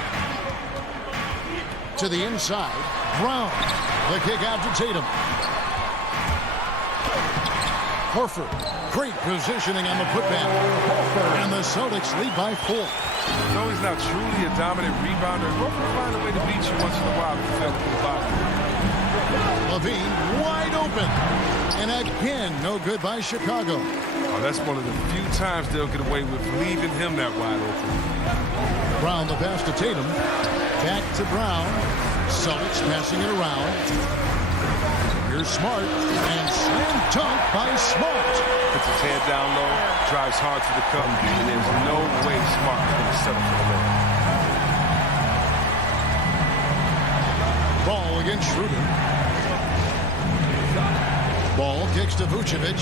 To the inside. Brown. The kick out to Tatum. Horford. Great positioning on the putback. And the Celtics lead by 4. No, he's not truly a dominant rebounder. Horford find a way to beat you once in a while if you fell to the bottom. Levine wide open. And again, no good by Chicago. Oh, that's one of the few times they'll get away with leaving him that wide open. Brown, the pass to Tatum. Back to Brown. Celtics passing it around. Here's Smart. And slam dunk by Smart. Puts his head down low, drives hard to the cup, and there's no way Smart is going to settle for the layup. Ball against Schroeder. Ball kicks to Vucevic.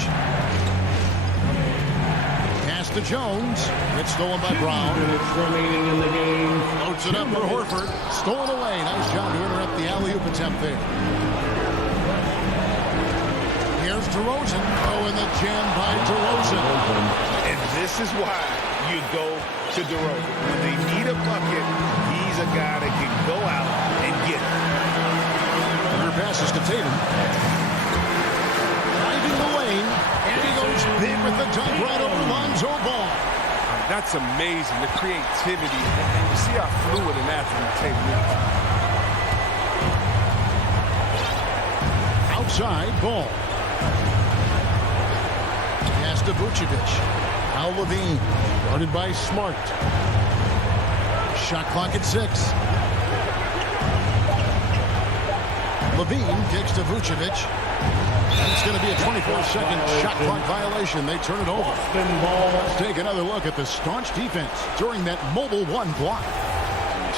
Pass to Jones. It's stolen by Brown. 2 minutes remaining in the game. Floats it up for Horford. Stolen away. Nice job to interrupt the alley-oop attempt there. Here's DeRozan. Oh, and the jam by DeRozan. And this is why you go to DeRozan. When they need a bucket, he's a guy that can go out and get it. Under passes to Tatum. Driving the lane. And he goes big with the dunk right over Lonzo Ball. That's amazing, the creativity. And you see how fluid an athlete Tatum is. Outside, Ball. Pass to Vucevic. Now Levine, guarded by Smart. Shot clock at 6. Levine kicks to Vucevic. It's going to be a 24-second shot clock violation. They turn it over. Let's take another look at the staunch defense during that mobile 1 block.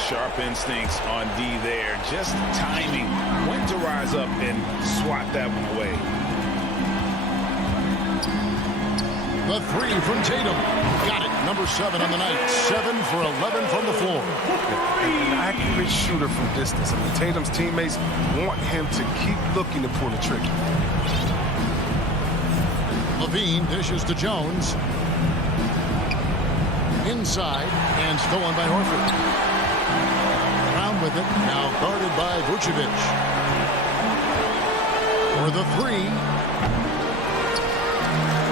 Sharp instincts on D there. Just timing when to rise up and swat that one away. The 3 from Tatum. Got it. Number 7 on the night. 7 for 11 from the floor. An accurate shooter from distance. I mean, Tatum's teammates want him to keep looking to pull the trigger. Levine dishes to Jones. Inside and stolen by Horford. Brown with it. Now guarded by Vucevic. For the 3.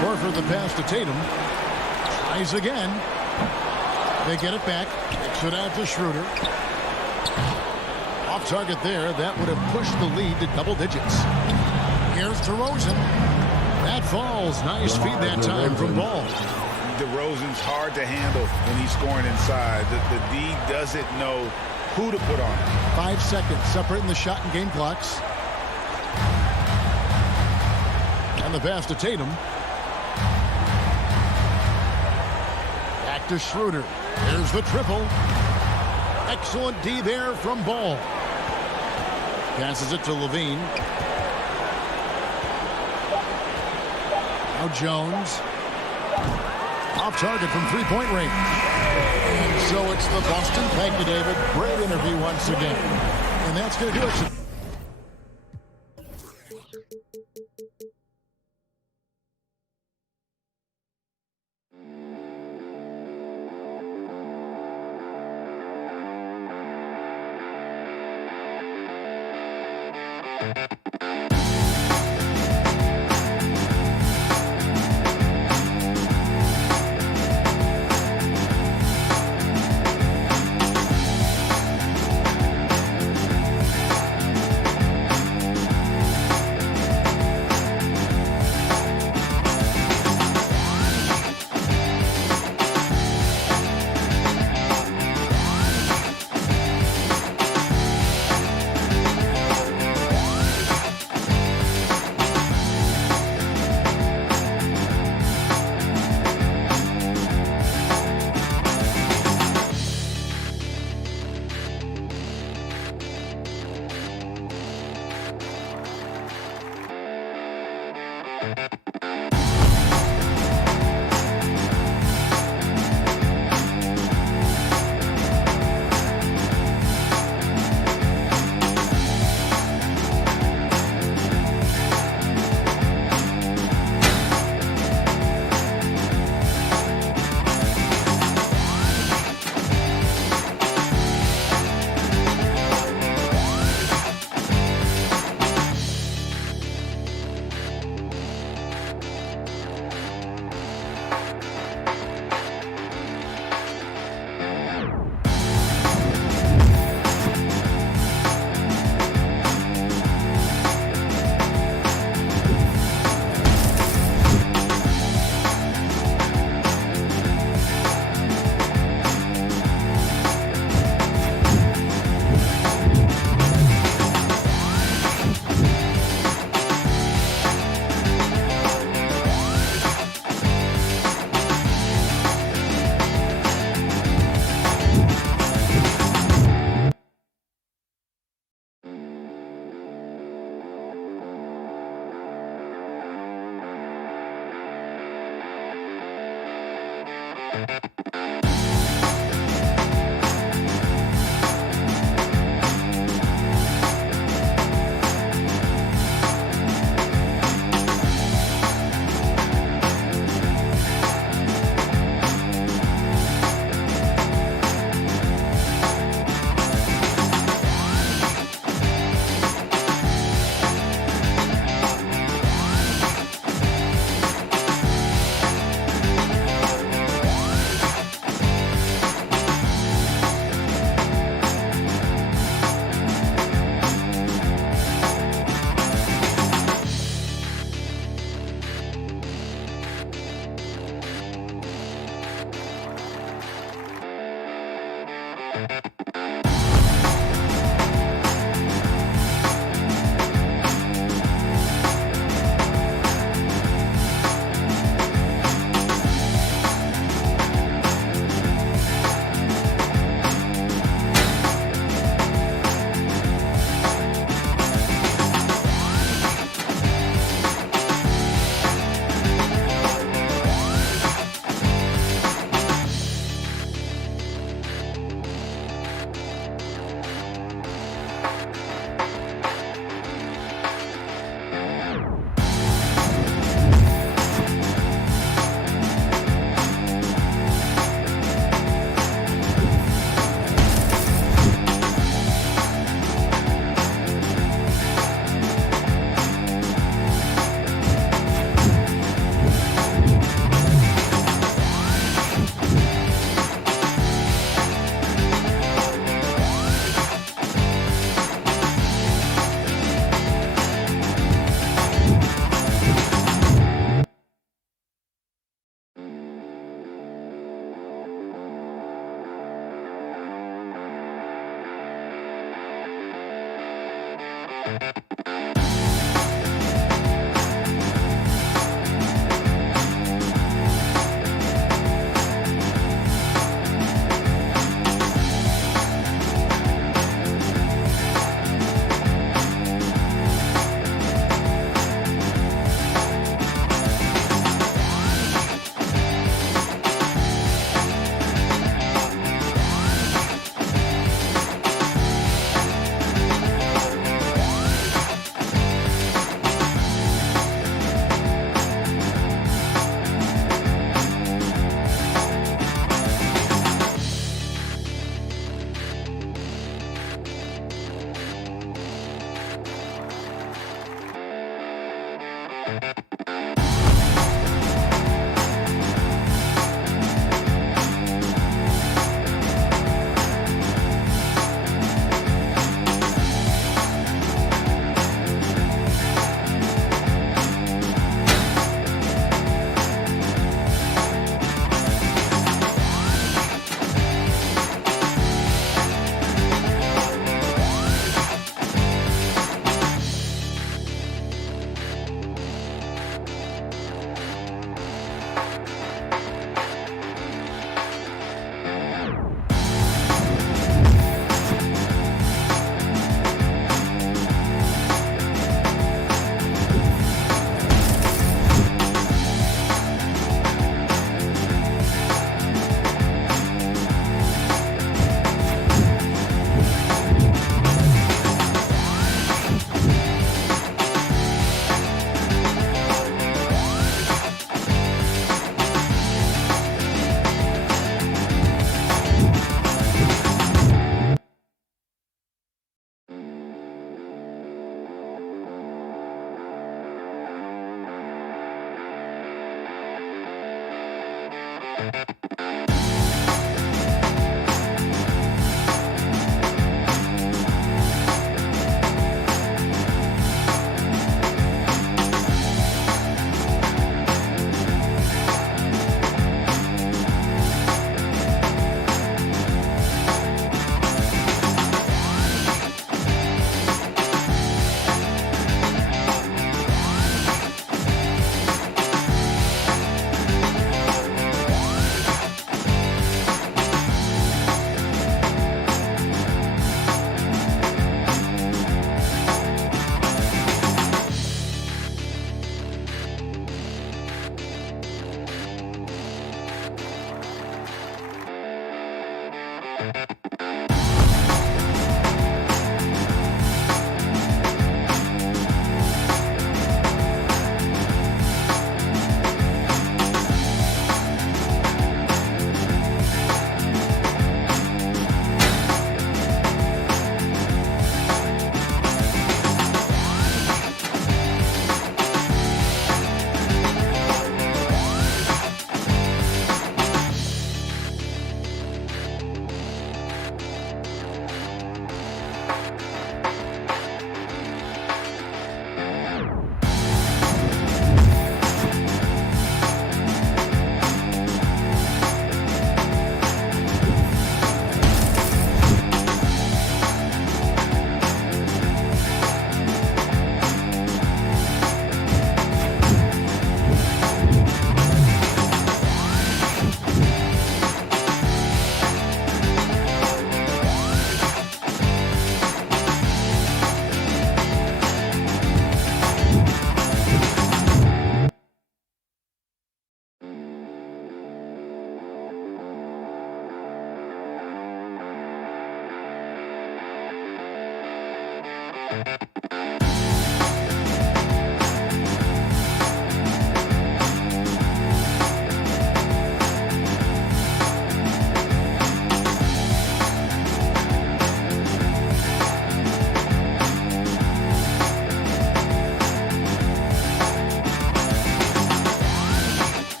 Horford the pass to Tatum. Tries again. They get it back. Kicks it out to Schroeder. Off target there. That would have pushed the lead to double digits. Here's DeRozan. That falls. Nice feed that time from Ball. DeRozan's hard to handle when he's scoring inside. The D doesn't know who to put on him. 5 seconds separating the shot and game clocks. And the pass to Tatum. Back to Schroeder. There's the triple. Excellent D there from Ball. Passes it to Levine. Now Jones. Off target from three-point range. And so it's the Boston. Thank you, David. Great interview once again. And that's going to do it.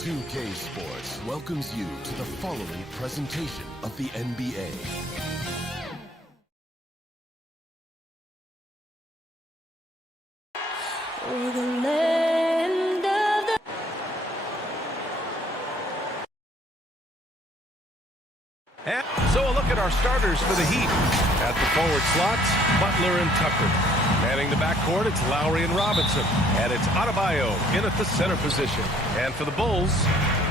2K Sports welcomes you to the following presentation of the NBA. And so a look at our starters for the Heat. At the forward slots, Butler and Tucker. Manning the backcourt, it's Lowry and Robinson. And it's Adebayo in at the center position. And for the Bulls,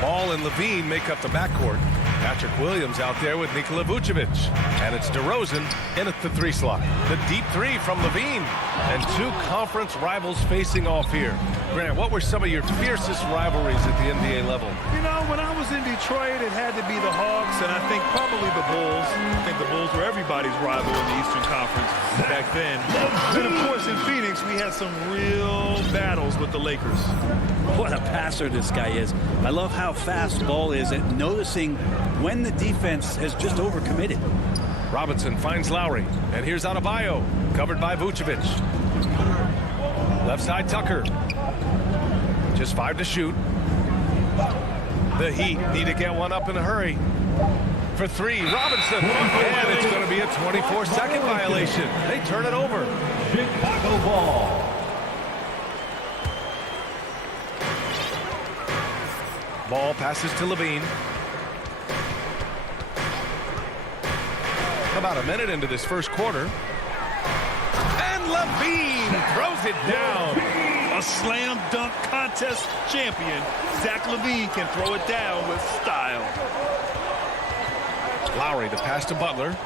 Ball and Levine make up the backcourt. Patrick Williams out there with Nikola Vucevic. And it's DeRozan in at the 3 slot. The deep 3 from Levine. And 2 conference rivals facing off here. Grant, what were some of your fiercest rivalries at the NBA level? You know, when I was in Detroit, it had to be the Hawks, and I think probably the Bulls. I think the Bulls were everybody's rival in the Eastern Conference back then. And, of course, in Phoenix, we had some real battles with the Lakers. What a passer this guy is. I love how fast Ball is at noticing when the defense has just overcommitted. Robinson finds Lowry, and here's Adebayo, covered by Vucevic. Left side Tucker. Just 5 to shoot. The Heat need to get one up in a hurry. For 3, Robinson. And it's going to be a 24-second violation. They turn it over. Chicago ball. Ball passes to Levine. About a minute into this first quarter. And Levine throws it down. A slam dunk contest champion. Zach LaVine can throw it down with style. Lowry, the pass to Butler.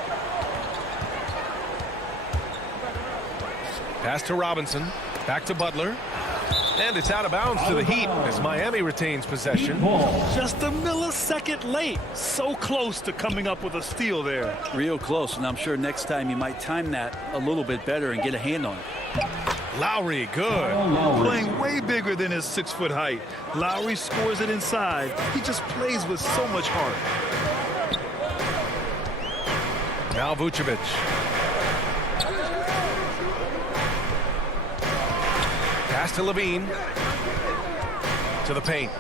Pass to Robinson. Back to Butler. And it's out of bounds to the Heat as Miami retains possession. Just a millisecond late. So close to coming up with a steal there. Real close, and I'm sure next time you might time that a little bit better and get a hand on it. Lowry, good. Playing way bigger than his 6-foot height. Lowry scores it inside. He just plays with so much heart. Now Vucevic. Pass to Levine. To the paint.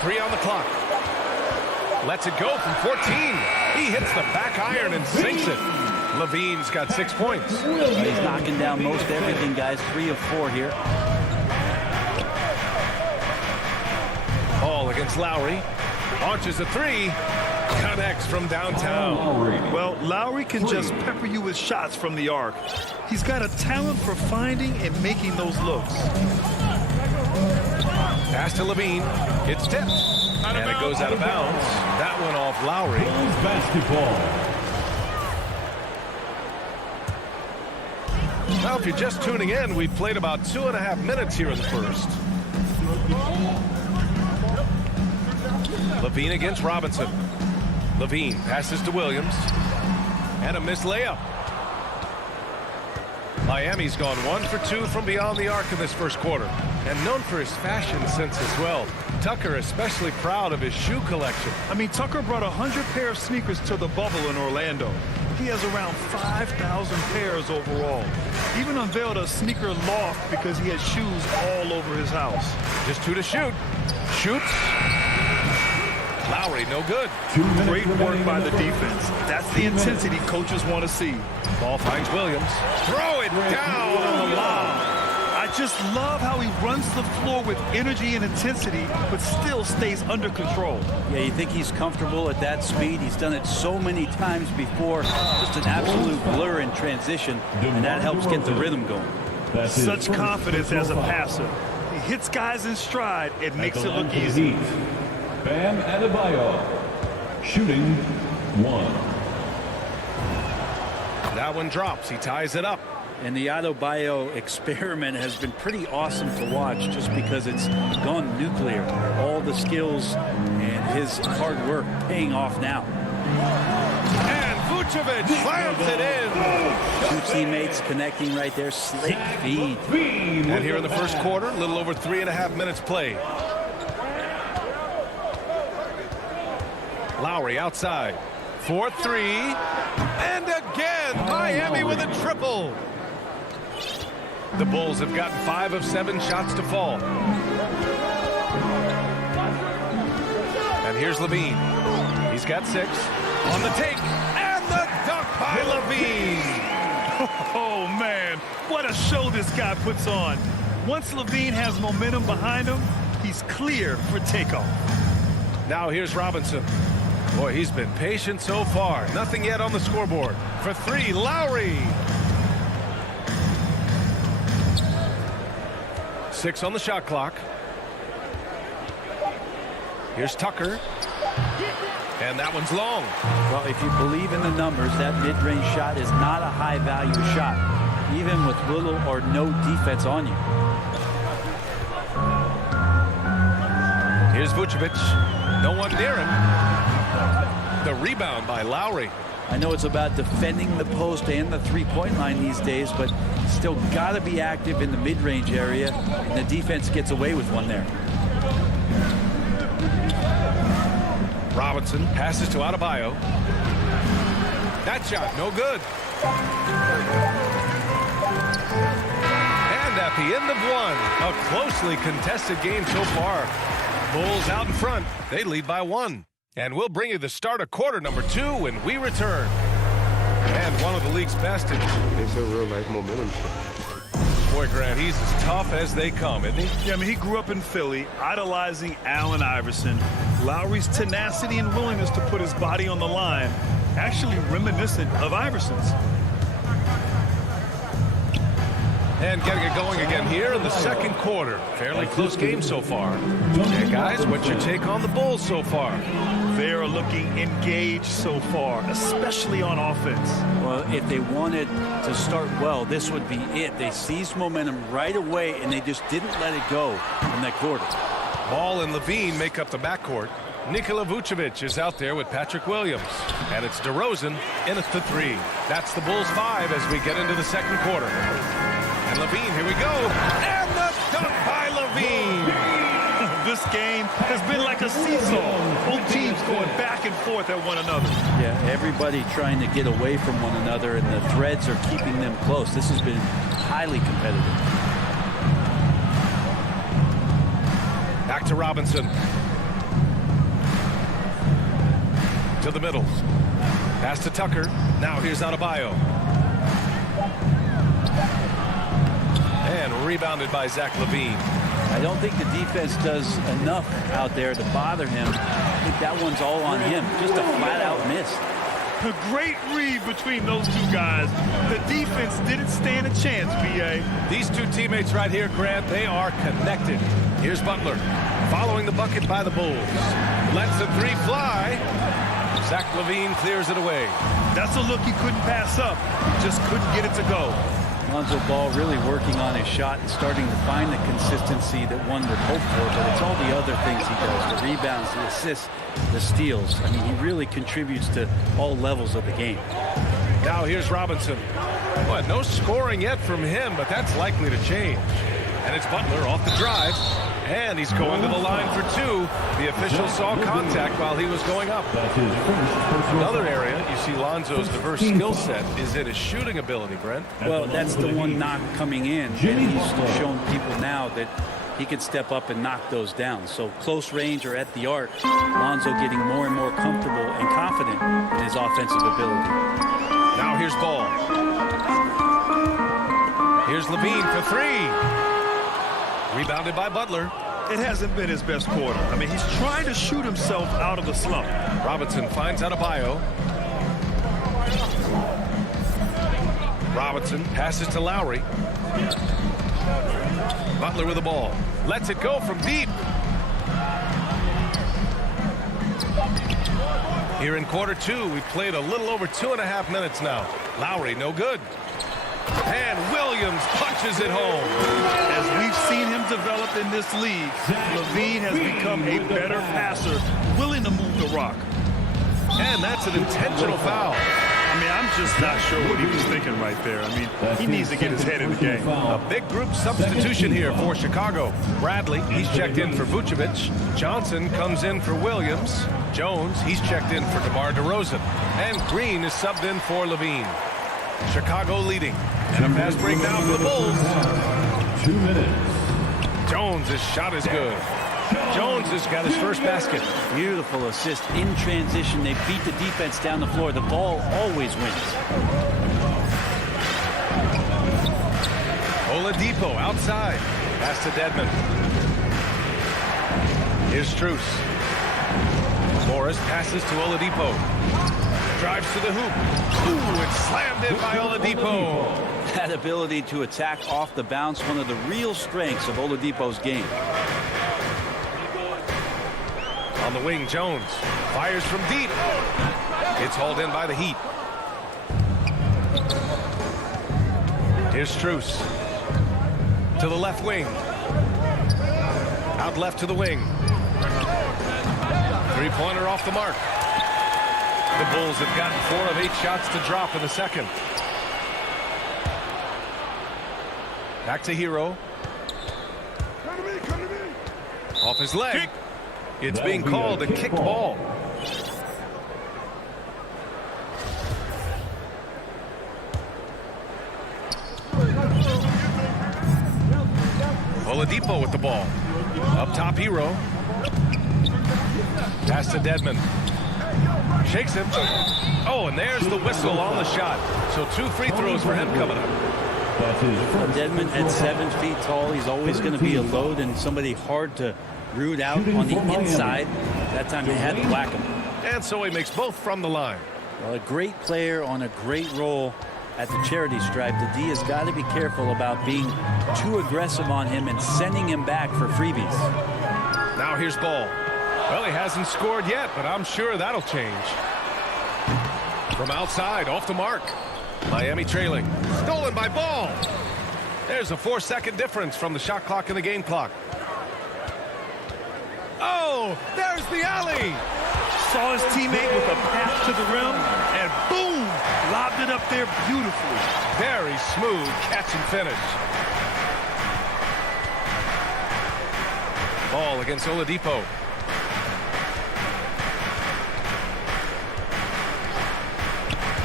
Three on the clock. Lets it go from 14. He hits the back iron and sinks it. Levine's got 6 points. He's knocking down most everything, guys. 3 of 4 here. Ball against Lowry. Launches a 3. Connects from downtown. Well, Lowry can just pepper you with shots from the arc. He's got a talent for finding and making those looks. Pass to Levine. It's tipped. And it goes out of bounds. That one off Lowry. Basketball. Now, if you're just tuning in, we've played about 2.5 minutes here in the first. Levine against Robinson. Levine passes to Williams. And a missed layup. Miami's gone 1 for 2 from beyond the arc in this first quarter. And known for his fashion sense as well. Tucker especially proud of his shoe collection. I mean, Tucker brought 100 pair of sneakers to the bubble in Orlando. He has around 5,000 pairs overall. Even unveiled a sneaker loft because he had shoes all over his house. Just 2 to shoot. Shoots. Lowry, no good. Great work by the defense. That's the intensity coaches want to see. Ball finds Williams. Throw it down on the lob. I just love how he runs the floor with energy and intensity, but still stays under control. Yeah, you think he's comfortable at that speed. He's done it so many times before. Just an absolute blur in transition, and that helps get the rhythm going. Such confidence as a passer. He hits guys in stride. It makes it look easy. Bam Adebayo, shooting 1. That one drops. He ties it up. And the Adebayo experiment has been pretty awesome to watch just because it's gone nuclear. All the skills and his hard work paying off now. And Vucevic slams it in. Two teammates connecting right there. Slick feed. And here in the first quarter, a little over 3.5 minutes played. Lowry outside. 4-3. And again, Miami with a triple. The Bulls have gotten 5 of 7 shots to fall. And here's Levine. He's got 6. On the take. And the dunk by Levine. Oh, man. What a show this guy puts on. Once Levine has momentum behind him, he's clear for takeoff. Now here's Robinson. Boy, he's been patient so far. Nothing yet on the scoreboard. For 3, Lowry. 6 on the shot clock. Here's Tucker. And that one's long. Well, if you believe in the numbers, that mid-range shot is not a high-value shot, even with little or no defense on you. Here's Vucevic. No one near him. The rebound by Lowry. I know it's about defending the post and the three-point line these days, but still got to be active in the mid-range area, and the defense gets away with one there. Robinson passes to Adebayo. That shot, no good. And at the end of one, a closely contested game so far. Bulls out in front. They lead by 1. And we'll bring you the start of quarter number 2 when we return. And one of the league's best. It's a real-life momentum. Boy, Grant, he's as tough as they come, isn't he? Yeah, I mean, he grew up in Philly, idolizing Allen Iverson. Lowry's tenacity and willingness to put his body on the line, actually reminiscent of Iverson's. And getting it going again here in the second quarter. Fairly close game so far. And guys, what's your take on the Bulls so far? They are looking engaged so far, especially on offense. Well, if they wanted to start well, this would be it. They seized momentum right away, and they just didn't let it go in that quarter. Ball and Levine make up the backcourt. Nikola Vucevic is out there with Patrick Williams. And it's DeRozan in at the 3. That's the Bulls 5 as we get into the second quarter. And Levine, here we go. And the dunk by Levine. This game has been like a seesaw. Both teams going back and forth at one another. Yeah, everybody trying to get away from one another, and the threads are keeping them close. This has been highly competitive. Back to Robinson. To the middle. Pass to Tucker. Now here's Adebayo. And rebounded by Zach Levine. I don't think the defense does enough out there to bother him. I think that one's all on him. Just a flat-out miss. A great read between those two guys. The defense didn't stand a chance, B.A. These two teammates right here, Grant, they are connected. Here's Butler. Following the bucket by the Bulls. Lets the 3 fly. Zach Levine clears it away. That's a look he couldn't pass up. Just couldn't get it to go. Lonzo Ball really working on his shot and starting to find the consistency that one would hope for, but it's all the other things he does, the rebounds, the assists, the steals. I mean, he really contributes to all levels of the game. Now here's Robinson. Well, no scoring yet from him, but that's likely to change. And it's Butler off the drive. And he's going to the line for 2. The official saw contact while he was going up. Another area, you see Lonzo's diverse skill set is in his shooting ability, Brent. Well, that's the one knock coming in. And he's shown people now that he can step up and knock those down. So close range or at the arc, Lonzo getting more and more comfortable and confident in his offensive ability. Now here's Ball. Here's Levine for 3. Rebounded by Butler. It hasn't been his best quarter. I mean, he's trying to shoot himself out of the slump. Robinson finds Adebayo. Robinson passes to Lowry. Butler with the ball. Lets it go from deep. Here in quarter 2, we've played a little over 2.5 minutes now. Lowry, no good. And Williams punches it home. As we've seen him develop in this league, LaVine has become a better passer, willing to move the rock. And that's an intentional foul. I mean, I'm just not sure what he was thinking right there. I mean, he needs to get his head in the game. A big group substitution here for Chicago. Bradley, he's checked in for Vucevic. Johnson comes in for Williams. Jones, he's checked in for DeMar DeRozan. And Green is subbed in for LaVine. Chicago leading. And a fast break now for the Bulls. 2 minutes. Jones' shot is good. Jones has got his first basket. Beautiful assist in transition. They beat the defense down the floor. The ball always wins. Oladipo outside. Pass to Dedmon. Here's Strus. Morris passes to Oladipo. Drives to the hoop. Ooh, it's slammed in by Oladipo. That ability to attack off the bounce, one of the real strengths of Oladipo's game. On the wing, Jones fires from deep. It's hauled in by the Heat. Here's Strus. To the left wing. Out left to the wing. Three-pointer off the mark. The Bulls have gotten 4 of 8 shots to drop in the second. Back to Hero. Off his leg. Kick. It's being called a kicked ball. Oladipo with the ball. Up top, Hero. Pass to Dedmon. Shakes him. Oh, and there's the whistle on the shot. So 2 free throws for him coming up. Dedmon at 7 feet tall. He's always going to be a load and somebody hard to root out on the inside. That time they had to whack him. And so he makes both from the line. Well, a great player on a great role at the charity stripe. The D has got to be careful about being too aggressive on him and sending him back for freebies. Now here's Ball. Well, he hasn't scored yet, but I'm sure that'll change. From outside, off the mark. Miami trailing. Stolen by Ball. There's a 4-second difference from the shot clock and the game clock. Oh, there's the alley. Saw his teammate with a pass to the rim, and boom, lobbed it up there beautifully. Very smooth catch and finish. Ball against Oladipo.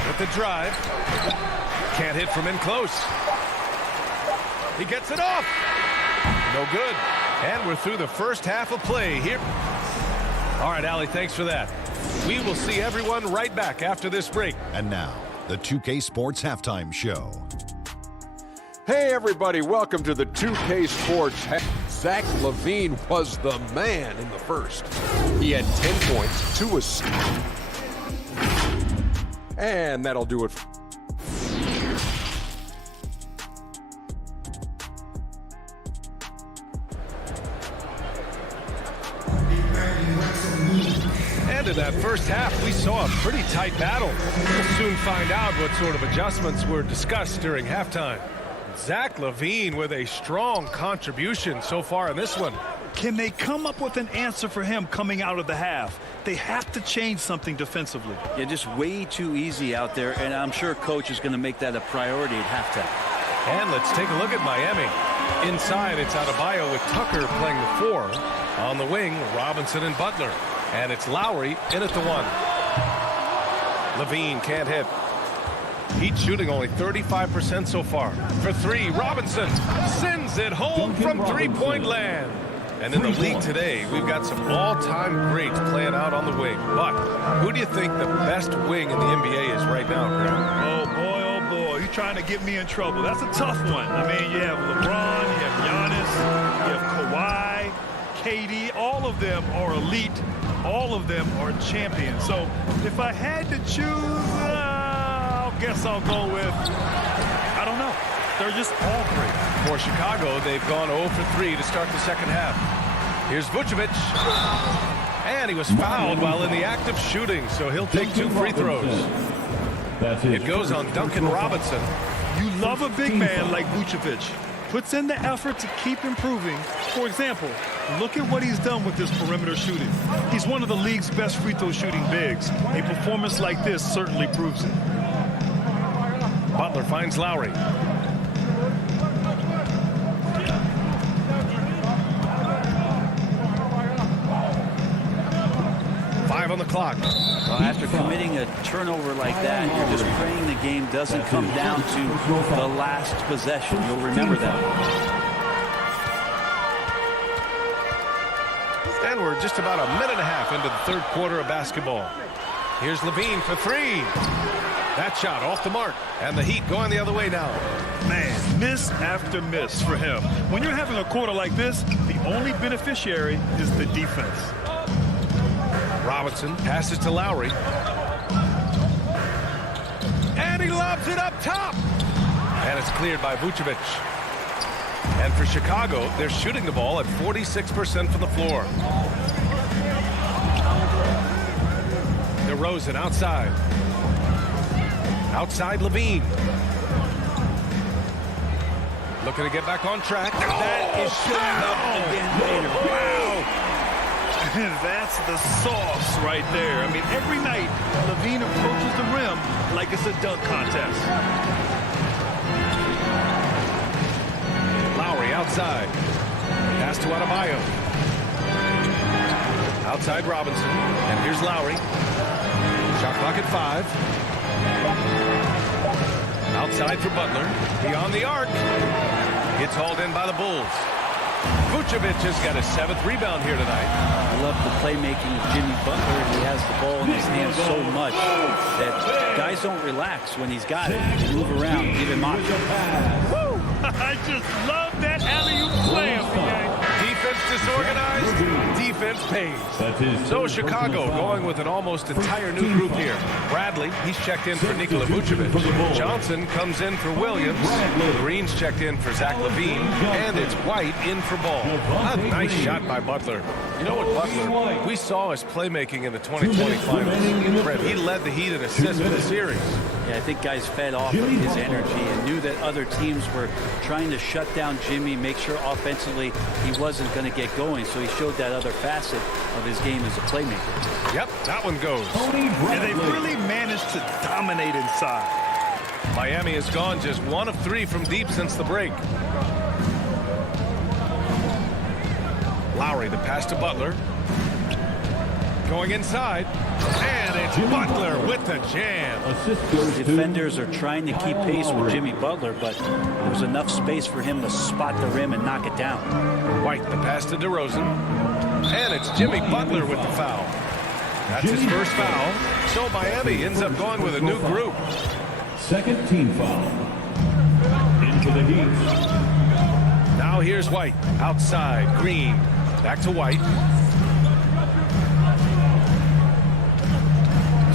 With the drive. Can't hit from in close. He gets it off. No good. And we're through the first half of play here. All right, Allie, thanks for that. We will see everyone right back after this break. And now, the 2K Sports Halftime Show. Hey, everybody, welcome to the 2K Sports. Zach LaVine was the man in the first. He had 10 points, 2 assists. And that'll do it. And in that first half, we saw a pretty tight battle. We'll soon find out what sort of adjustments were discussed during halftime. Zach LaVine with a strong contribution so far in this one. Can they come up with an answer for him coming out of the half? They have to change something defensively. Yeah, just way too easy out there, and I'm sure coach is going to make that a priority at halftime. And let's take a look at Miami. Inside, it's Adebayo with Tucker playing the 4. On the wing, Robinson and Butler. And it's Lowry in at the 1. LaVine can't hit. Heat shooting only 35% so far. For 3, Robinson sends it home from three-point land. And in the league today, we've got some all-time greats playing out on the wing. But who do you think the best wing in the NBA is right now, Greg? Oh, boy, you're trying to get me in trouble. That's a tough one. I mean, you have LeBron, you have Giannis, you have Kawhi, KD. All of them are elite. All of them are champions. So if I had to choose, I guess I'll go with, I don't know. They're just all great. For Chicago, they've gone 0 for 3 to start the second half. Here's Vucevic. And he was fouled while in the act of shooting, so he'll take 2 free throws. It goes on Duncan Robinson. You love a big man like Vucevic. Puts in the effort to keep improving. For example, look at what he's done with this perimeter shooting. He's one of the league's best free throw shooting bigs. A performance like this certainly proves it. Butler finds Lowry. On the clock. Well, after committing a turnover like that, you're just praying the game doesn't come down to the last possession. You'll remember that. And we're just about a minute and a half into the third quarter of basketball. Here's Levine for three. That shot off the mark. And the Heat going the other way now. Man, miss after miss for him. When you're having a quarter like this, the only beneficiary is the defense. Robinson passes to Lowry. And he lobs it up top. And it's cleared by Vucevic. And for Chicago, they're shooting the ball at 46% from the floor. DeRozan outside. Outside Levine. Looking to get back on track. That is showing up again later. Wow. That's the sauce right there. I mean, every night, Levine approaches the rim like it's a dunk contest. Lowry outside. Pass to Adebayo. Outside Robinson. And here's Lowry. Shot clock at 5. Outside for Butler. Beyond the arc. Gets hauled in by the Bulls. Vucevic has got his 7th rebound here tonight. I love the playmaking of Jimmy Butler. He has the ball in his hands so much that guys don't relax when he's got it. Move around, give him options. Woo! I just love that alley-oop slam, Defense disorganized, defense pays. So Chicago going with an almost entire new group here. Bradley, he's checked in for Nikola Vucevic. Johnson comes in for Williams. Green's checked in for Zach LaVine. And it's White in for Ball. A nice shot by Butler. You know what, Butler, we saw his playmaking in the 2020 finals. Fred, he led the Heat in assists for the series. Yeah, I think guys fed off of his energy and knew that other teams were trying to shut down Jimmy, make sure offensively he wasn't going to get going, so he showed that other facet of his game as a playmaker. Yep, that one goes. And they really managed to dominate inside. Miami has gone just 1 of 3 from deep since the break. Lowry, the pass to Butler. Going inside. And it's Butler with the jam. Defenders are trying to keep pace with Jimmy Butler, but there's enough space for him to spot the rim and knock it down. White, the pass to DeRozan. And it's Jimmy Butler with the foul. That's his first foul. So Miami ends up going with a new group. Second team foul. Into the Heat. Now here's White. Outside. Green. Back to White.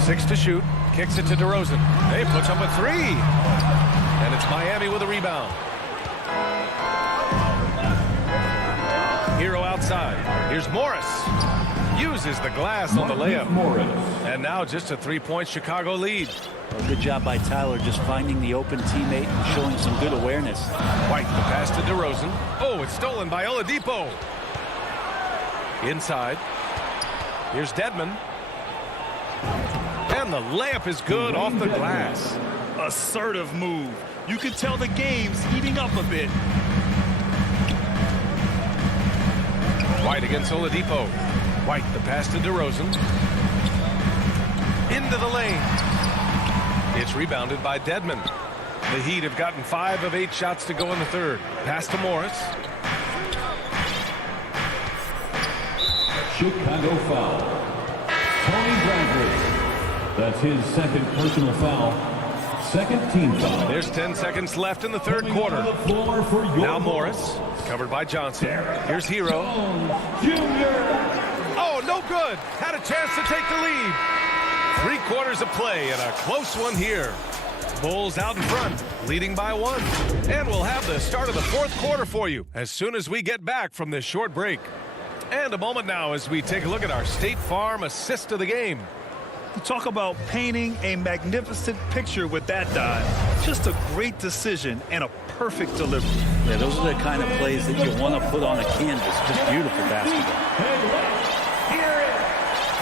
6 to shoot. Kicks it to DeRozan. He puts up a 3. And it's Miami with a rebound. Hero outside. Here's Morris. Uses the glass on the layup. And now just a 3-point Chicago lead. Well, good job by Tyler just finding the open teammate and showing some good awareness. White, the pass to DeRozan. Oh, it's stolen by Oladipo. Inside. Here's Dedmon. And the layup is good off the glass. Assertive move. You can tell the game's heating up a bit. White against Oladipo. White, the pass to DeRozan. Into the lane. It's rebounded by Dedmon. The Heat have gotten 5 of 8 shots to go in the third. Pass to Morris. Chicago foul. Tony Bradley. That's his second personal foul. Second team foul. There's 10 seconds left in the third quarter. Now Morris, covered by Johnson. Here's Hero. Oh, no good. Had a chance to take the lead. 3 quarters of play and a close one here. Bulls out in front, leading by 1. And we'll have the start of the fourth quarter for you as soon as we get back from this short break. And a moment now as we take a look at our State Farm assist of the game. You talk about painting a magnificent picture with that dive. Just a great decision and a perfect delivery. Yeah, those are the kind of plays that you want to put on a canvas. Just beautiful basketball.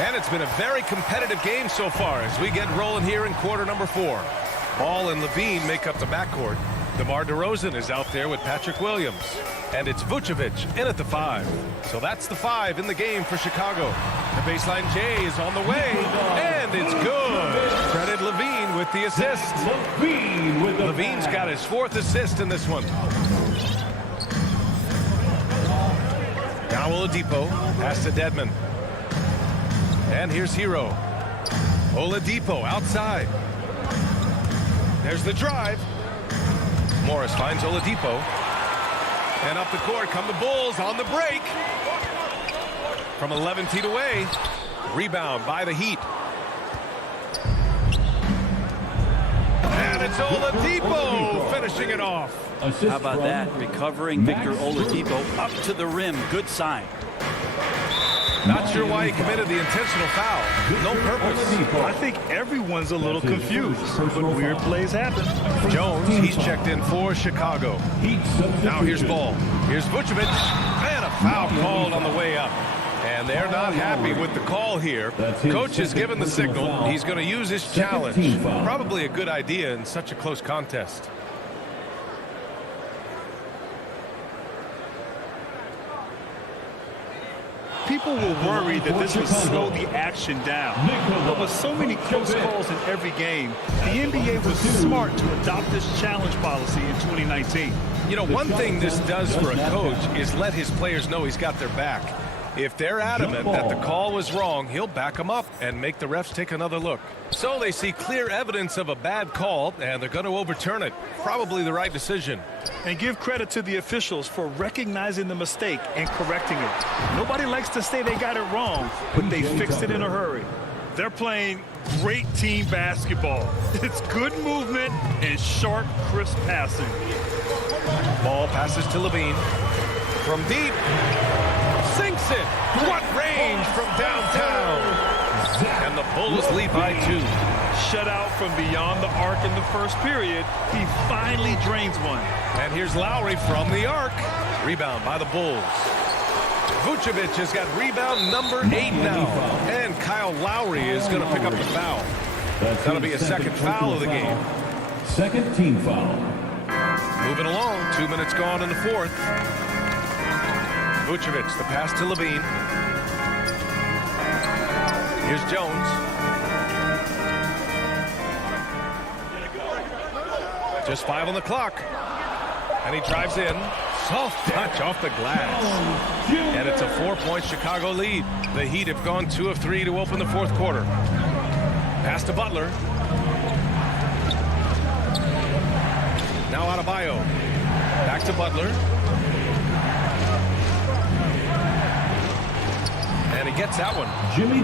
And it's been a very competitive game so far as we get rolling here in quarter number 4. Ball and Levine make up the backcourt. DeMar DeRozan is out there with Patrick Williams. And it's Vucevic in at the 5. So that's the 5 in the game for Chicago. The baseline J is on the way, and it's good. Credit Levine with the assist. Levine's got his 4th assist in this one. Now Oladipo, pass to Dedmon. And here's Hero. Oladipo outside. There's the drive. Morris finds Oladipo. And up the court come the Bulls on the break. From 11 feet away. Rebound by the Heat. And it's Oladipo finishing it off. How about that? Recovering Victor Oladipo up to the rim. Good sign. Not sure why he committed the intentional foul. No purpose. I think everyone's a little confused, but weird plays happen. Jones, he's checked in for Chicago. Now here's Ball. Here's Vucevic. And a foul called on the way up. And they're not happy with the call here. Coach has given the signal. He's going to use his challenge. Probably a good idea in such a close contest. People were worried that this would slow the action down. But with so many close calls in every game, the NBA was smart to adopt this challenge policy in 2019. You know, one thing this does for a coach is let his players know he's got their back. If they're adamant that the call was wrong, he'll back them up and make the refs take another look. So they see clear evidence of a bad call, and they're going to overturn it. Probably the right decision. And give credit to the officials for recognizing the mistake and correcting it. Nobody likes to say they got it wrong, but they fixed it in a hurry. They're playing great team basketball. It's good movement and sharp, crisp passing. Ball passes to Levine. From deep. Sinks it. What range from downtown. And the Bulls lead by 2. Shut out from beyond the arc in the first period. He finally drains one. And here's Lowry from the arc. Rebound by the Bulls. Vucevic has got rebound number 8 now. And Kyle Lowry is going to pick up the foul. That'll be a second foul of the game. Second team foul. Moving along. 2 minutes gone in the 4th. Vucevic, the pass to Levine. Here's Jones. Just 5 on the clock. And he drives in. Soft touch off the glass. And it's a 4-point Chicago lead. The Heat have gone 2 of 3 to open the 4th quarter. Pass to Butler. Now Adebayo. Back to Butler. And he gets that one.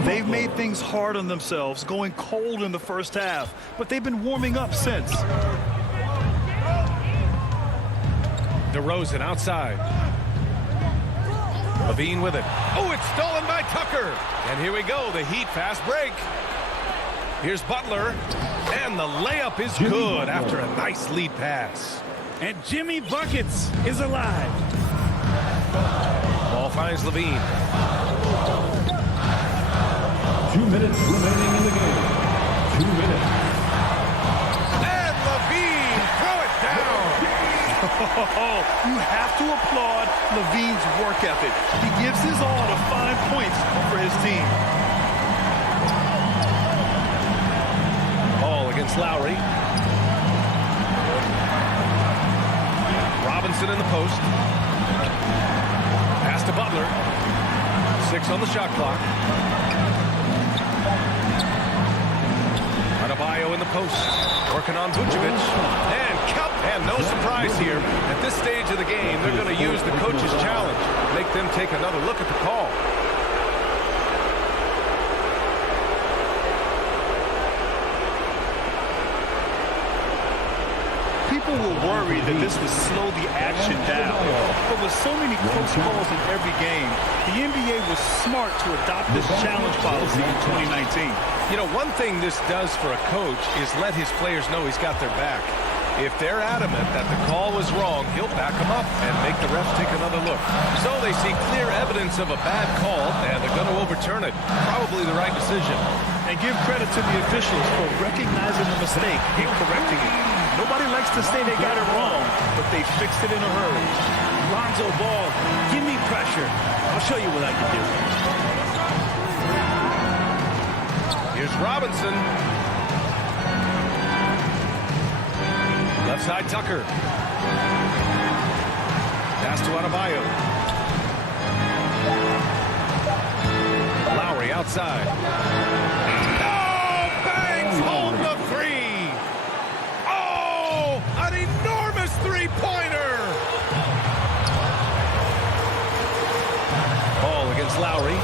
They've made things hard on themselves, going cold in the first half, but they've been warming up since. DeRozan outside. Levine with it. Oh, it's stolen by Tucker. And here we go, the Heat fast break. Here's Butler. And the layup is good after a nice lead pass. And Jimmy Buckets is alive. Ball finds Levine. 2 minutes remaining in the game. 2 minutes. And Levine, throw it down. You have to applaud Levine's work ethic. He gives his all to find points for his team. Ball against Lowry. Robinson in the post. Pass to Butler. 6 on the shot clock. Adebayo in the post. Working on Vucevic. And count. And no surprise here. At this stage of the game, they're going to use the coach's challenge. Make them take another look at the call. People were worried that this would slow the action down. But with so many close calls in every game, the NBA was smart to adopt this challenge policy in 2019. You know, one thing this does for a coach is let his players know he's got their back. If they're adamant that the call was wrong, he'll back them up and make the refs take another look. So they see clear evidence of a bad call, and they're going to overturn it. Probably the right decision. And give credit to the officials for recognizing the mistake and correcting it. Nobody likes to say they got it wrong, but they fixed it in a hurry. Lonzo Ball, give me pressure. I'll show you what I can do. Here's Robinson. Left side, Tucker. Pass to Adebayo. Lowry outside. Oh, bangs home the three. Oh, an enormous three-pointer. Ball against Lowry.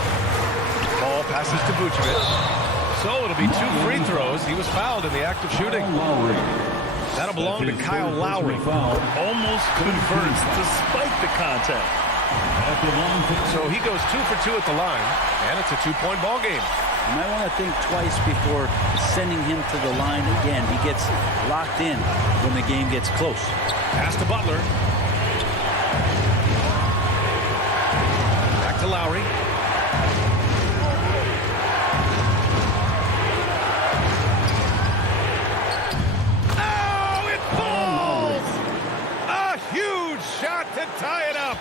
Ball passes to Vucevic. So it'll be 2 free throws. He was fouled in the act of shooting. That'll belong to Kyle Lowry. Almost converts despite the contact. So he goes 2 for 2 at the line, and it's a 2-point ball game. You might want to think twice before sending him to the line again. He gets locked in when the game gets close. Pass to Butler. Back to Lowry. To tie it up.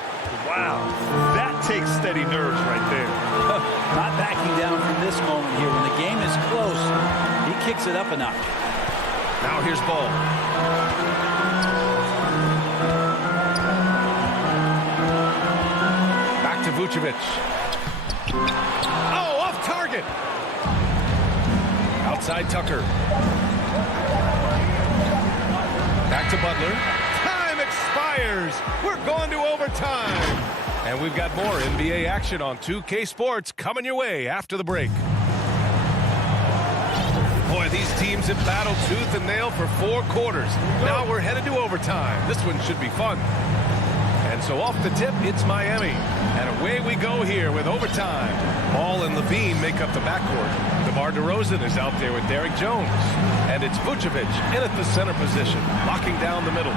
Wow, that takes steady nerves right there. Not backing down from this moment here. When the game is close, he kicks it up a notch. Now here's Ball. Back to Vucevic. Oh, off target. Outside Tucker. Back to Butler. Expires. We're going to overtime. And we've got more NBA action on 2K Sports coming your way after the break. Boy, these teams have battled tooth and nail for 4 quarters. Now we're headed to overtime. This one should be fun. And so off the tip, it's Miami. And away we go here with overtime. Ball and Levine make up the backcourt. DeMar DeRozan is out there with Derrick Jones. And it's Vucevic in at the center position, locking down the middle.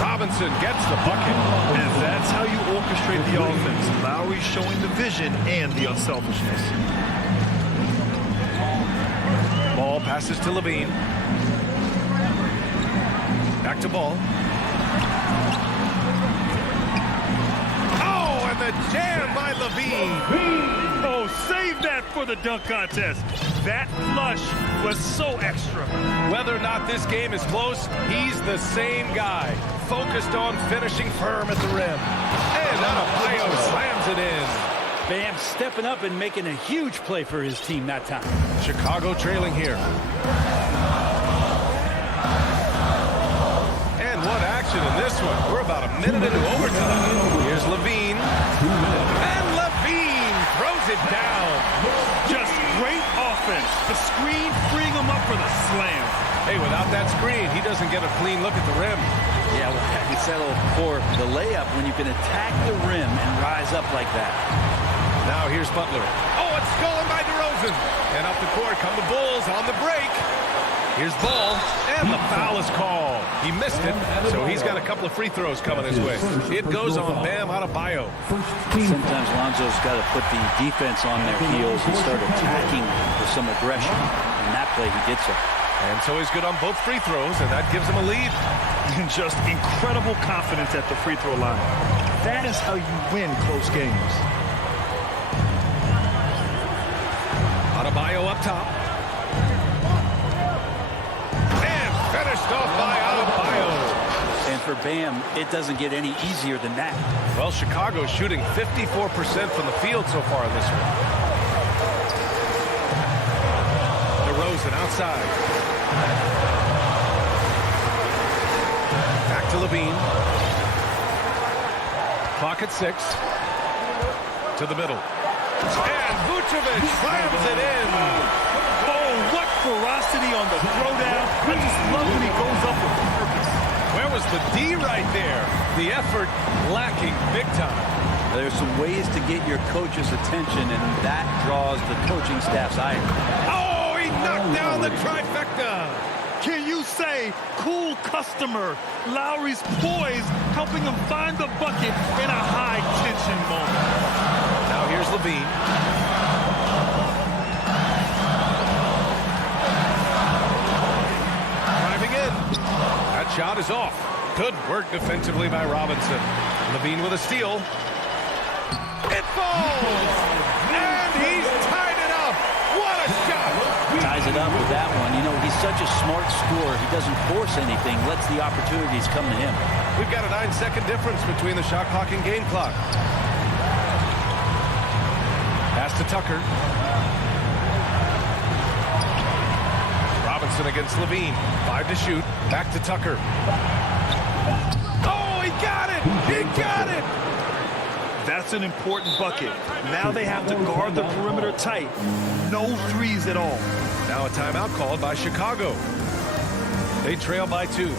Robinson gets the bucket. And that's how you orchestrate the offense. Lowry showing the vision and the unselfishness. Ball passes to Levine. Back to Ball. Oh, and the jam by Levine. Oh, save that for the dunk contest. That flush was so extra. Whether or not this game is close, he's the same guy. Focused on finishing firm at the rim. And Adebayo slams it in. Bam stepping up and making a huge play for his team that time. Chicago trailing here. And what action in this one. We're about a minute into overtime. Here's Levine. And Levine throws it down. Just great offense. The screen freeing him up for the slam. Hey, without that screen, he doesn't get a clean look at the rim. Yeah, well, you settle for the layup when you can attack the rim and rise up like that. Now here's Butler. Oh, it's stolen by DeRozan. And up the court come the Bulls on the break. Here's Ball, and the foul is called. He missed it, so he's got a couple of free throws coming his way. It goes on Bam Adebayo. Sometimes Lonzo's got to put the defense on their heels and start attacking with some aggression. And that play, he did so. And so he's good on both free throws, and that gives him a lead. And just incredible confidence at the free throw line. That is how you win close games. Adebayo up top. And finished off by Adebayo. And for Bam, it doesn't get any easier than that. Well, Chicago's shooting 54% from the field so far in this one. DeRozan outside. Back to Levine. Clock at 6. To the middle. And Vucevic slams it in. Oh, what ferocity on the throwdown. I just love when he goes up with purpose. Where was the D right there. The effort lacking big time. There's some ways to get your coach's attention, and that draws the coaching staff's eye. Oh, he knocked down the trifecta. Can you say, cool customer? Lowry's poise, helping him find the bucket in a high-tension moment. Now here's Levine. Driving in. That shot is off. Good work defensively by Robinson. Levine with a steal. It falls! And he's tied it up. What a shot! Ties it up with that one. You know, he's such a smart scorer. He doesn't force anything, lets the opportunities come to him. We've got a 9-second difference between the shot clock and game clock. Pass to Tucker. Robinson against Levine. 5 to shoot. Back to Tucker. Oh, he got it! He got it! That's an important bucket. Now they have to guard the perimeter tight. No threes at all. Now a timeout called by Chicago. They trail by 2.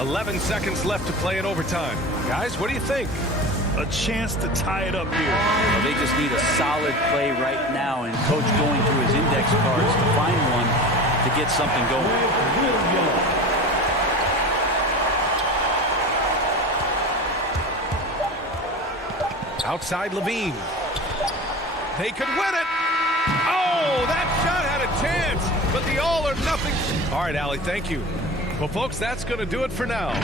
11 seconds left to play in overtime. Guys, what do you think? A chance to tie it up here. Well, they just need a solid play right now, and coach going through his index cards to find one to get something going. Outside Levine. They could win it. Oh, that shot had a chance, but the all or nothing. All right, Allie, thank you. Well, folks, that's going to do it for now.